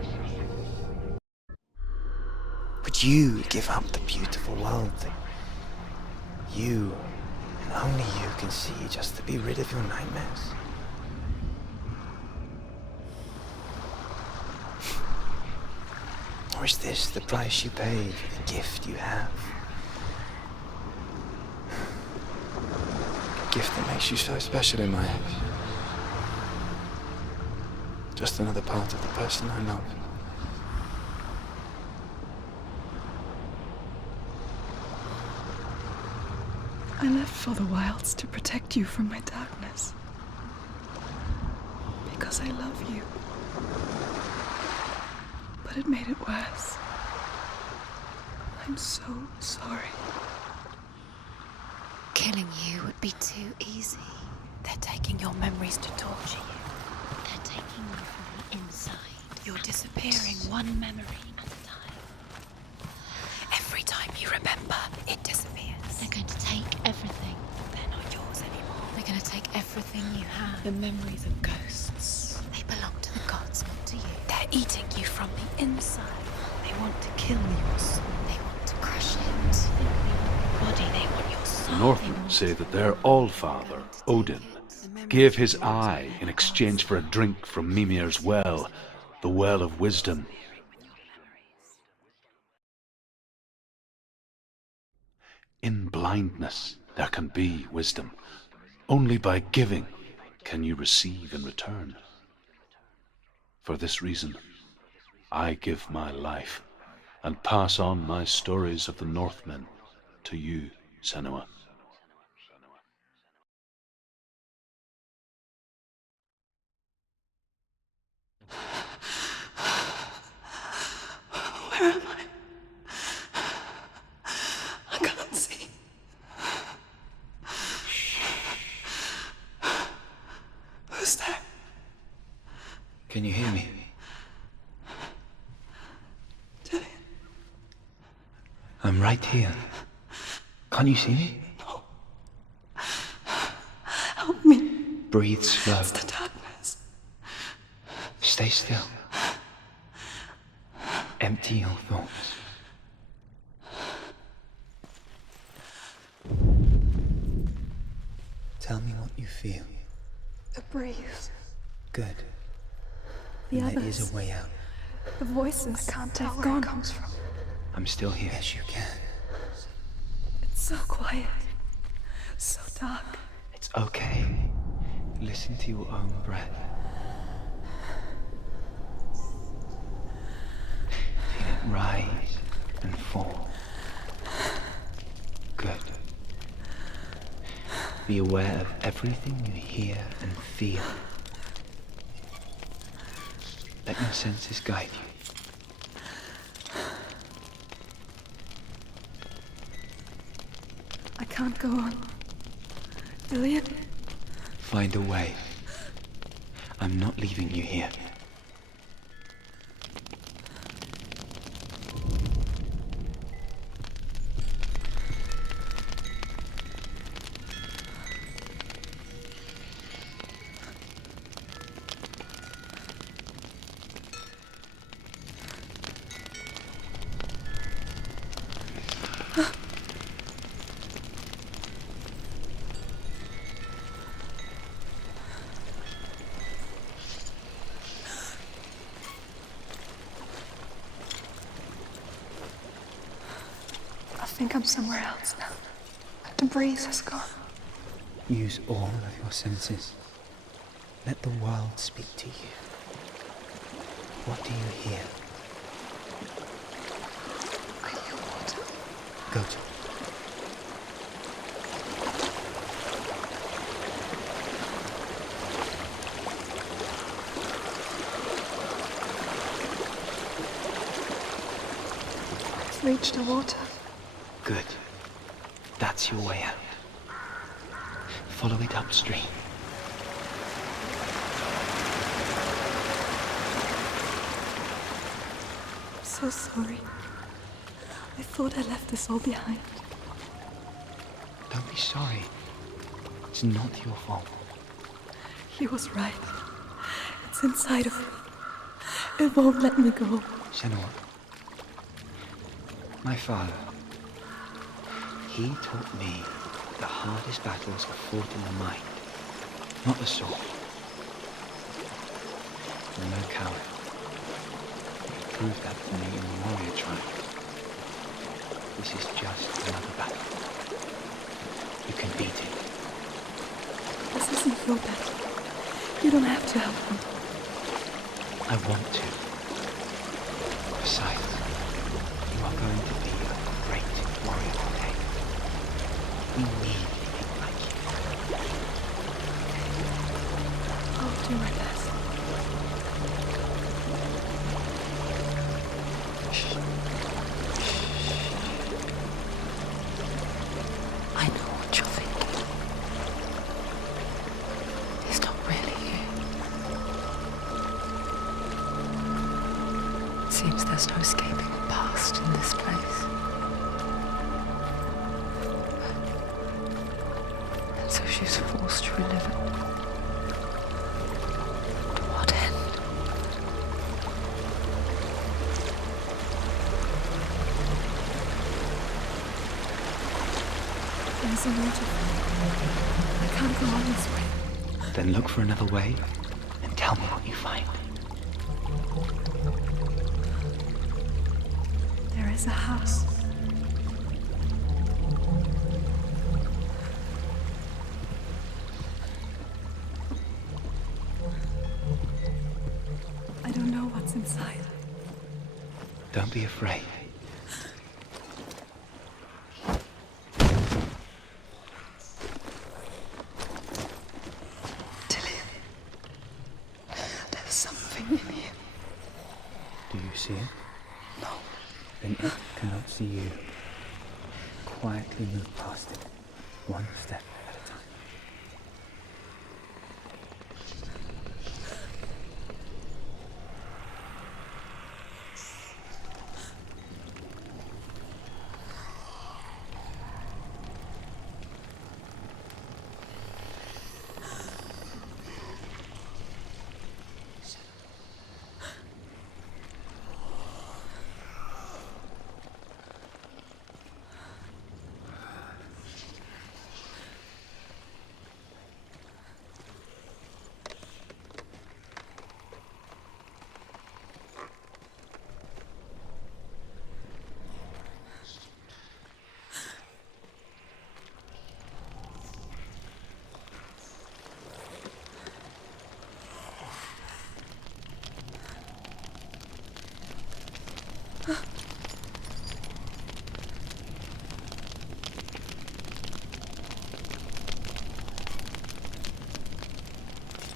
Would you give up the beautiful world that you and only you can see just to be rid of your nightmares? Or is this the price you pay for the gift you have? gift that makes you so special in my eyes. Just another part of the person I love. I left for the wilds to protect you from my darkness. Because I love you. But it made it worse. I'm so sorry. Killing you would be too easy. They're taking your memories to torture you. They're taking you from the inside. You're disappearing one memory at a time. Every time you remember, it disappears. They're going to take everything. They're not yours anymore. They're going to take everything you have. The memories of ghosts. They belong to the gods, not to you. They're eating you from the inside. They want to kill your soul. They want to crush it. They want your body. They want your soul. The Northmen say that their Allfather, Odin, gave his eye in exchange for a drink from Mimir's well, the well of wisdom. In blindness there can be wisdom. Only by giving can you receive in return. For this reason, I give my life and pass on my stories of the Northmen to you, Senua. Where am I? I can't see. Who's there? Can you hear me? Dillian. I'm right here. Can't you see me? No. Help me. Breathe slow. It's the darkness. Stay still. Empty your thoughts. Tell me what you feel. The breeze. Good. The And there others. is a way out. The voices. I can't tell where it comes from. I'm still here. Yes, you can. It's so quiet. So dark. It's okay. Listen to your own breath. Feel it rise and fall. Good. Be aware of everything you hear and feel. Let your senses guide you. I can't go on. Dillian? Find a way. I'm not leaving you here. I think I'm somewhere else now. The breeze has gone. Use all of your senses. Let the world speak to you. What do you hear? I hear water. Go to it. I've reached the water. Good. That's your way out. Follow it upstream. I'm so sorry. I thought I left this all behind. Don't be sorry. It's not your fault. He was right. It's inside of me. It won't let me go. Senua. My father. He taught me the hardest battles are fought in the mind, not the sword. You're no coward. You proved that to me in the warrior tribe. This is just another battle. You can beat it. You're better. You don't have to help me. I want to. Besides, you are going to be a great warrior one day. We need people like you. I'll do my best. I know what you're thinking. He's not really here. Seems there's no escaping the past in this place. And so she's forced to relive it. To what end? There's a waterfall. I can't go on this way. Then look for another way and tell me what you find. There is a house. I don't know what's inside. Don't be afraid. There's something in here. Do you see it? No. Then it cannot see you. Quietly move past it, one step at a time.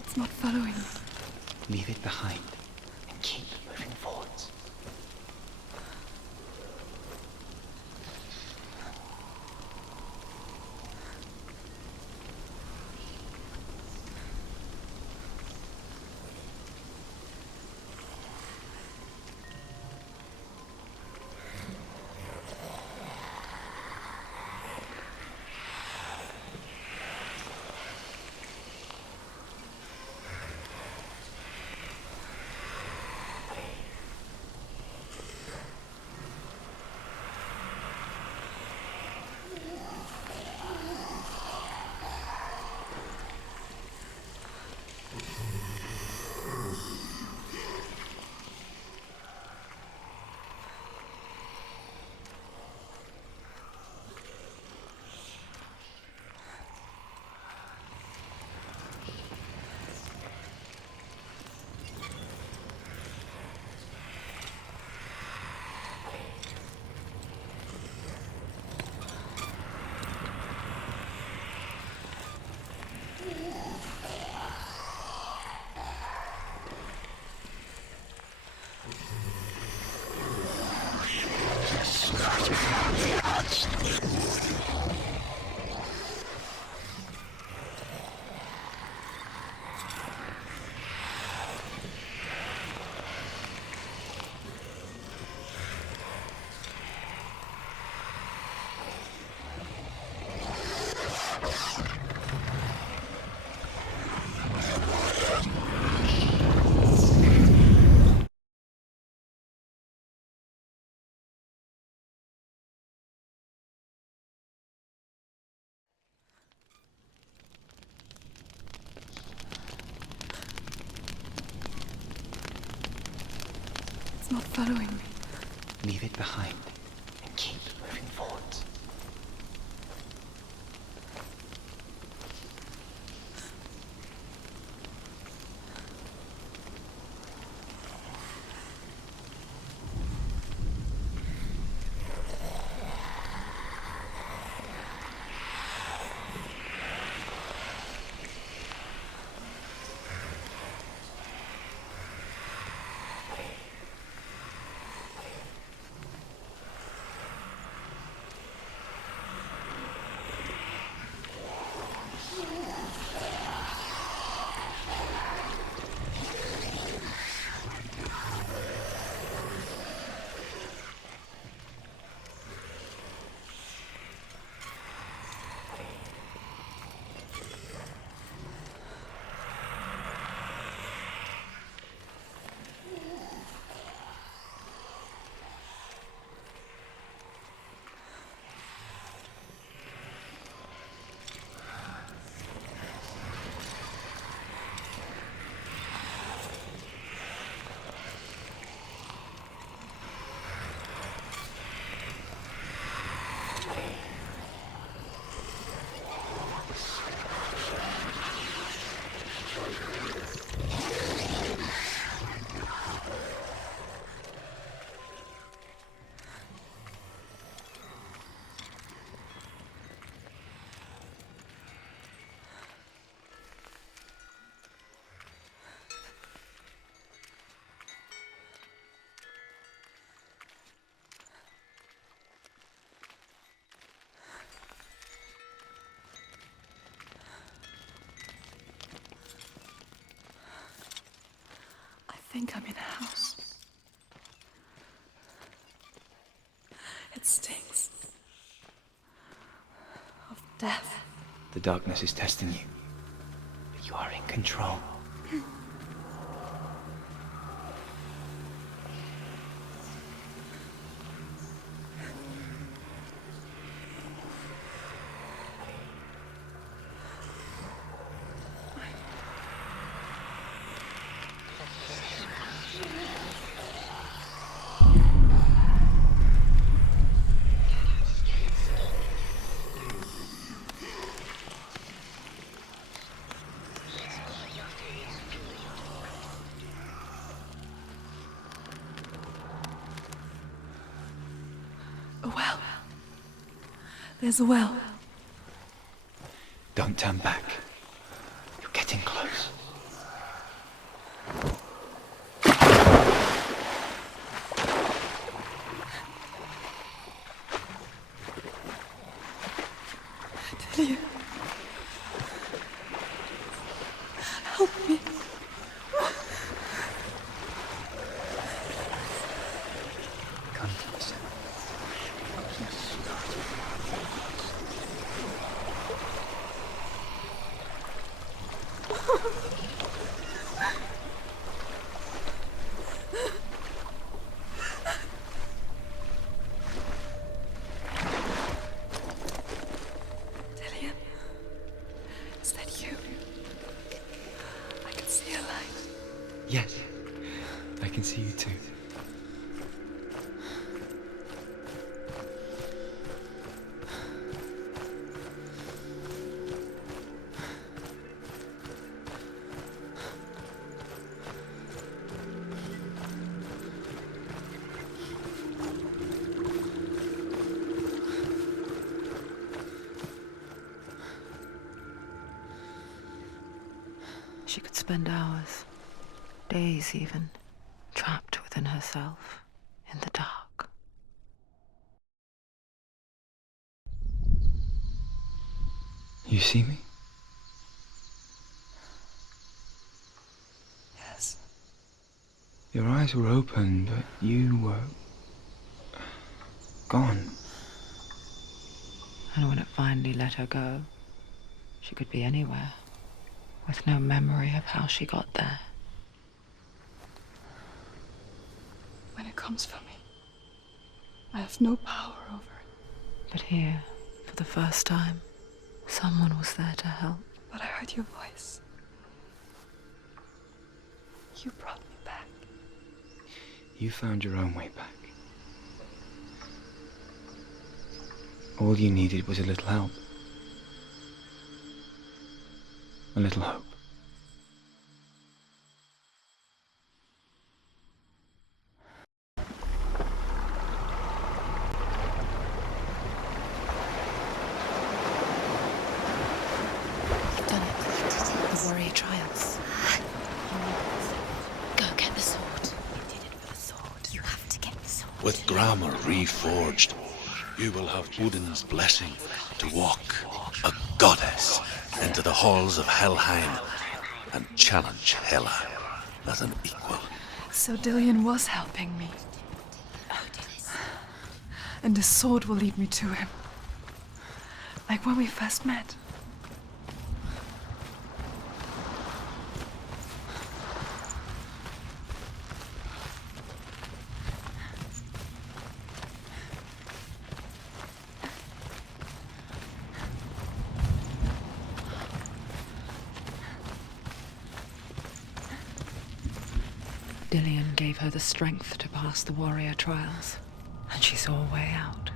It's not following me. Leave it behind and keep moving forwards. It's not following me. Leave it behind and keep moving forwards. think I'm in a house. It stinks of death. The darkness is testing you, but you are in control. A well. There's a well. Don't turn back. You're getting close. Delia. Help me. Come to the center. Delia. Is that you? I can see a light. Yes, I can see you too. She could spend hours, days even, trapped within herself, in the dark. You see me? Yes. Your eyes were open, but you were gone. And when it finally let her go, she could be anywhere, with no memory of how she got there. When it comes for me, I have no power over it. But here, for the first time, someone was there to help. But I heard your voice. You brought me back. You found your own way back. All you needed was a little help. A little hope. You've done it. The warrior trials. Go get the sword. You did it for the sword. You have to get the sword. With Garmr reforged, you will have Odin's blessing to walk, a goddess, into the halls of Helheim and challenge Hela as an equal. So Dillion was helping me. And the sword will lead me to him. Like when we first met. Dillion gave her the strength to pass the warrior trials, and she saw a way out.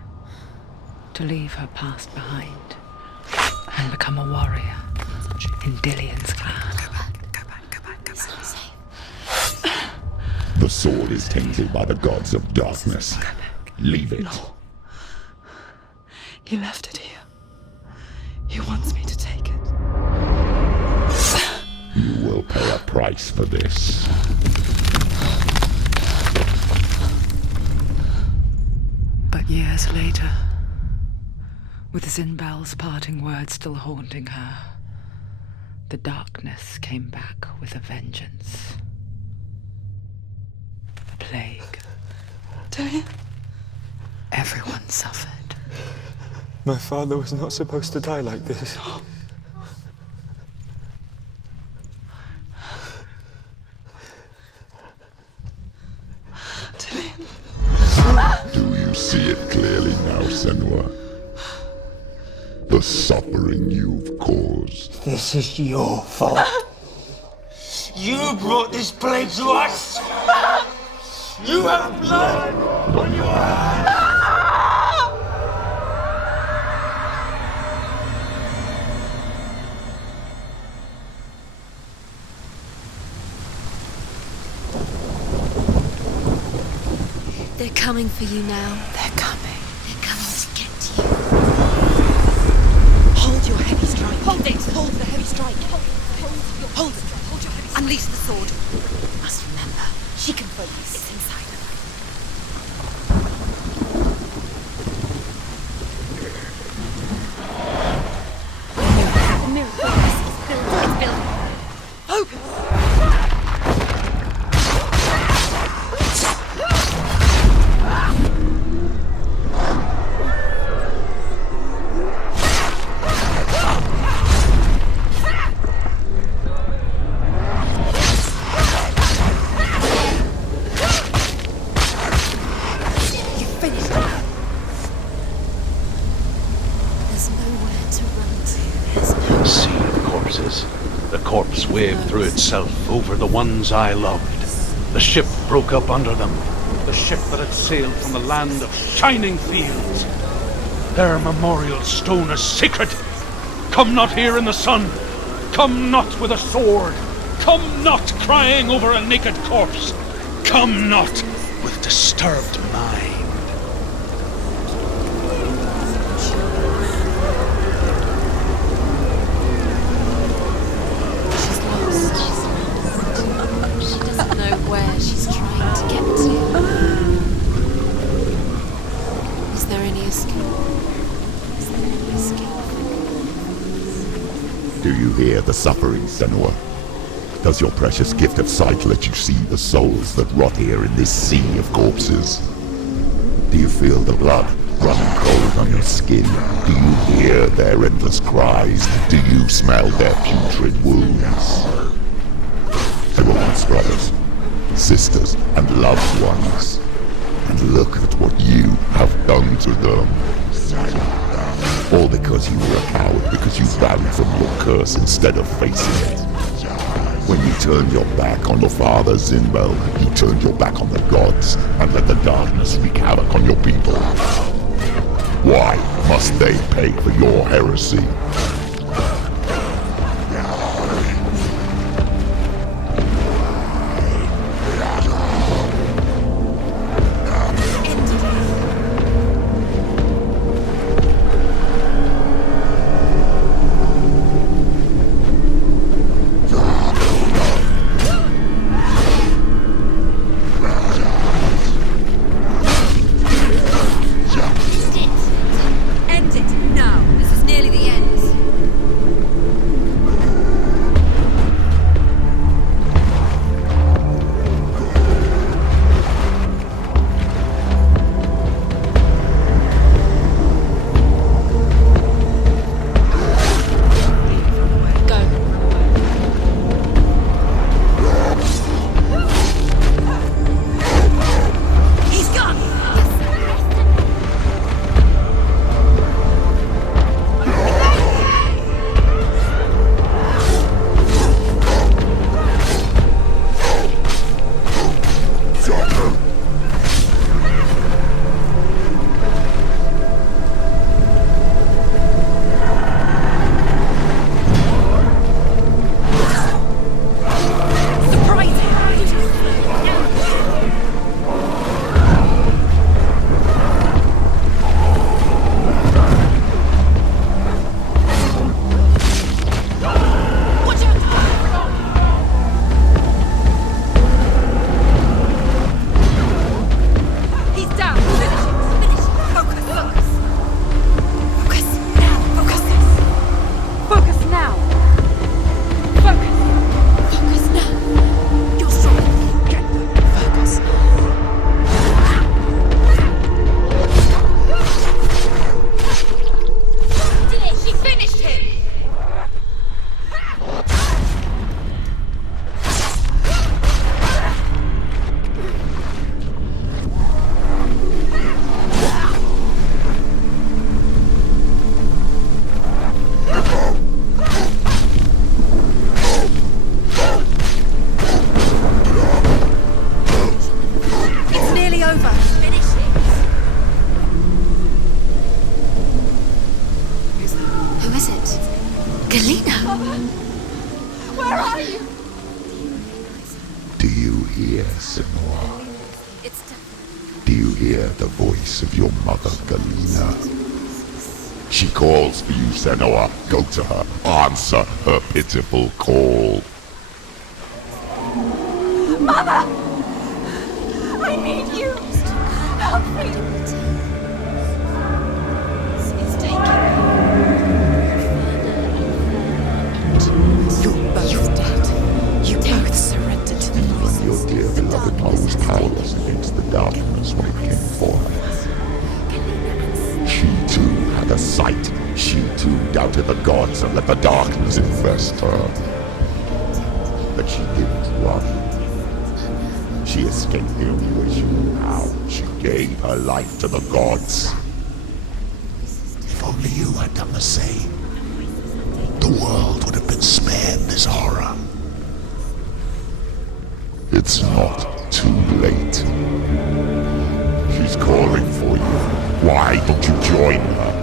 To leave her past behind and become a warrior in Dillion's clan. Go back. It's not safe. The sword is tainted by the gods of darkness. Leave it. No. He left it here. He wants me to take it. You will pay a price for this. But years later, with Zinbal's parting words still haunting her, the darkness came back with a vengeance. plague. Damien? Everyone suffered. My father was not supposed to die like this. Do you see it clearly now, Senua? The suffering you've caused. This is your fault. You brought this plague to us! You have blood on your hands! They're coming for you now. They're coming. They're coming to get you. Hold your heavy strike. Hold it. Hold the heavy strike. Hold it. Hold your heavy strike. Unleash the sword. You must remember, she can focus. It's inside her. The mirror focus is building. It's building. Focus. Corpse waved through itself over the ones I loved. The ship broke up under them. The ship that had sailed from the land of shining fields. Their memorial stone is sacred. Come not here in the sun. Come not with a sword. Come not crying over a naked corpse. Come not with disturbed mind. Where she's trying to get to. Is there any escape? Is there any escape? Do you hear the suffering, Senua? Does your precious gift of sight let you see the souls that rot here in this sea of corpses? Do you feel the blood running cold on your skin? Do you hear their endless cries? Do you smell their putrid wounds? They were once brothers, sisters, and loved ones. And look at what you have done to them. All because you were a coward, because you ran from your curse instead of facing it. When you turned your back on your father, Zinbel, you turned your back on the gods and let the darkness wreak havoc on your people. Why must they pay for your heresy? End it now. This is nearly the end. Galena! Where are you? Do you hear, Senua? Do you hear the voice of your mother, Galena? She calls for you, Senua. Go to her. Answer her pitiful call. Mother! I need you! Help me! It's taking You're both dead. You both surrendered to the voices. Your dear beloved mother was powerless against the darkness when it came for her. She too had a sight. She too doubted the gods and let the darkness infest her. But she didn't run. She escaped the only way she knew how. She gave her life to the gods. If only you had done the same, the world would have been spared this horror. It's not too late. She's calling for you. Why don't you join her?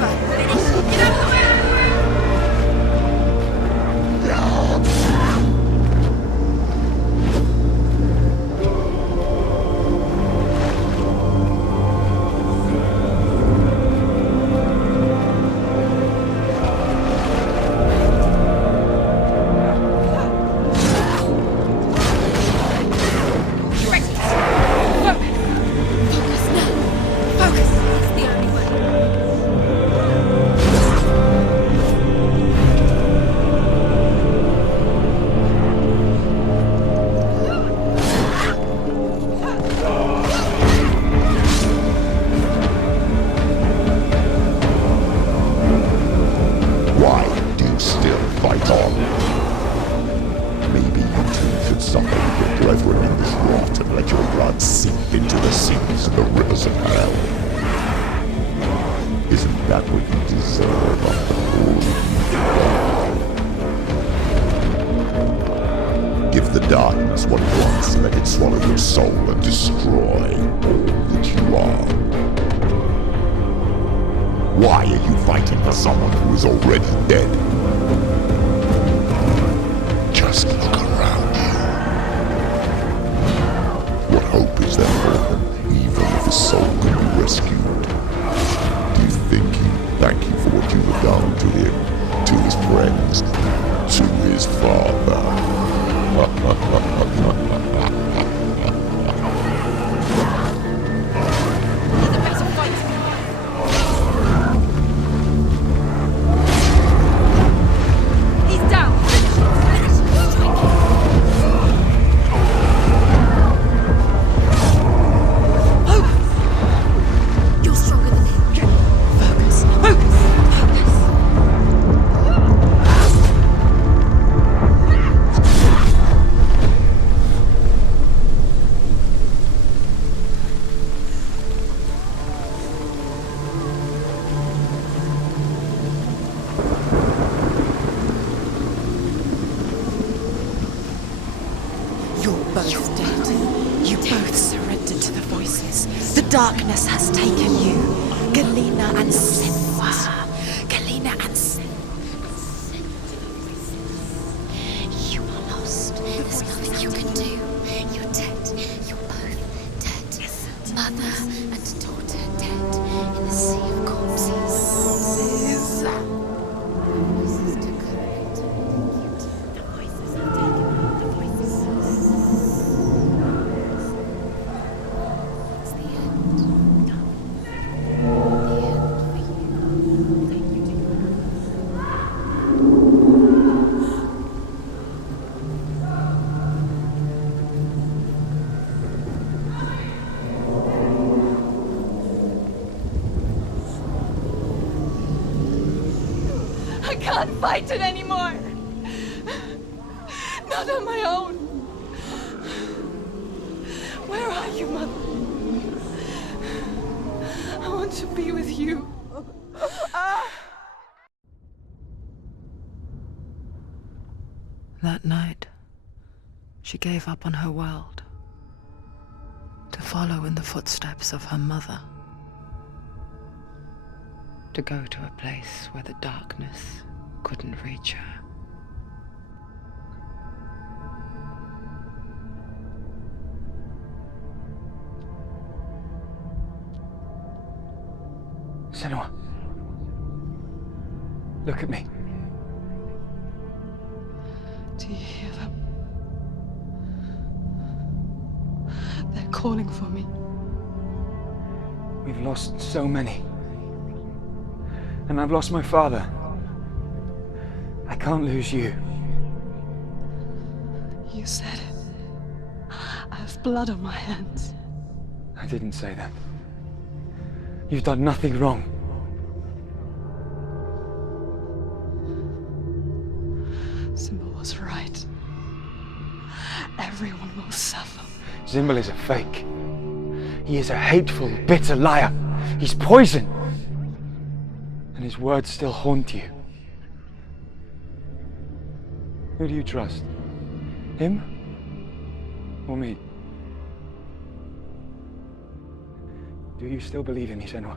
over. Finish. Get out of the way! Darkness has taken you, Galina and Senua. Galina and Senua. You are lost. There's nothing you can do. You're dead. You're both dead. Mother and daughter dead in the sea of corpses. I can't fight it anymore. Not on my own. Where are you, Mother? I want to be with you. That night, she gave up on her world to follow in the footsteps of her mother, to go to a place where the darkness couldn't reach her. Senua, look at me. Do you hear them? They're calling for me. We've lost so many. And I've lost my father. I can't lose you. You said it. I have blood on my hands. I didn't say that. You've done nothing wrong. Symbol was right. Everyone will suffer. Zimbel is a fake. He is a hateful, bitter liar. He's poison. And his words still haunt you. Who do you trust? Him? Or me? Do you still believe in me, Senua?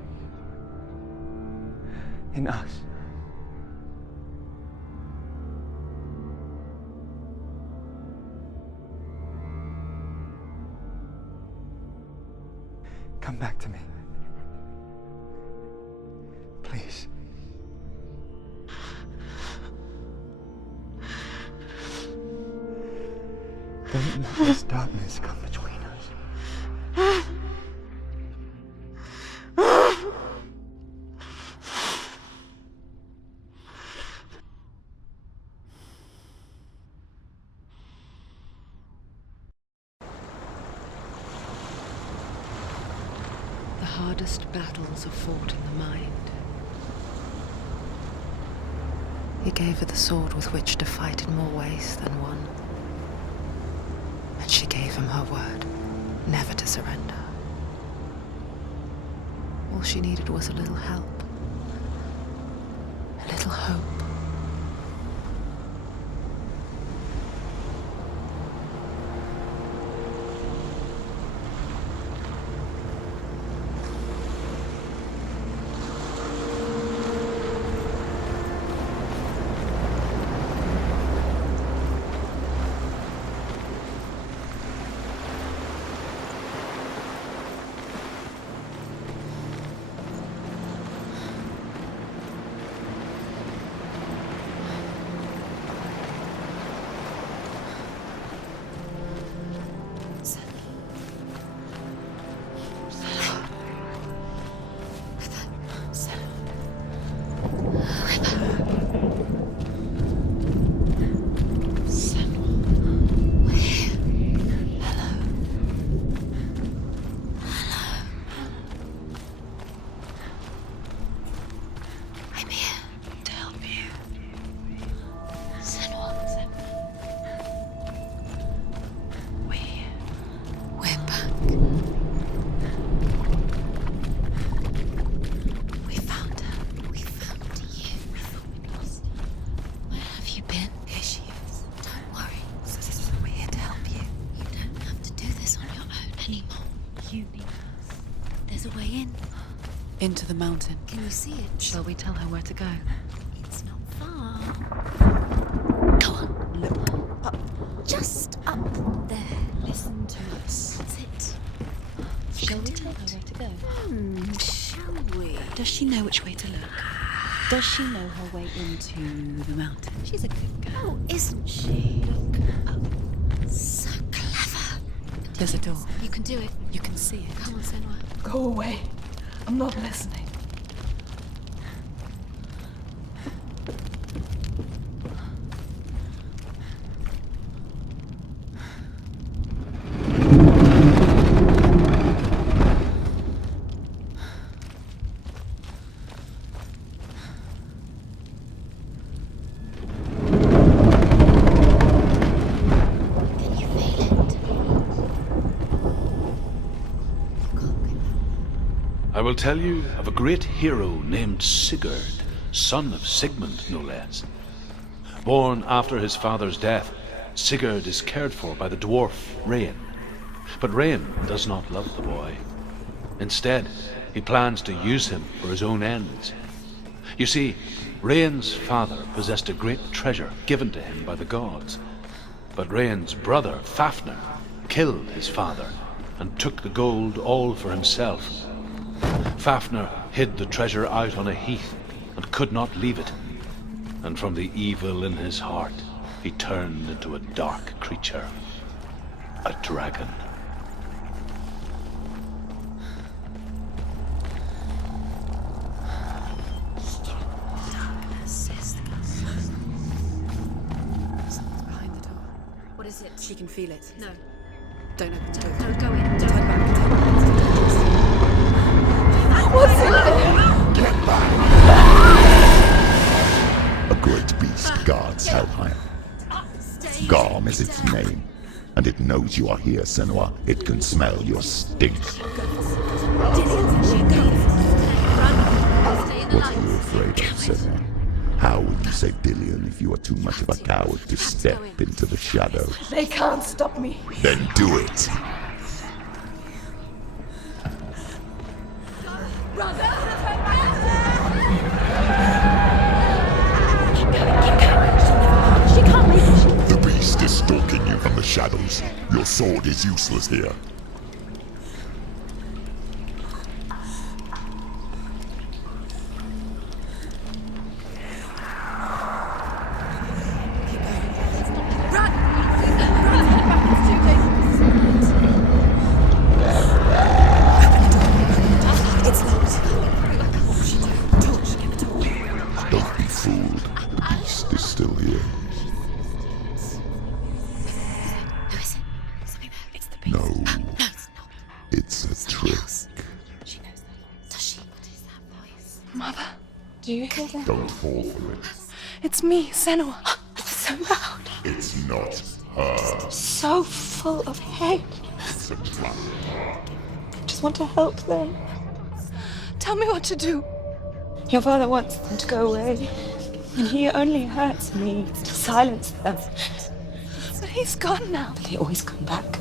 in us. Come back to me. Please. Don't let this darkness come between us. The hardest battles are fought in the mind. He gave her the sword with which to fight in more ways than one. And she gave him her word, never to surrender. All she needed was a little help, a little hope. Into the mountain. Can you see it? Shall we tell her where to go? It's not far. Go on. Look. Up. Just up there. Listen to us. That's it. Shall we tell her where to go? Shall we? Does she know which way to look? Does she know her way into the mountain? She's a good girl. Oh, isn't she? Look up. So clever. There's a door. You can do it. You can see it. Come on, Senua. Go away. I'm not listening. I will tell you of a great hero named Sigurd, son of Sigmund, no less. Born after his father's death, Sigurd is cared for by the dwarf Rain. But Rain does not love the boy. Instead, he plans to use him for his own ends. You see, Rain's father possessed a great treasure given to him by the gods. But Rain's brother, Fafnir, killed his father and took the gold all for himself. Fafnir hid the treasure out on a heath and could not leave it. And from the evil in his heart, he turned into a dark creature, a dragon. Someone's behind the door. What is it? She can feel it. No. Don't open the door. No, go in. Turn back. Turn back. What's in there? Get back! A great beast guards Helheim. Garmr is its name, and it knows you are here, Senua. It can smell your stink. What are you afraid of, Senua? How would you save Dillion if you are too much of a coward to step into the shadows? They can't stop me. Then do it! Brother! shadows. Your sword is useless here. Don't be fooled. The beast is still here. No. It's a trick. Mother, do you hear that? Don't fall for it. It's me, Senua. It's so loud. It's not her. So full of hate. It's a trap. I just want to help them. Tell me what to do. Your father wants them to go away. And he only hurts me to silence them. But he's gone now. They always come back.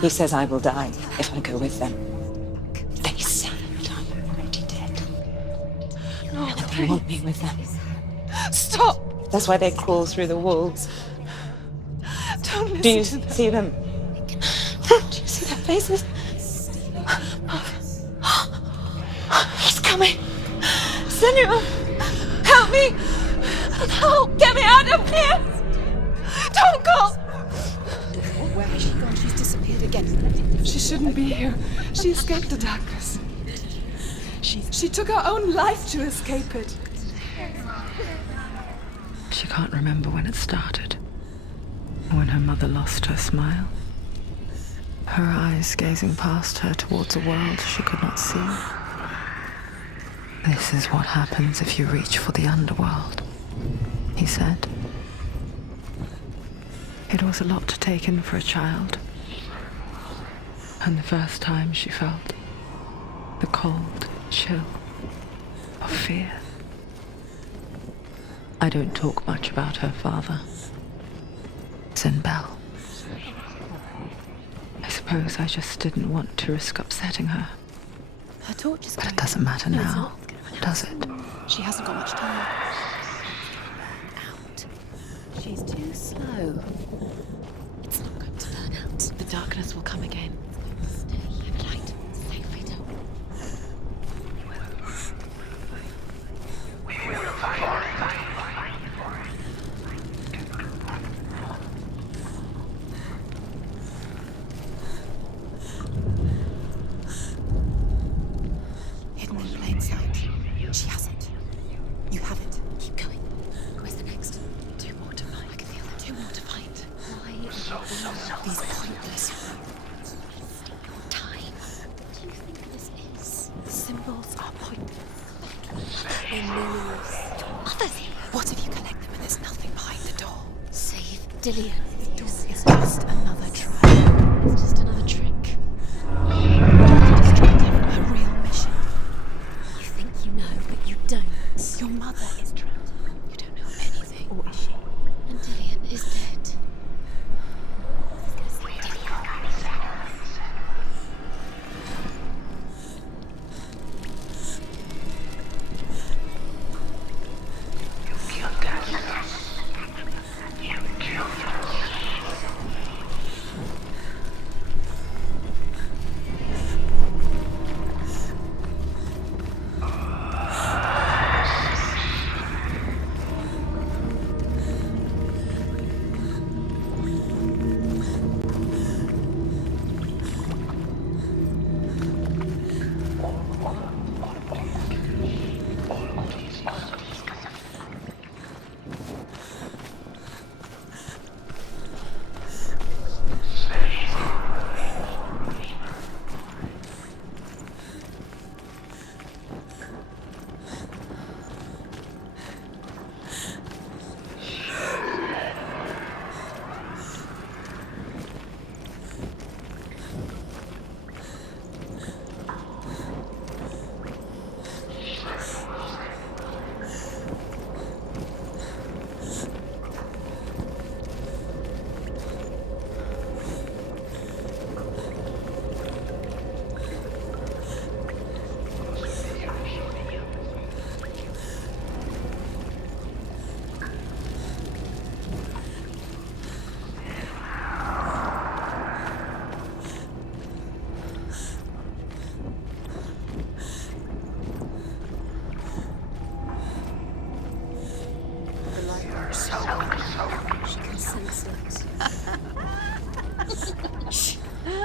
He says I will die if I go with them. They say that I'm already dead. No, And they want me with them. Stop! That's why they crawl through the walls. Don't listen Do you to them. see them? Do you see their faces? He's coming! Senua! Help me! Help! Get me out of here! Don't go! Where has she gone? She's disappeared again. She shouldn't be here. She escaped the darkness. She took her own life to escape it. She can't remember when it started. When her mother lost her smile. Her eyes gazing past her towards a world she could not see. This is what happens if you reach for the underworld, he said. It was a lot to take in for a child. And the first time she felt the cold chill of fear. I don't talk much about her father, Bell. I suppose I just didn't want to risk upsetting her. Her torch is But it doesn't matter now, does it? She hasn't got much time. Out. She's too slow. It's not going to burn out. The darkness will come again. Stay light. Stay fatal. We will find. Hidden in plain sight. She hasn't. You have it. Keep going. Where's the next? 2 more to find. I can feel that. 2 more to find. Why these pointless time? What do you think this is? The symbols are pointless. They're meaningless. Others here. What if you collect them and there's nothing behind the door? Save Dillian. The door is just another trial. It's just another trick. Her real mission. You think you know, but you don't. Your mother is trapped. You don't know anything. Or is she? And Dillian is dead.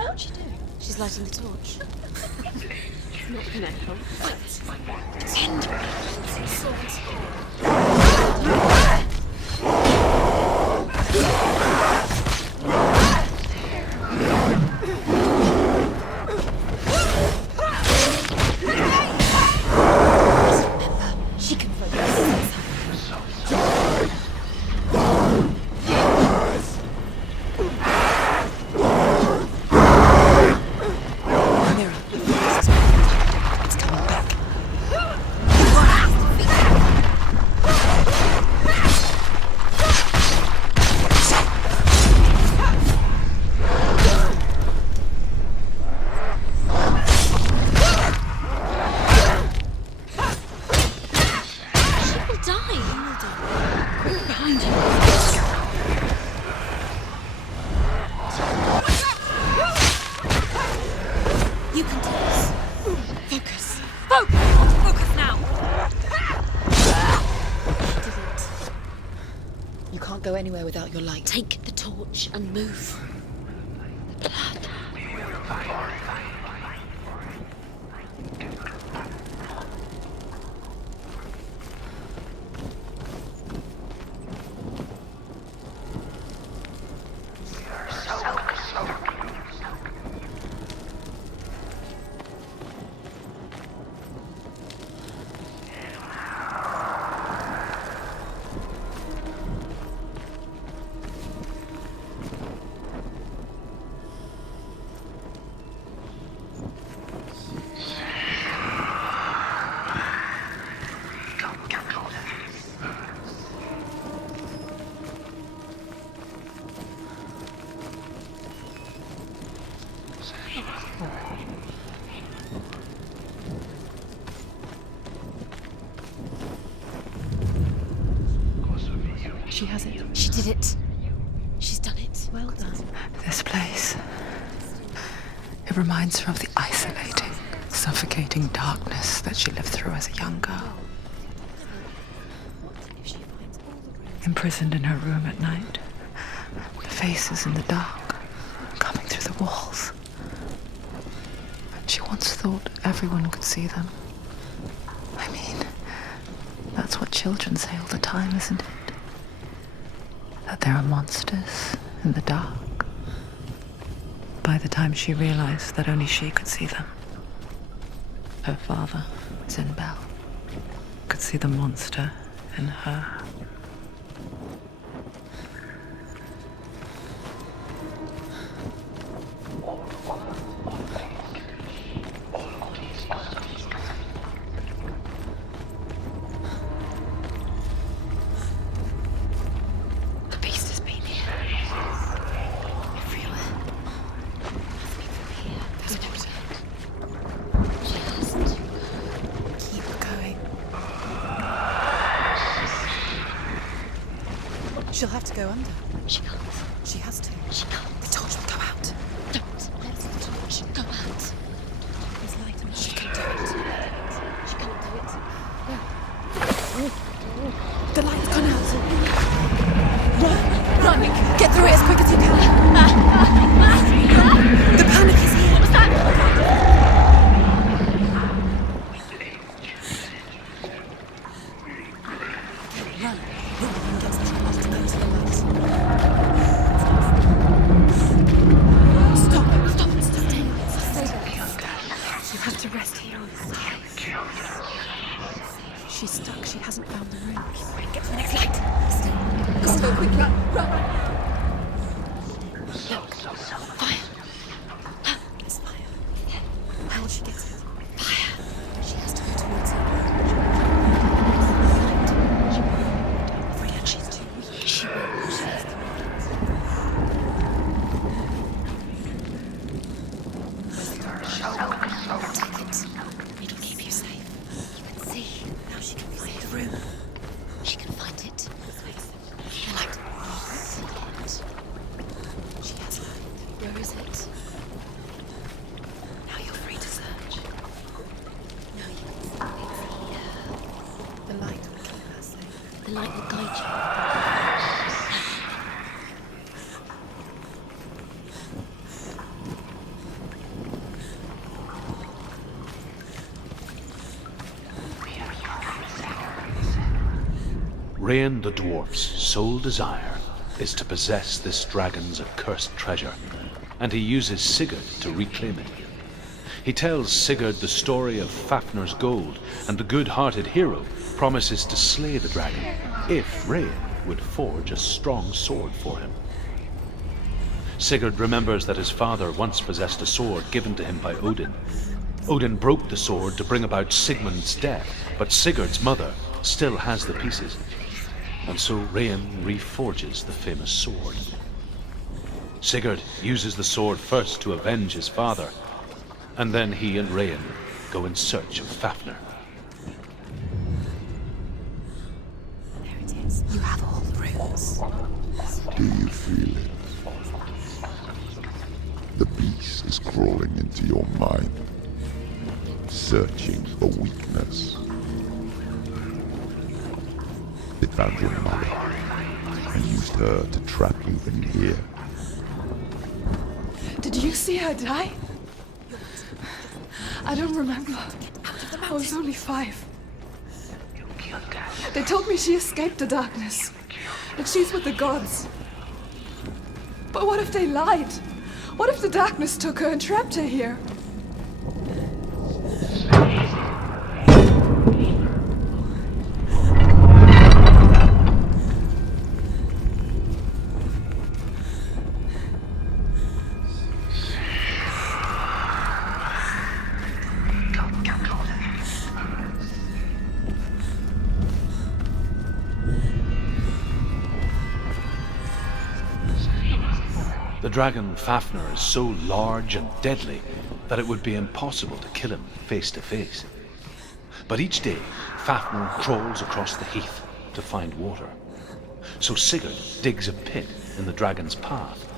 What's she doing? She's lighting the torch. Not gonna help. She can focus. Go anywhere without your light. Take the torch and move. The blood. She has it. She did it. She's done it. Well done. This place. It reminds her of the isolating, suffocating darkness that she lived through as a young girl. Imprisoned in her room at night. The faces in the dark, coming through the walls. She once thought everyone could see them. I mean, that's what children say all the time, isn't it? That there are monsters in the dark. By the time she realized that only she could see them, her father, Zinbel, could see the monster in her. She'll have to go under. She can't. She has to. She can't. The torch will go out. Don't let the torch go out. There's light on. She can do it. She can't do it. The light's gone out. Run! Run! Get through it as quick as you can. The panic is here. What was that? She's stuck. She hasn't found the room. Get to the next light. Let's go quick. Run. Look. Fire. There's fire. How will she get it? Fire. She has to go towards it. Freya, she's too weak. She will. Take it. It'll keep you safe. You can see. Now she can find the room. She can find it. The light. See it. She has light. Where is it? Now you're free to search. Now you can see it's here. The light will keep her safe. The light will guide you. Rain the dwarf's sole desire is to possess this dragon's accursed treasure, and he uses Sigurd to reclaim it. He tells Sigurd the story of Fafnir's gold, and the good-hearted hero promises to slay the dragon if Rain would forge a strong sword for him. Sigurd remembers that his father once possessed a sword given to him by Odin. Odin broke the sword to bring about Sigmund's death, but Sigurd's mother still has the pieces, and so Rain reforges the famous sword. Sigurd uses the sword first to avenge his father, and then he and Rain go in search of Fafnir. There it is. You have all the runes. Do you feel it? The beast is crawling into your mind, searching for weakness. It found your mother and used her to trap you in here. Did you see her die? I don't remember. I was only 5. They told me she escaped the darkness, that she's with the gods. But what if they lied? What if the darkness took her and trapped her here? The dragon Fafnir is so large and deadly that it would be impossible to kill him face to face. But each day, Fafnir crawls across the heath to find water. So Sigurd digs a pit in the dragon's path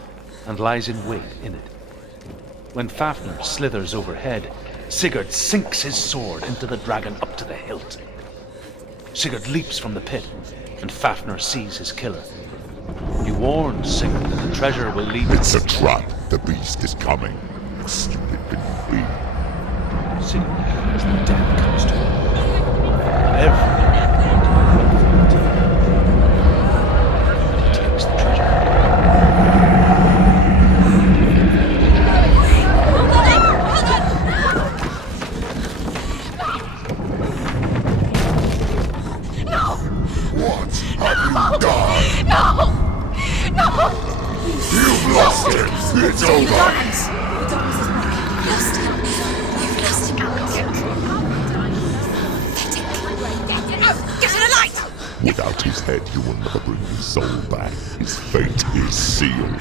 and lies in wait in it. When Fafnir slithers overhead, Sigurd sinks his sword into the dragon up to the hilt. Sigurd leaps from the pit, and Fafnir sees his killer. He warns Sigurd that the treasure will lead him. It's a trap. The beast is coming. Stupid being. Sigurd as the death comes to him. Everything he takes the treasure. What have you done? No! No! You've lost it! It's over! The darkness is back. Lost him. You've lost him. Get to the light! Without his head, you will never bring his soul back. His fate is sealed.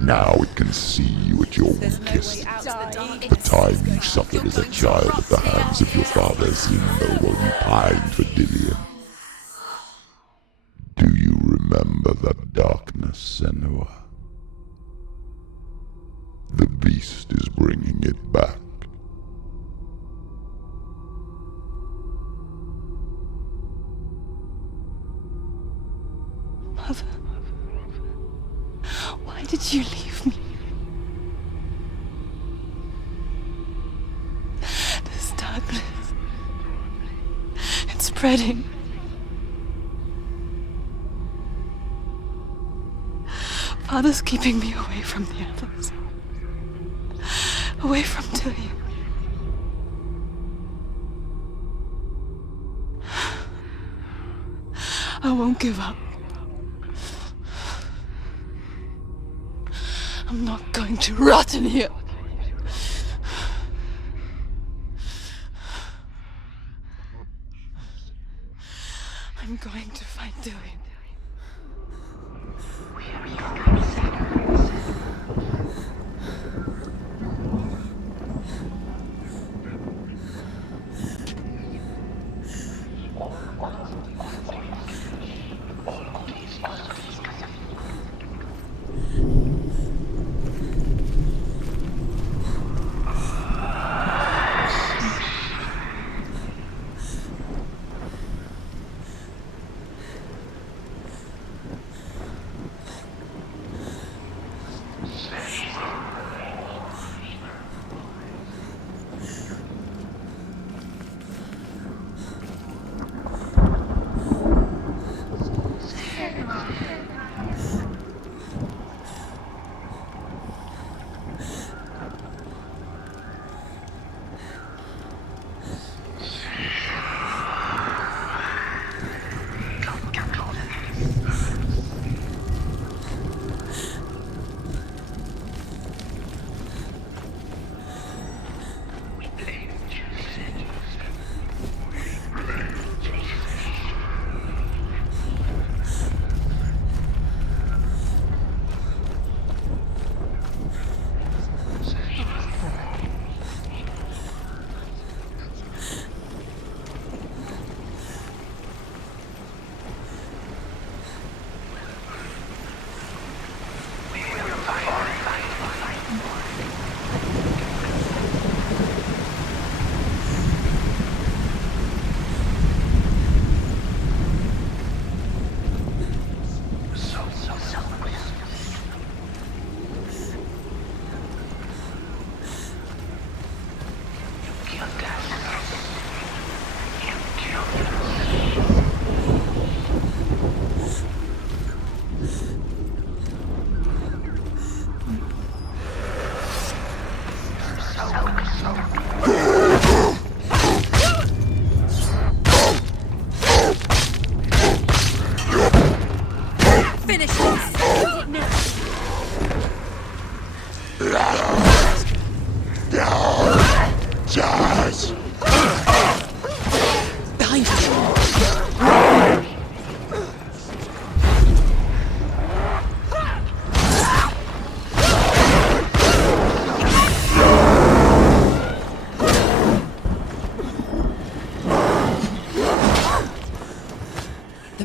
Now it can see you at your weakest. The time you suffered as a child at the hands of your father's Limbo while you pined for Dillion. Do you remember that darkness, Senua? The beast is bringing it back. Mother, why did you leave me? This darkness, it's spreading. Father's keeping me away from the others. Away from Dillion. I won't give up. I'm not going to rot in here. I'm going to find Dillion.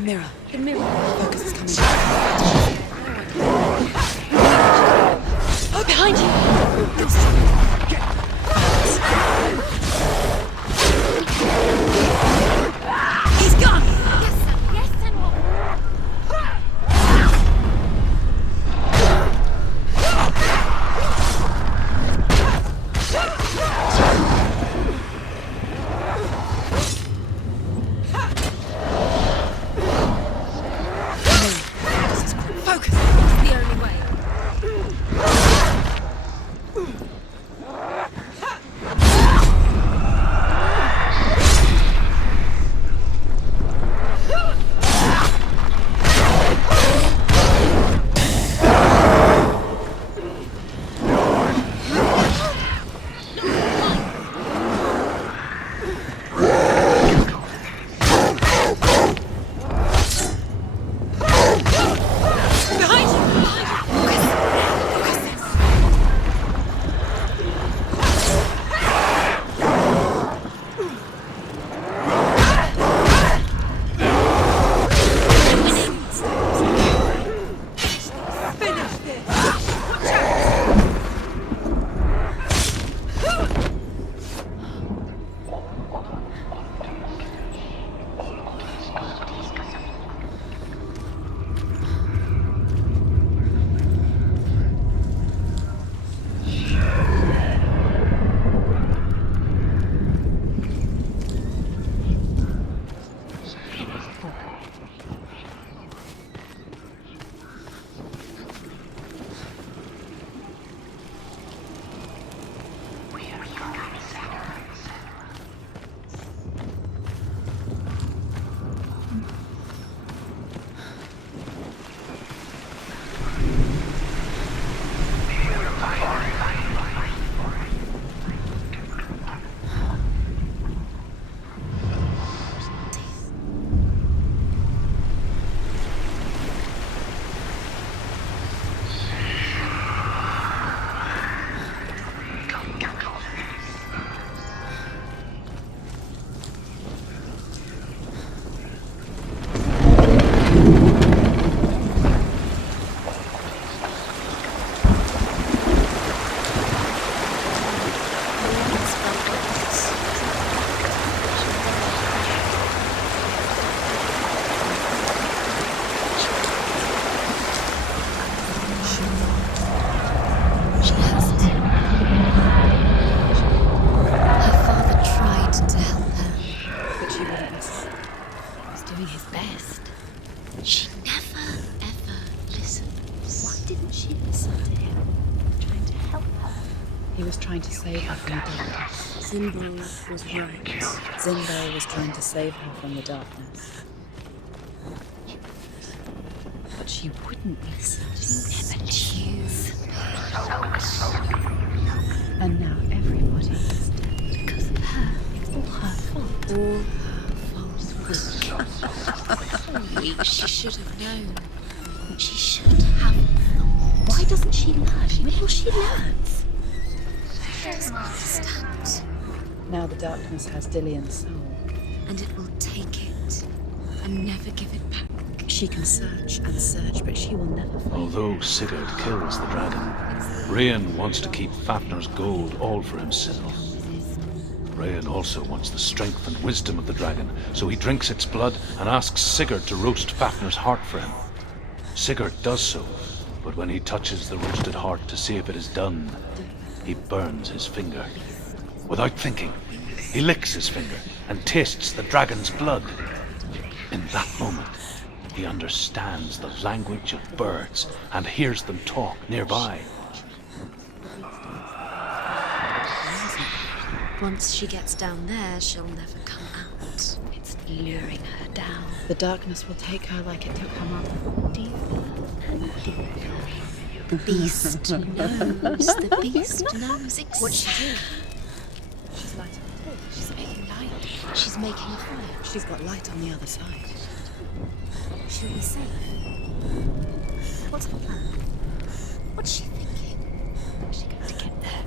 mirror. The mirror. Focus is coming. Oh, behind you! He's gone! Yes, sir. Yes, Senua. Focus! It's the only way. Trying to save her from the darkness. Zimbo was right. Zimbo was trying to save her from the darkness. But she wouldn't listen. She never choose. And now everybody is dead. Because of her. It's all her fault. All her fault. So weak. She should have known. She should have. Why doesn't she learn? When will she learn? Doesn't understand. Now the darkness has Dillian's soul. And it will take it and never give it back. She can search and search, but she will never find Although Sigurd kills the dragon, Rayan wants to keep Fafnir's gold all for himself. Rayan also wants the strength and wisdom of the dragon, so he drinks its blood and asks Sigurd to roast Fafnir's heart for him. Sigurd does so, but when he touches the roasted heart to see if it is done, he burns his finger. Without thinking, he licks his finger and tastes the dragon's blood. In that moment, he understands the language of birds and hears them talk nearby. Once she gets down there, she'll never come out. It's luring her down. The darkness will take her like it took her mother. Deeper and deeper. The beast knows. The beast knows exactly. What's she doing? She's lighting a torch. She's making light. She's making a fire. She's got light on the other side. She'll be safe. What's her plan? What's she thinking? How's she going to get there?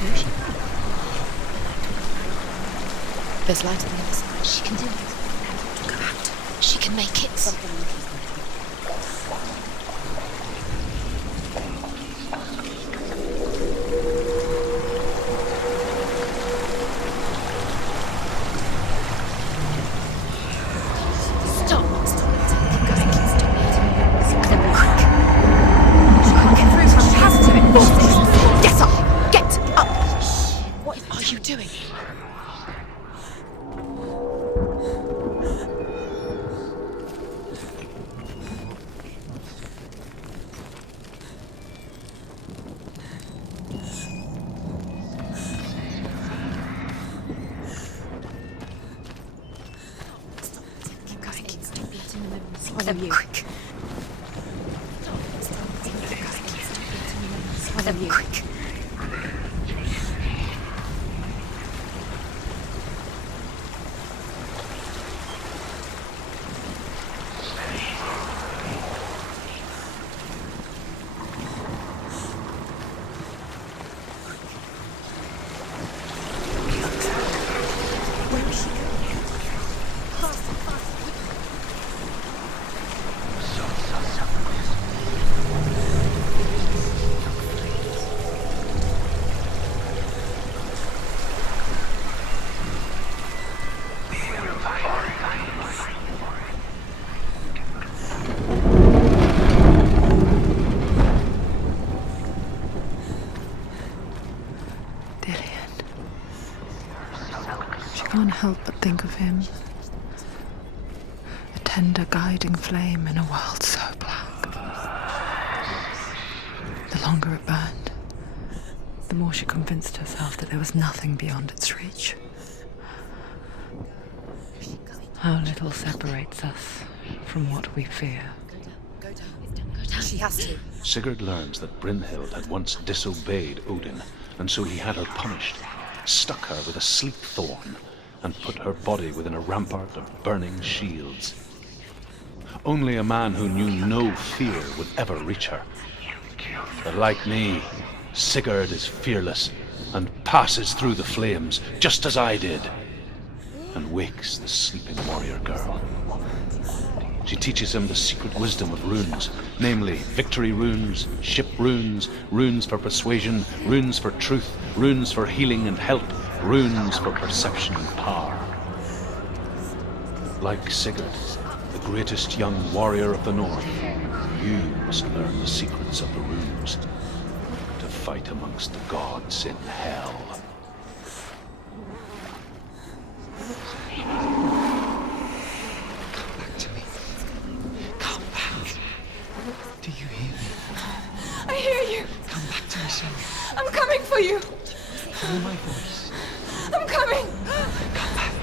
No, she can't. There's light on the other side. She can do it. Go out. She can make it. Can't help but think of him. A tender guiding flame in a world so black. The longer it burned, the more she convinced herself that there was nothing beyond its reach. How little separates us from what we fear. She has to. Sigurd learns that Brynhild had once disobeyed Odin, and so he had her punished, stuck her with a sleep thorn, and put her body within a rampart of burning shields. Only a man who knew no fear would ever reach her. But like me, Sigurd is fearless and passes through the flames, just as I did, and wakes the sleeping warrior girl. She teaches him the secret wisdom of runes, namely victory runes, ship runes, runes for persuasion, runes for truth, runes for healing and help, runes for perception and power. Like Sigurd, the greatest young warrior of the North, you must learn the secrets of the runes to fight amongst the gods in Hell. Come back to me. Come back. Do you hear me? I hear you. Come back to me, Senua. I'm coming for you. Follow my voice. I'm coming. Come back.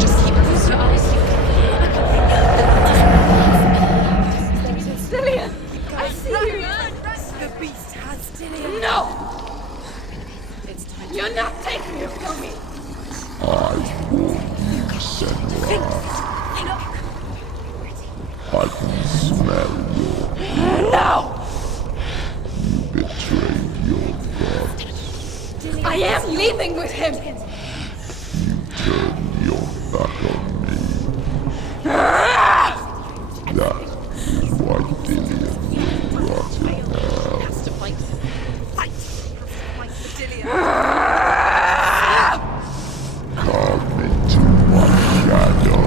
Just keep close your eyes. Dillian, I see you. The beast has Dillian. No! You're not taking it from me. I warn you, Senua. I can smell your blood. No! You betrayed your god. I am leaving with him. You turned your back on me. That is why Dillian will rot in hell. Come into my shadow.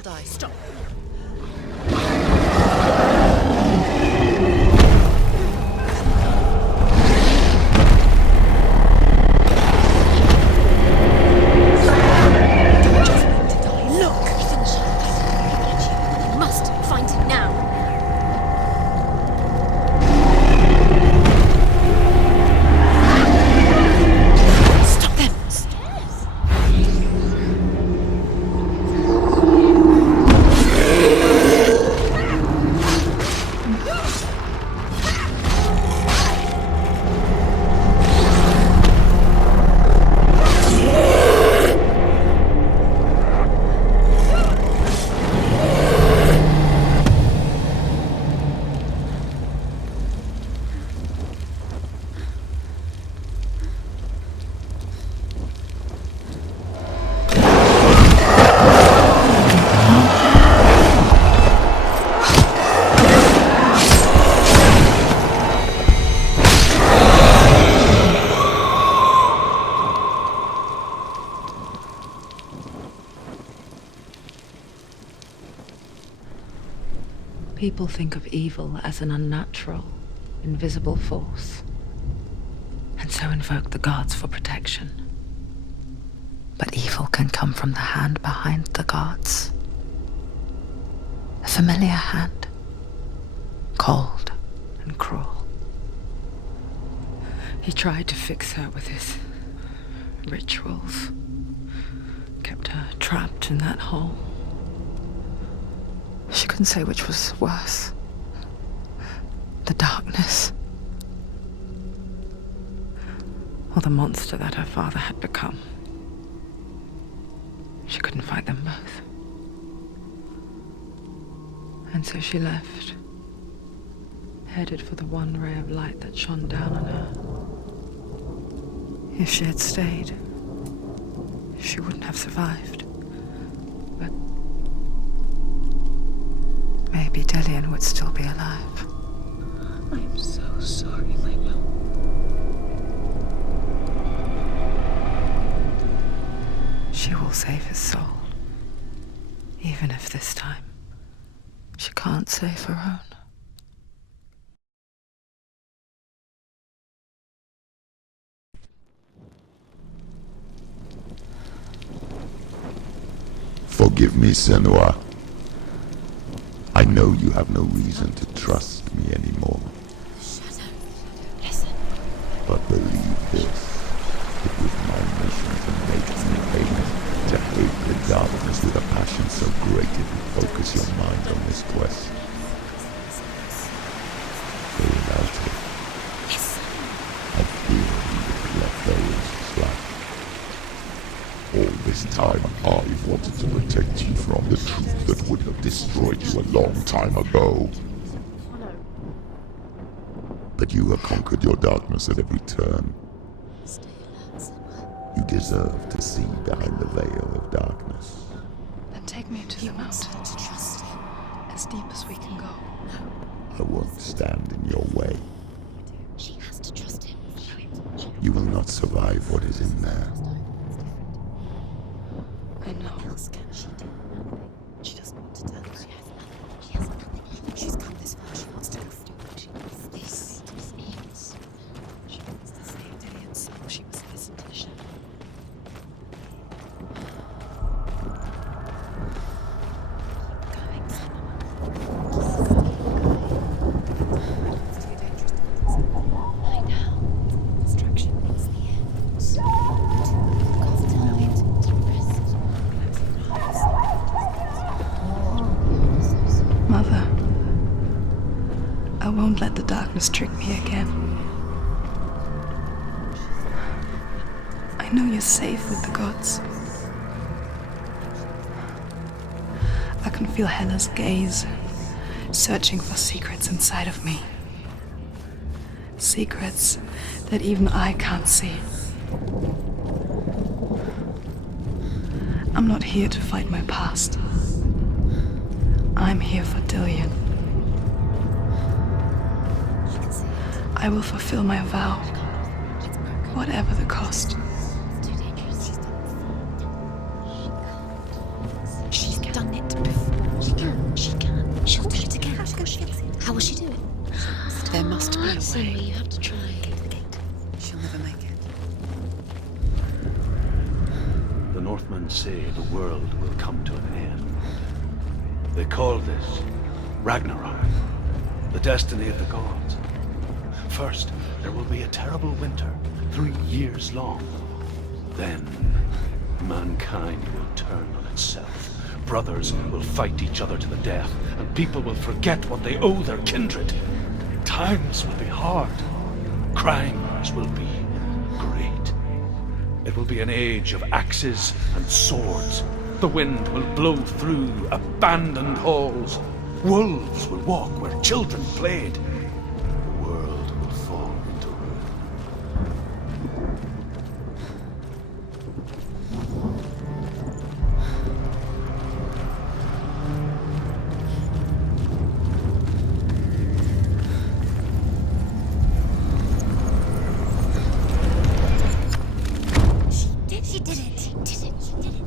will die. Stop. People think of evil as an unnatural, invisible force, and so invoke the gods for protection. But evil can come from the hand behind the gods. A familiar hand, cold and cruel. He tried to fix her with his rituals, kept her trapped in that hole. She couldn't say which was worse. The darkness, or the monster that her father had become. She couldn't fight them both. And so she left, headed for the one ray of light that shone down on her. If she had stayed, she wouldn't have survived. But maybe Dillian would still be alive. I am so sorry, my love. She will save his soul, even if this time she can't save her own. Forgive me, Senua. I know you have no reason to trust me anymore. Shadow, listen. But believe this, it was my mission to make you hate, to hate the darkness with a passion so great it would focus your mind on this quest. For without it, I fear you would let those slack. All this time, I've wanted to protect you from the truth that would have destroyed you a long time ago. But you have conquered your darkness at every turn. You deserve to see behind the veil of darkness. Then take me to the mountain, to trust him, as deep as we can go. I won't stand in your way. She has to trust him. You will not survive what is in there. I know. What else can she do? She doesn't want to tell us. She has nothing. She's come this far. She wants to go through what she wants. This means she wants to save Dillian's soul. She must listen to the shadow. Keep going, It's too dangerous to listen. Lie down. Distraction is the end. Mother, I won't let the darkness trick me again. I know you're safe with the gods. I can feel Hela's gaze, searching for secrets inside of me. Secrets that even I can't see. I'm not here to fight my past. I'm here for Dillian. I will fulfill my vow, whatever the cost. She's done it before. Senua, you have to try. She'll never make it. The Northmen say the world will come to an end. They call this Ragnarok, the destiny of the gods. First, there will be a terrible winter, 3 years long. Then, mankind will turn on itself. Brothers will fight each other to the death, and people will forget what they owe their kindred. Times will be hard. Crimes will be great. It will be an age of axes and swords. The wind will blow through abandoned halls. Wolves will walk where children played. The world will fall into ruin. She did it. She did it. She did it.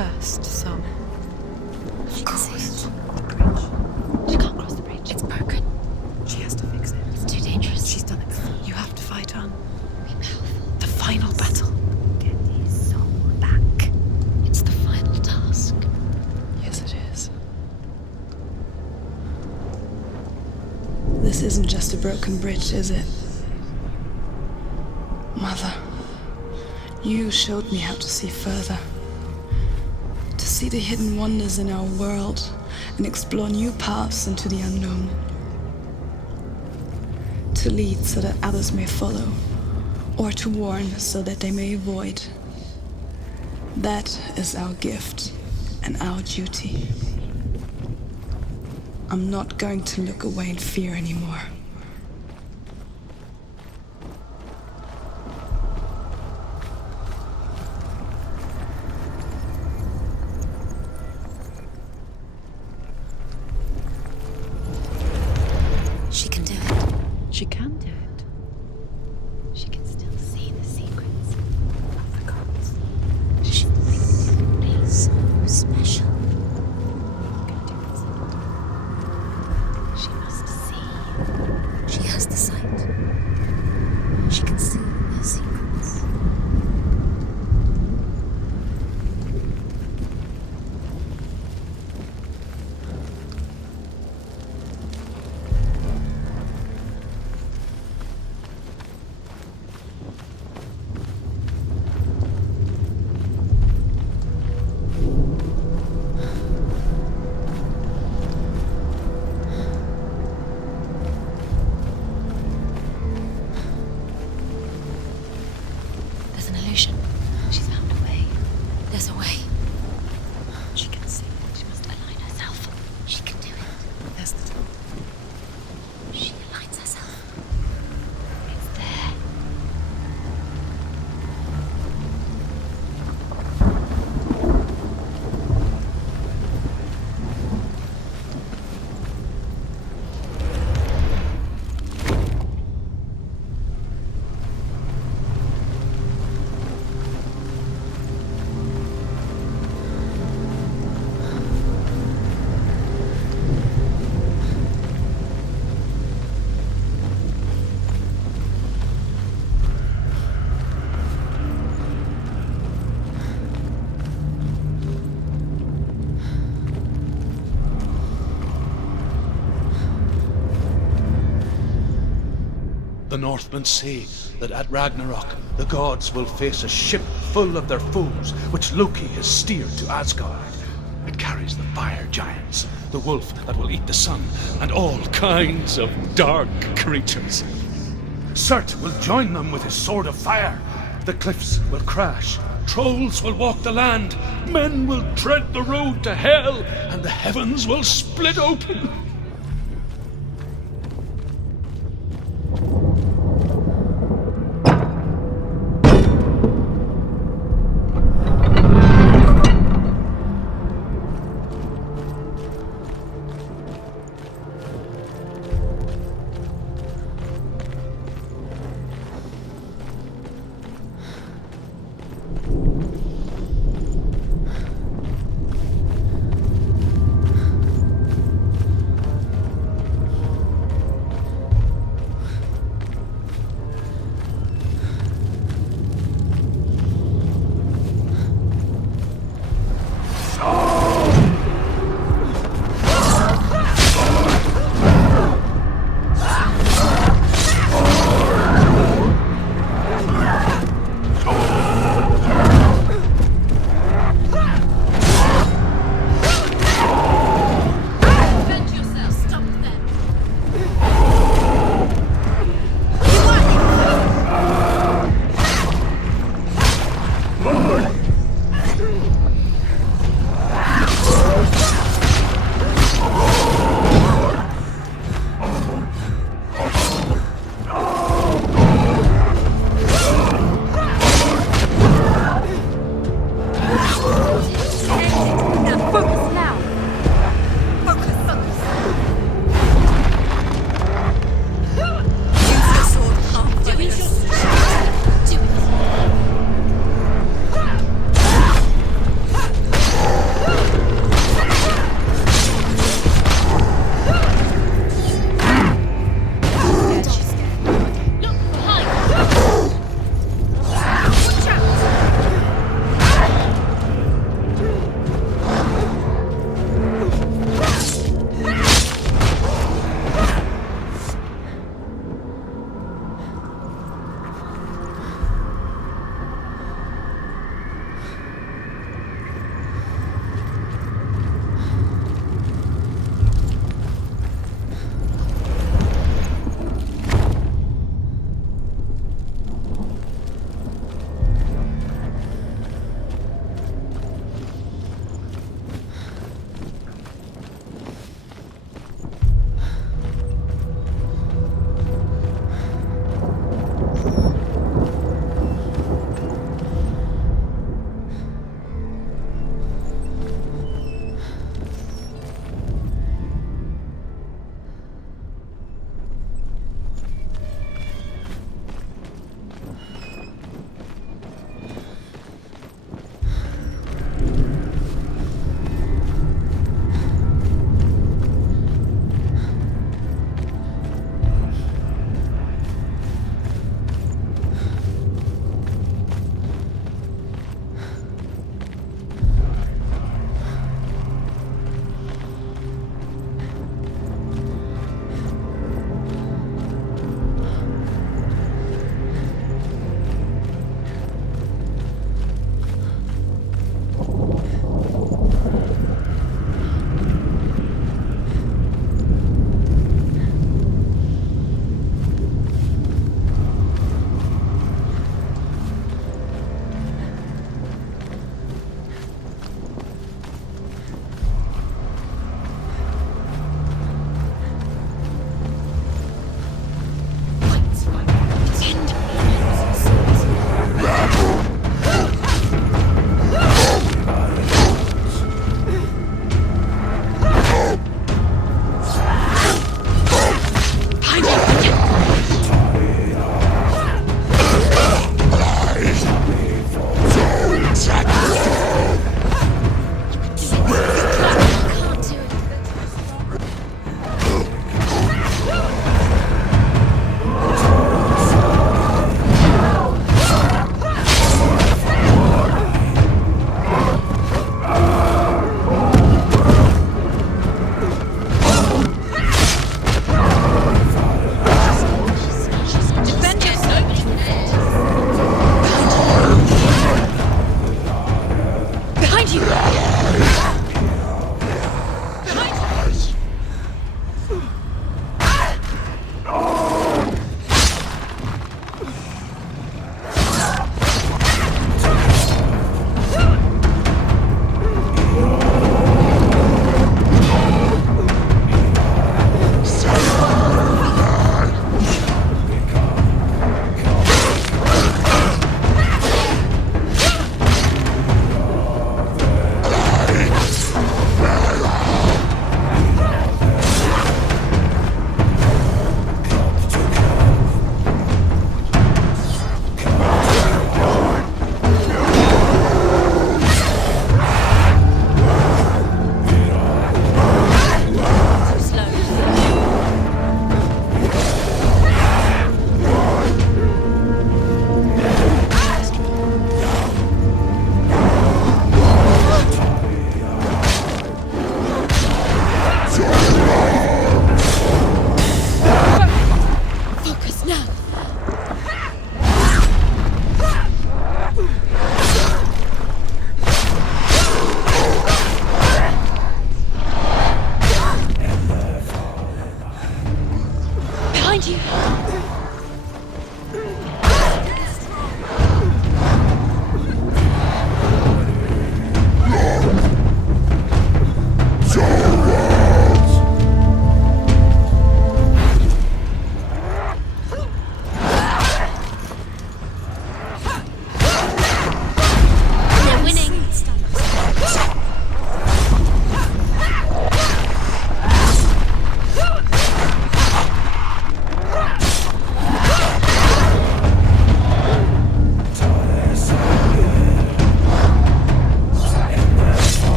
cursed soul. She can see it. The bridge. She can't cross the bridge. It's broken. She has to fix it. It's too dangerous. She's done it before. You have to fight on. Be powerful. The final battle. Get his soul back. It's the final task. Yes, it is. This isn't just a broken bridge, is it? Mother, you showed me how to see further. To see the hidden wonders in our world and explore new paths into the unknown. To lead so that others may follow, or to warn so that they may avoid. That is our gift and our duty. I'm not going to look away in fear anymore. She can do it. She can do it. She can still see the secrets of the gods. She thinks it's so special. She must see. an illusion. She's found a way. There's a way. She can see it. She must align herself. She can do it. There's the door. She aligns herself. It's there. The Northmen say that at Ragnarok, the gods will face a ship full of their foes, which Loki has steered to Asgard. It carries the fire giants, the wolf that will eat the sun, and all kinds of dark creatures. Surt will join them with his sword of fire. The cliffs will crash, trolls will walk the land, men will tread the road to hell, and the heavens will split open.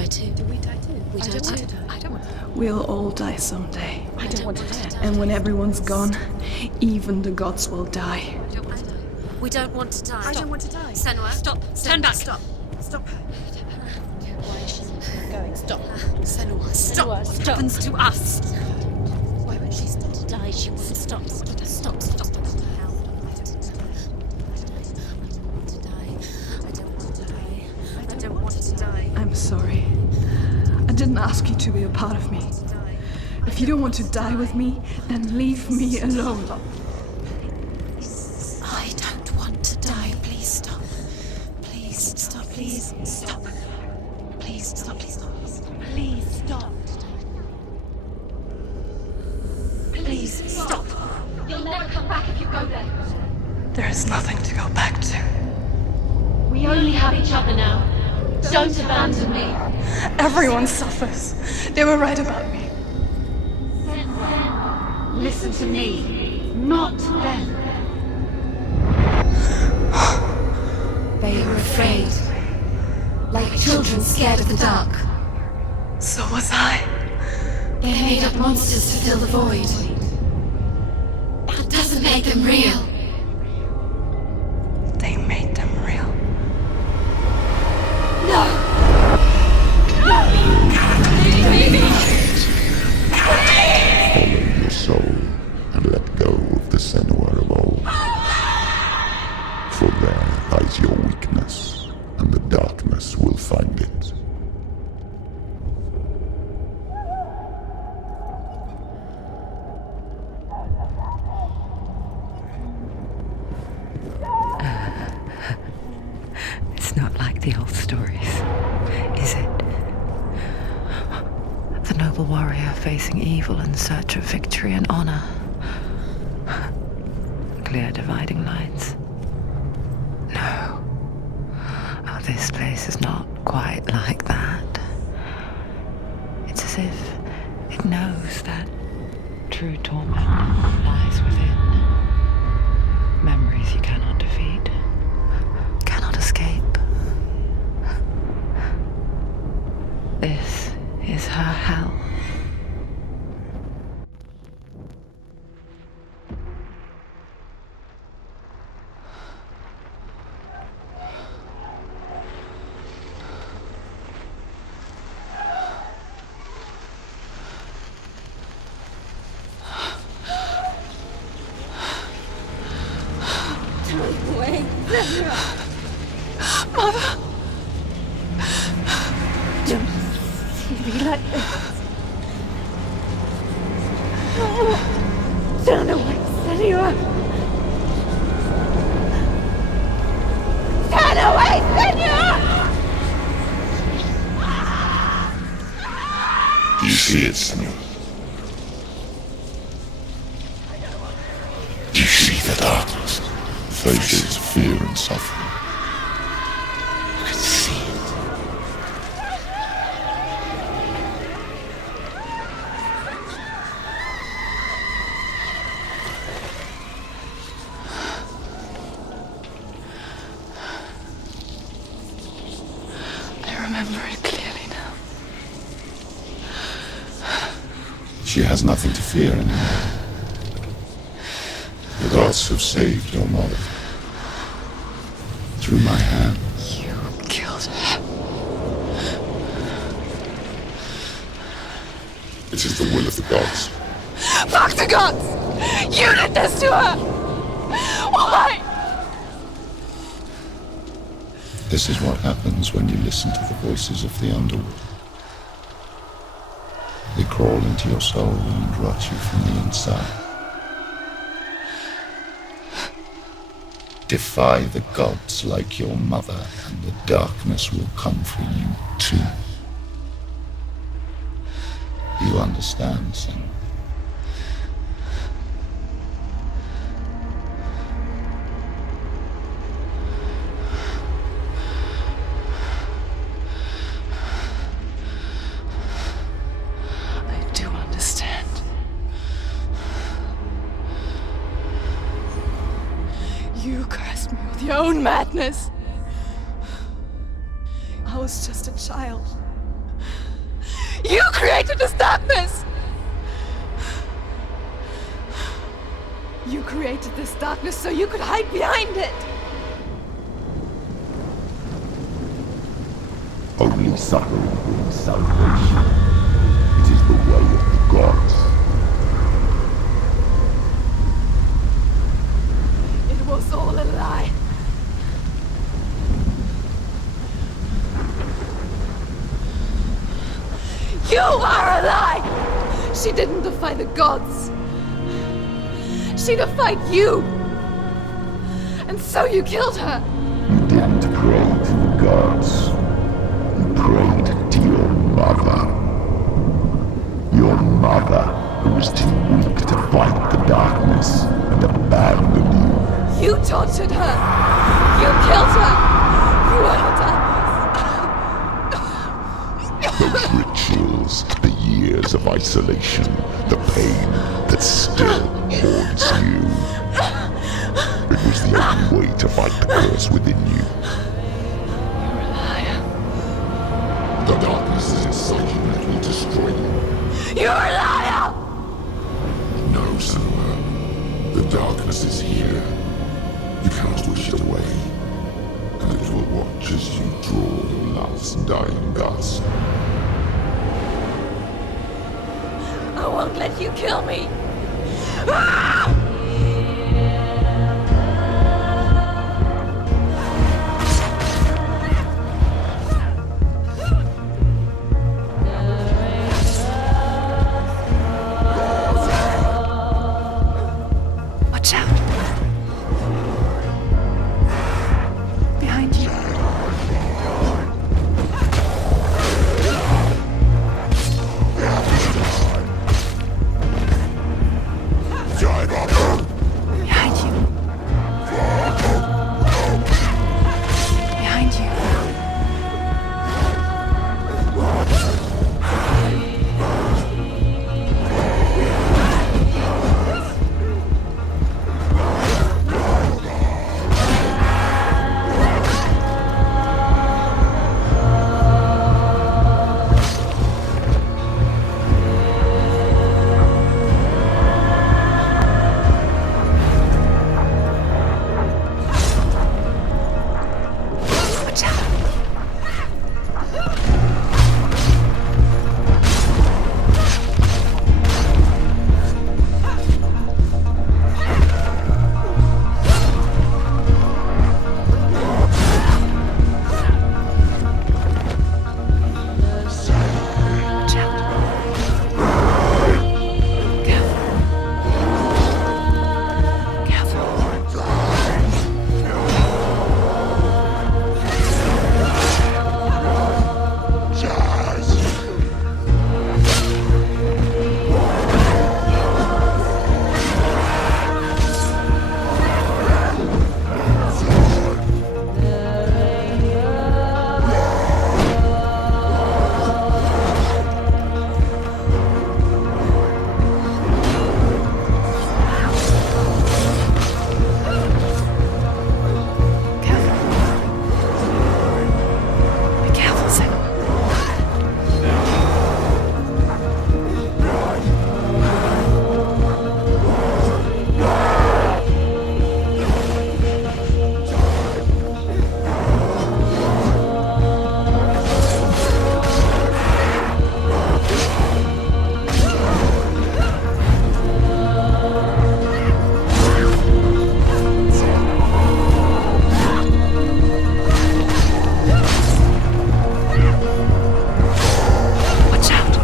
die too. Do we die too? We die too. I don't want to die. We'll all die someday. I don't want to die. And when everyone's gone, even the gods will die. We don't want to die. I don't want to die. Senua, Stop. Turn back. Stop. Stop her. Why is she not Going. Stop. Senua, Stop. Senua, What happens to us? Why would she stop to die? She won't stop. Stop. I don't want to die. I'm sorry. I didn't ask you to be a part of me. If you don't want to die with me, then leave me alone. I don't want to die. Please stop. Please stop. Please stop. Please stop. Please stop. Please stop. Please stop. You'll never come back if you go there. There is nothing to go back to. We only have each other now. Don't abandon me. Everyone suffers. They were right about me. Listen to me, not them. They were afraid. Like children scared of the dark. So was I. They made up monsters to fill the void. That doesn't make them real. They made them real. No! Follow your soul and let go of the Senua of old. For there lies your weakness, and the darkness will find it. It's not like the old stories, is it? The noble warrior facing evil in search of victory and honor. Clear dividing lines. No. Oh, this place is not quite like that. It's as if it knows that true torment lies within. Memories you cannot defeat, cannot escape. This is her hell. Wait, Mother! don't see me like this. Turn away, Senua! Turn away, Senua! Do you see it, Senua? Do you see the darkness? Faces of fear and suffering. You can see it. I remember it clearly now. She has nothing to fear anymore. The gods have saved your mother. Through my hand. You killed her. It is the will of the gods. Fuck the gods! You did this to her! Why? This is what happens when you listen to the voices of the underworld. They crawl into your soul and rot you from the inside. Defy the gods like your mother, and the darkness will come for you too. You understand, Senua? I do understand. You cursed me with your own madness. I was just a child. created this darkness! You created this darkness so you could hide behind it! Only suffering brings salvation. It is the way of the gods. It was all a lie. You are a lie! She didn't defy the gods. She defied you! And so you killed her! You didn't pray to the gods. You prayed to your mother. Your mother, who was too weak to fight the darkness and abandoned you. You tortured her! You killed her! You are the darkness! Those rituals, the years of isolation, the pain that still haunts you. It was the only way to fight the curse within you. You're a liar. The darkness is inside you and it will destroy you. You're a liar! No, Senua. The darkness is here. You cannot wish it away. And it will watch as you draw your last dying gasp. I won't let you kill me! Ah! Watch out. Behind you. Behind you. Behind you. Watch out. Watch out. Careful. Careful. Be careful, Senua. Watch out.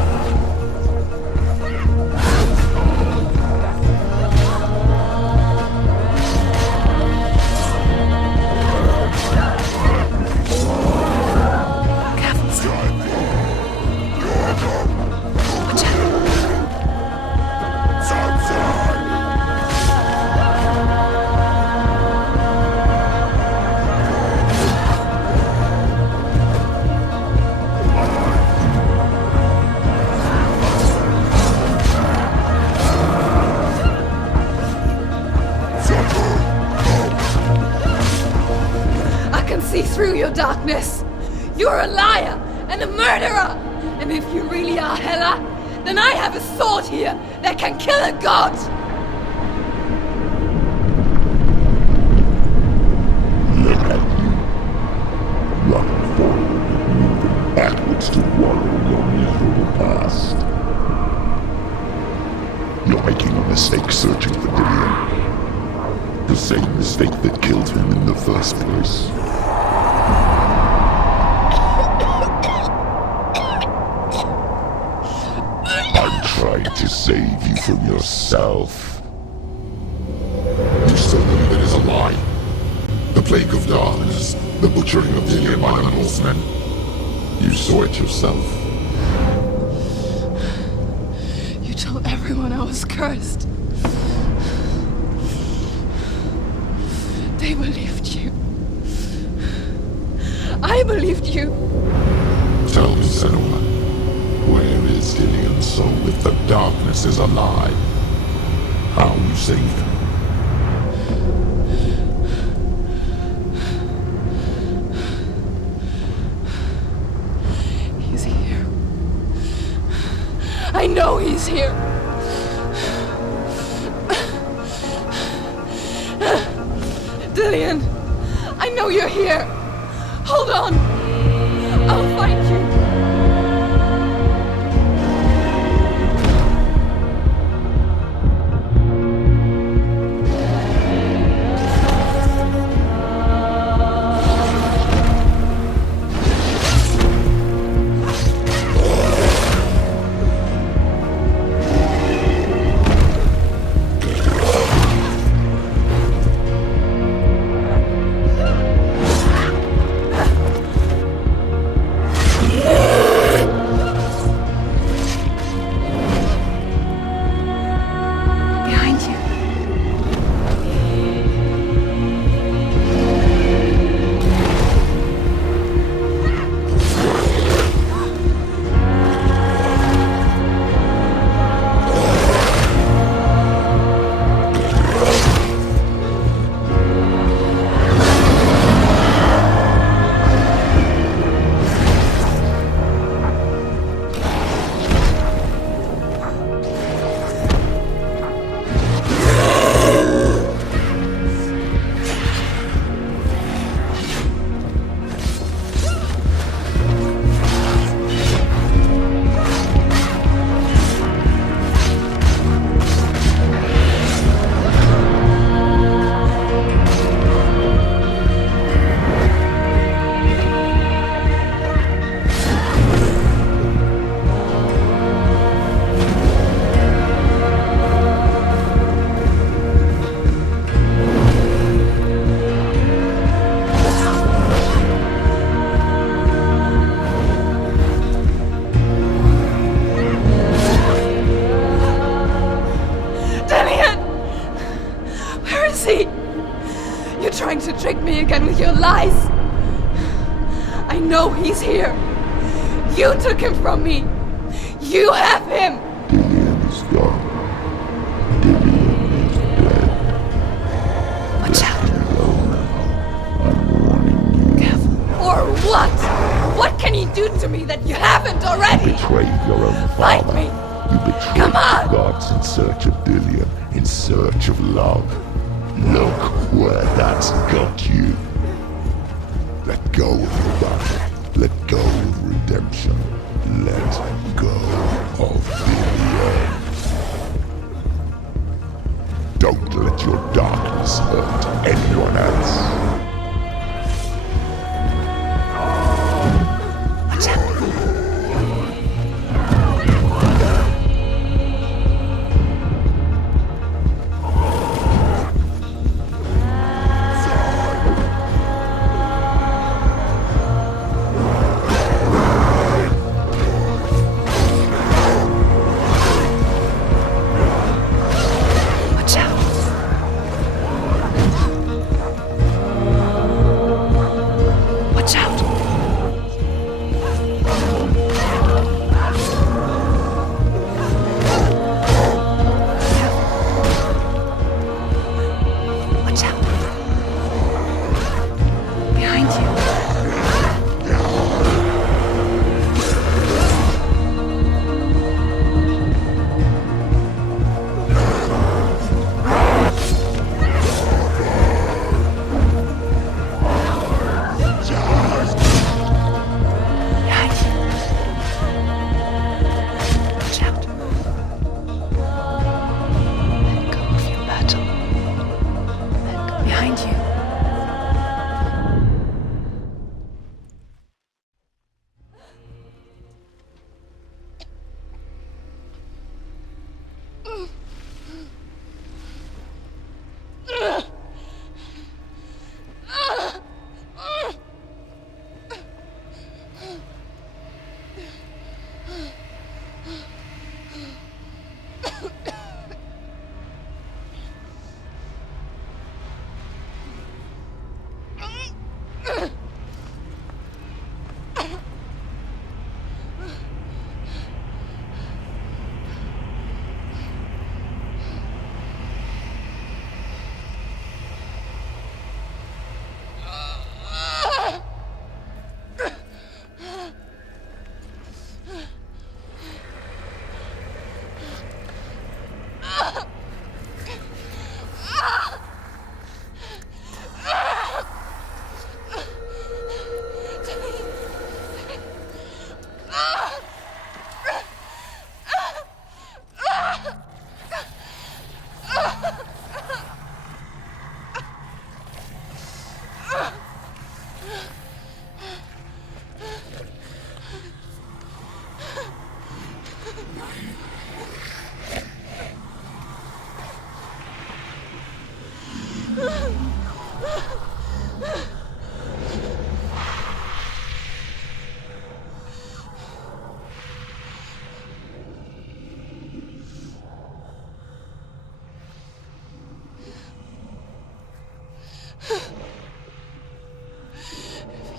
Careful, Senua. Watch out. I can see through your darkness! You're a liar and a murderer! And if you really are, Hela, then I have a sword here that can kill a god! Look at you. Running forward, moving backwards to wallow your miserable past. You're making a mistake searching for Dillion. The same mistake that killed him in the first place. I'm trying to save you from yourself. You still believe it is a lie? The plague of darkness, the butchering of Dillion by the Northmen. You saw it yourself. You told everyone I was cursed. They believed you. I believed you. Tell me, Senua, where is Dillion's soul if the darkness is a lie? How you saved him? He's here. I know he's here. Dillion, I know you're here. Hold on. I'll find you. Trying to trick me again with your lies. I know he's here. You took him from me. You have him. Dillion is gone. Dillion is dead. Watch out. I'm warning you. Careful. Or what? What can he do to me that you haven't already? You betrayed your own Fight father. me. You betrayed Come on. the gods in search of Dillion, in search of love. Look where that's got you. Let go of your battle. Let go of redemption. Let go of Dillion. Don't let your darkness hurt anyone else. Watch out.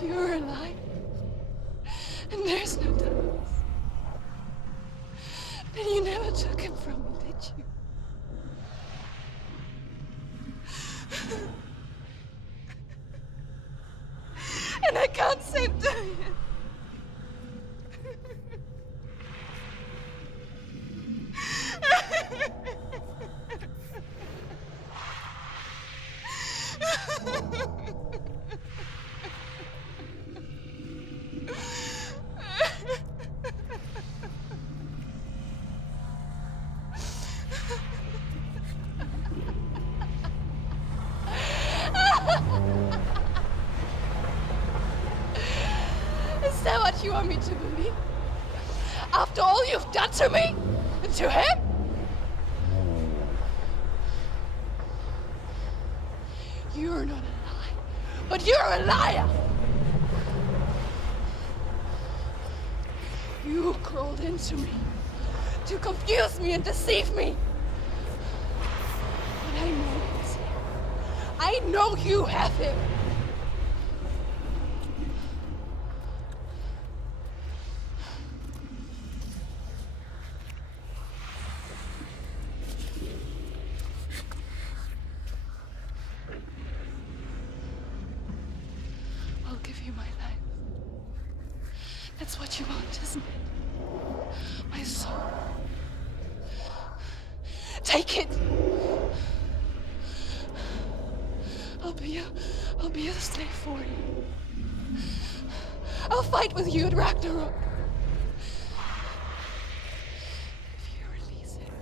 If you're alive, and there's no Thomas, then you never took him from me, did you? And I can't save Diane. Is that what you want me to believe? After all you've done to me? And to him? You're not a liar, but you're a liar! You crawled into me to confuse me and deceive me. But I know he's here. I know you have him. I'll give you my life. That's what you want, isn't it? My soul. Take it. I'll be a slave for you. I'll fight with you at Ragnarok. If you release him.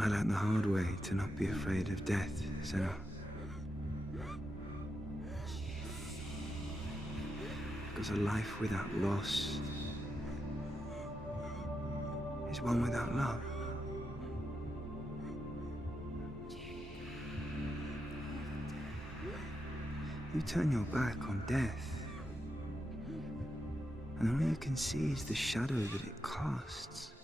I learned the hard way to not be afraid of death, Senua. Because a life without loss is one without love. You turn your back on death, and all you can see is the shadow that it casts.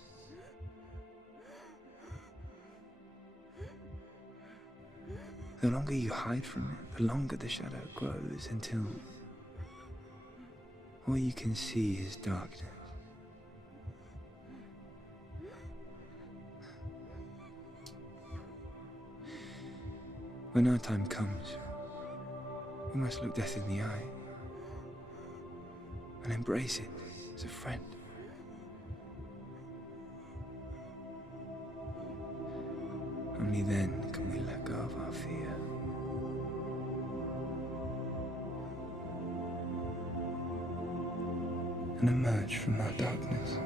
The longer you hide from it, the longer the shadow grows until all you can see is darkness. When our time comes, we must look death in the eye and embrace it as a friend. Only then can we let go of our fear. And emerge from our darkness.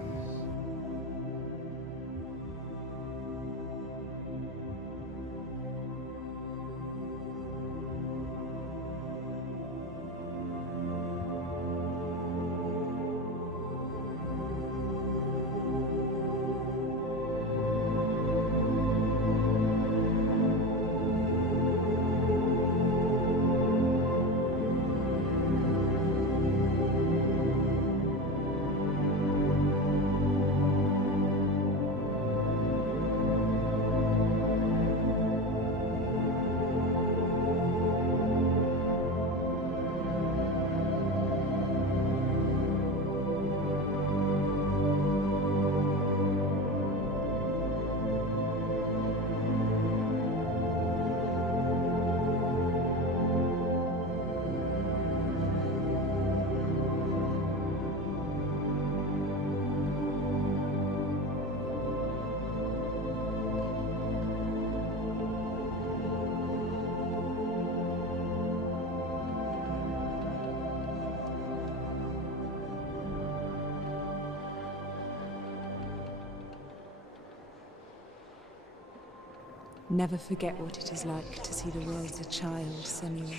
Never forget what it is like to see the world as a child, Senua.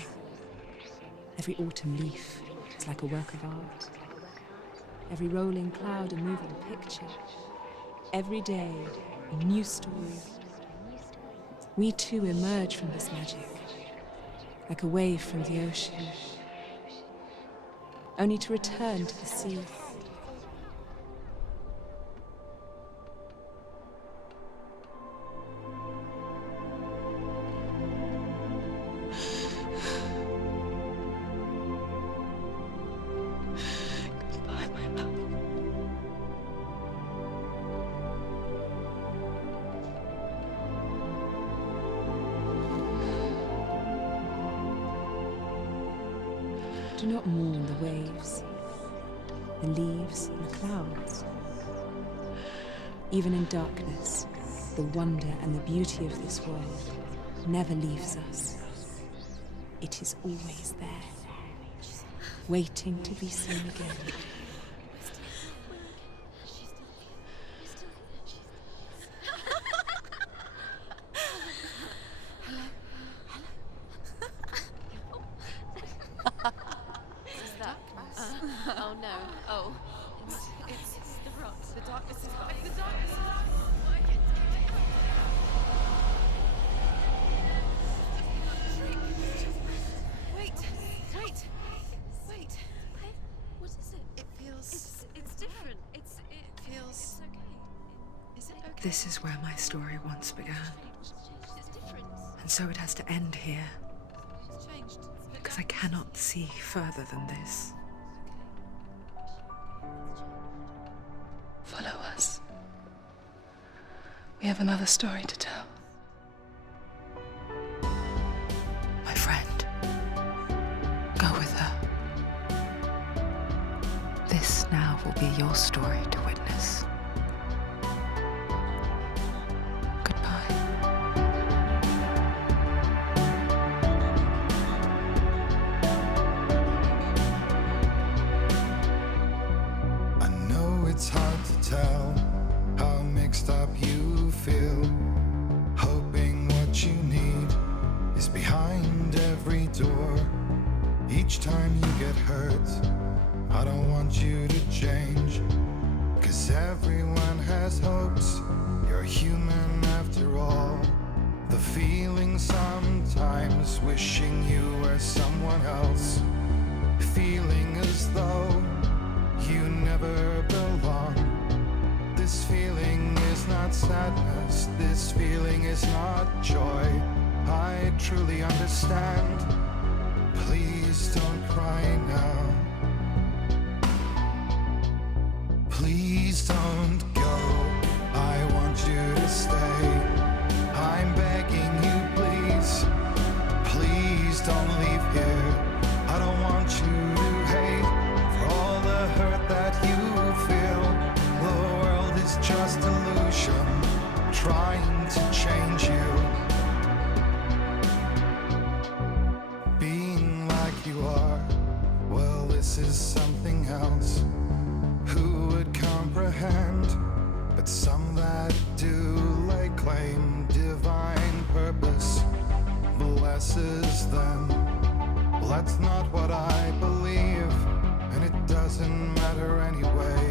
Every autumn leaf is like a work of art. Every rolling cloud a moving picture. Every day a new story. We too emerge from this magic, like a wave from the ocean, only to return to the sea. Do not mourn the waves, the leaves and the clouds. Even in darkness, the wonder and the beauty of this world never leaves us. It is always there, waiting to be seen again. Oh no. Oh. It's the rot. The darkness is fine. The darkness is Wait. What is it? It feels... It's different. It feels... It's okay. Is it okay? This is where my story once began. And so it has to end here. Because I cannot see further than this. Follow us. We have another story to tell. My friend, go with her. This now will be your story to witness. It's hard to tell how mixed up you feel get hurt. I don't want you to change, 'cause everyone has hopes. You're human after all. The feeling sometimes wishing you were someone else. Feeling as though you never belong. This feeling is not sadness, this feeling is not joy. I truly understand. Please don't cry now. Please don't go. I want you to stay. I'm begging you, please. Please don't leave here. I don't want you to hate for all the hurt that you feel. The world is just illusion, trying to change you. Being like you are, well, this is something else. Who would comprehend? But some that do lay claim divine purpose blesses them. Well, that's not what I believe, and it doesn't matter anyway.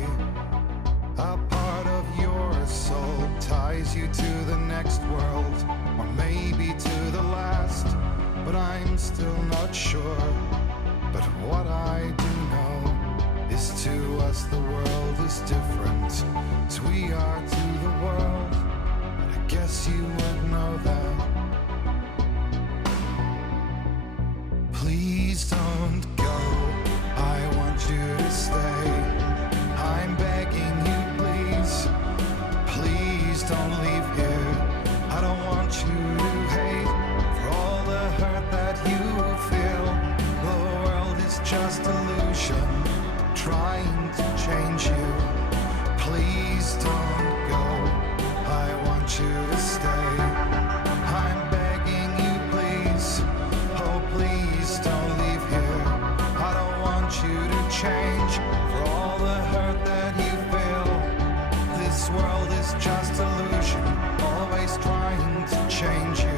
A part of your soul ties you to the next world, or maybe to the last, but I'm still not sure. But what I do know is to us the world is different, as we are to the world. I guess you would know that. Please don't go. I want you to stay. I'm begging you, please. Please don't leave here. I don't want you to hate for all the hurt that you feel. The world is just illusion, trying to change you. Please don't go. I want you to stay. I'm begging you, please. Oh, please don't leave here. I don't want you to change for all the hurt that you feel. This world is just illusion, always trying to change you.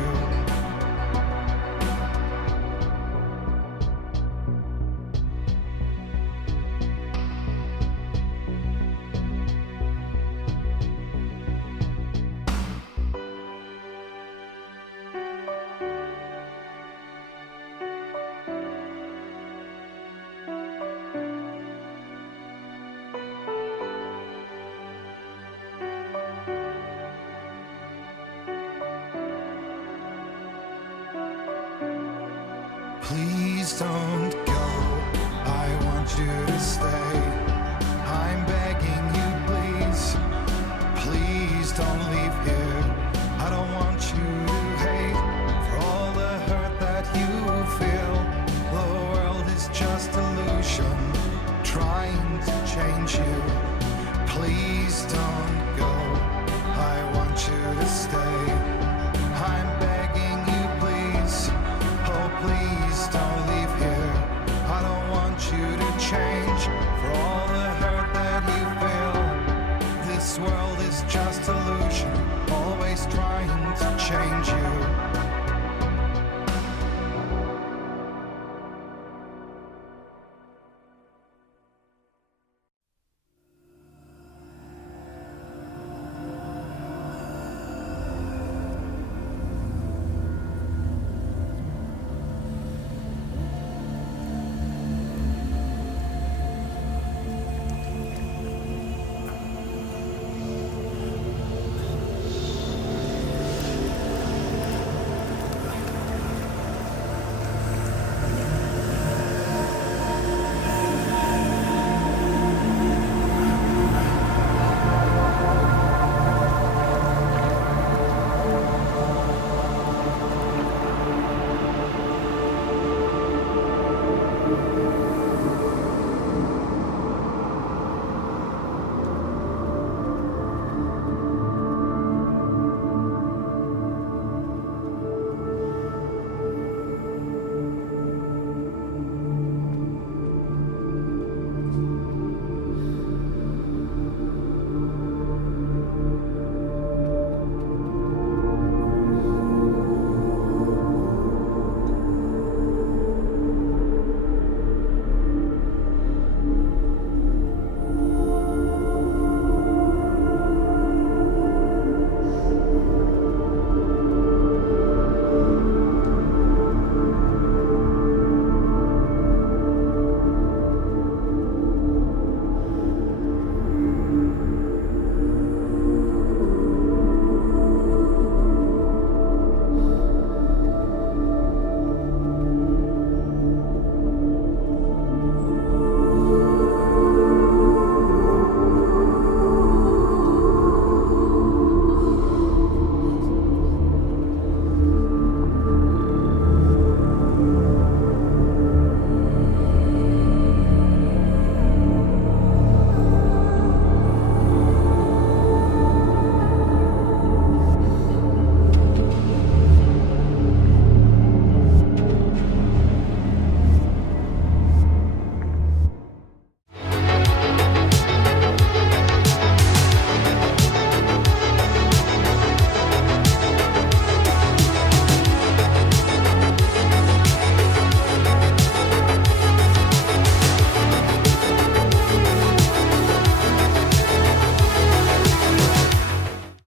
Please don't go. I want you to stay.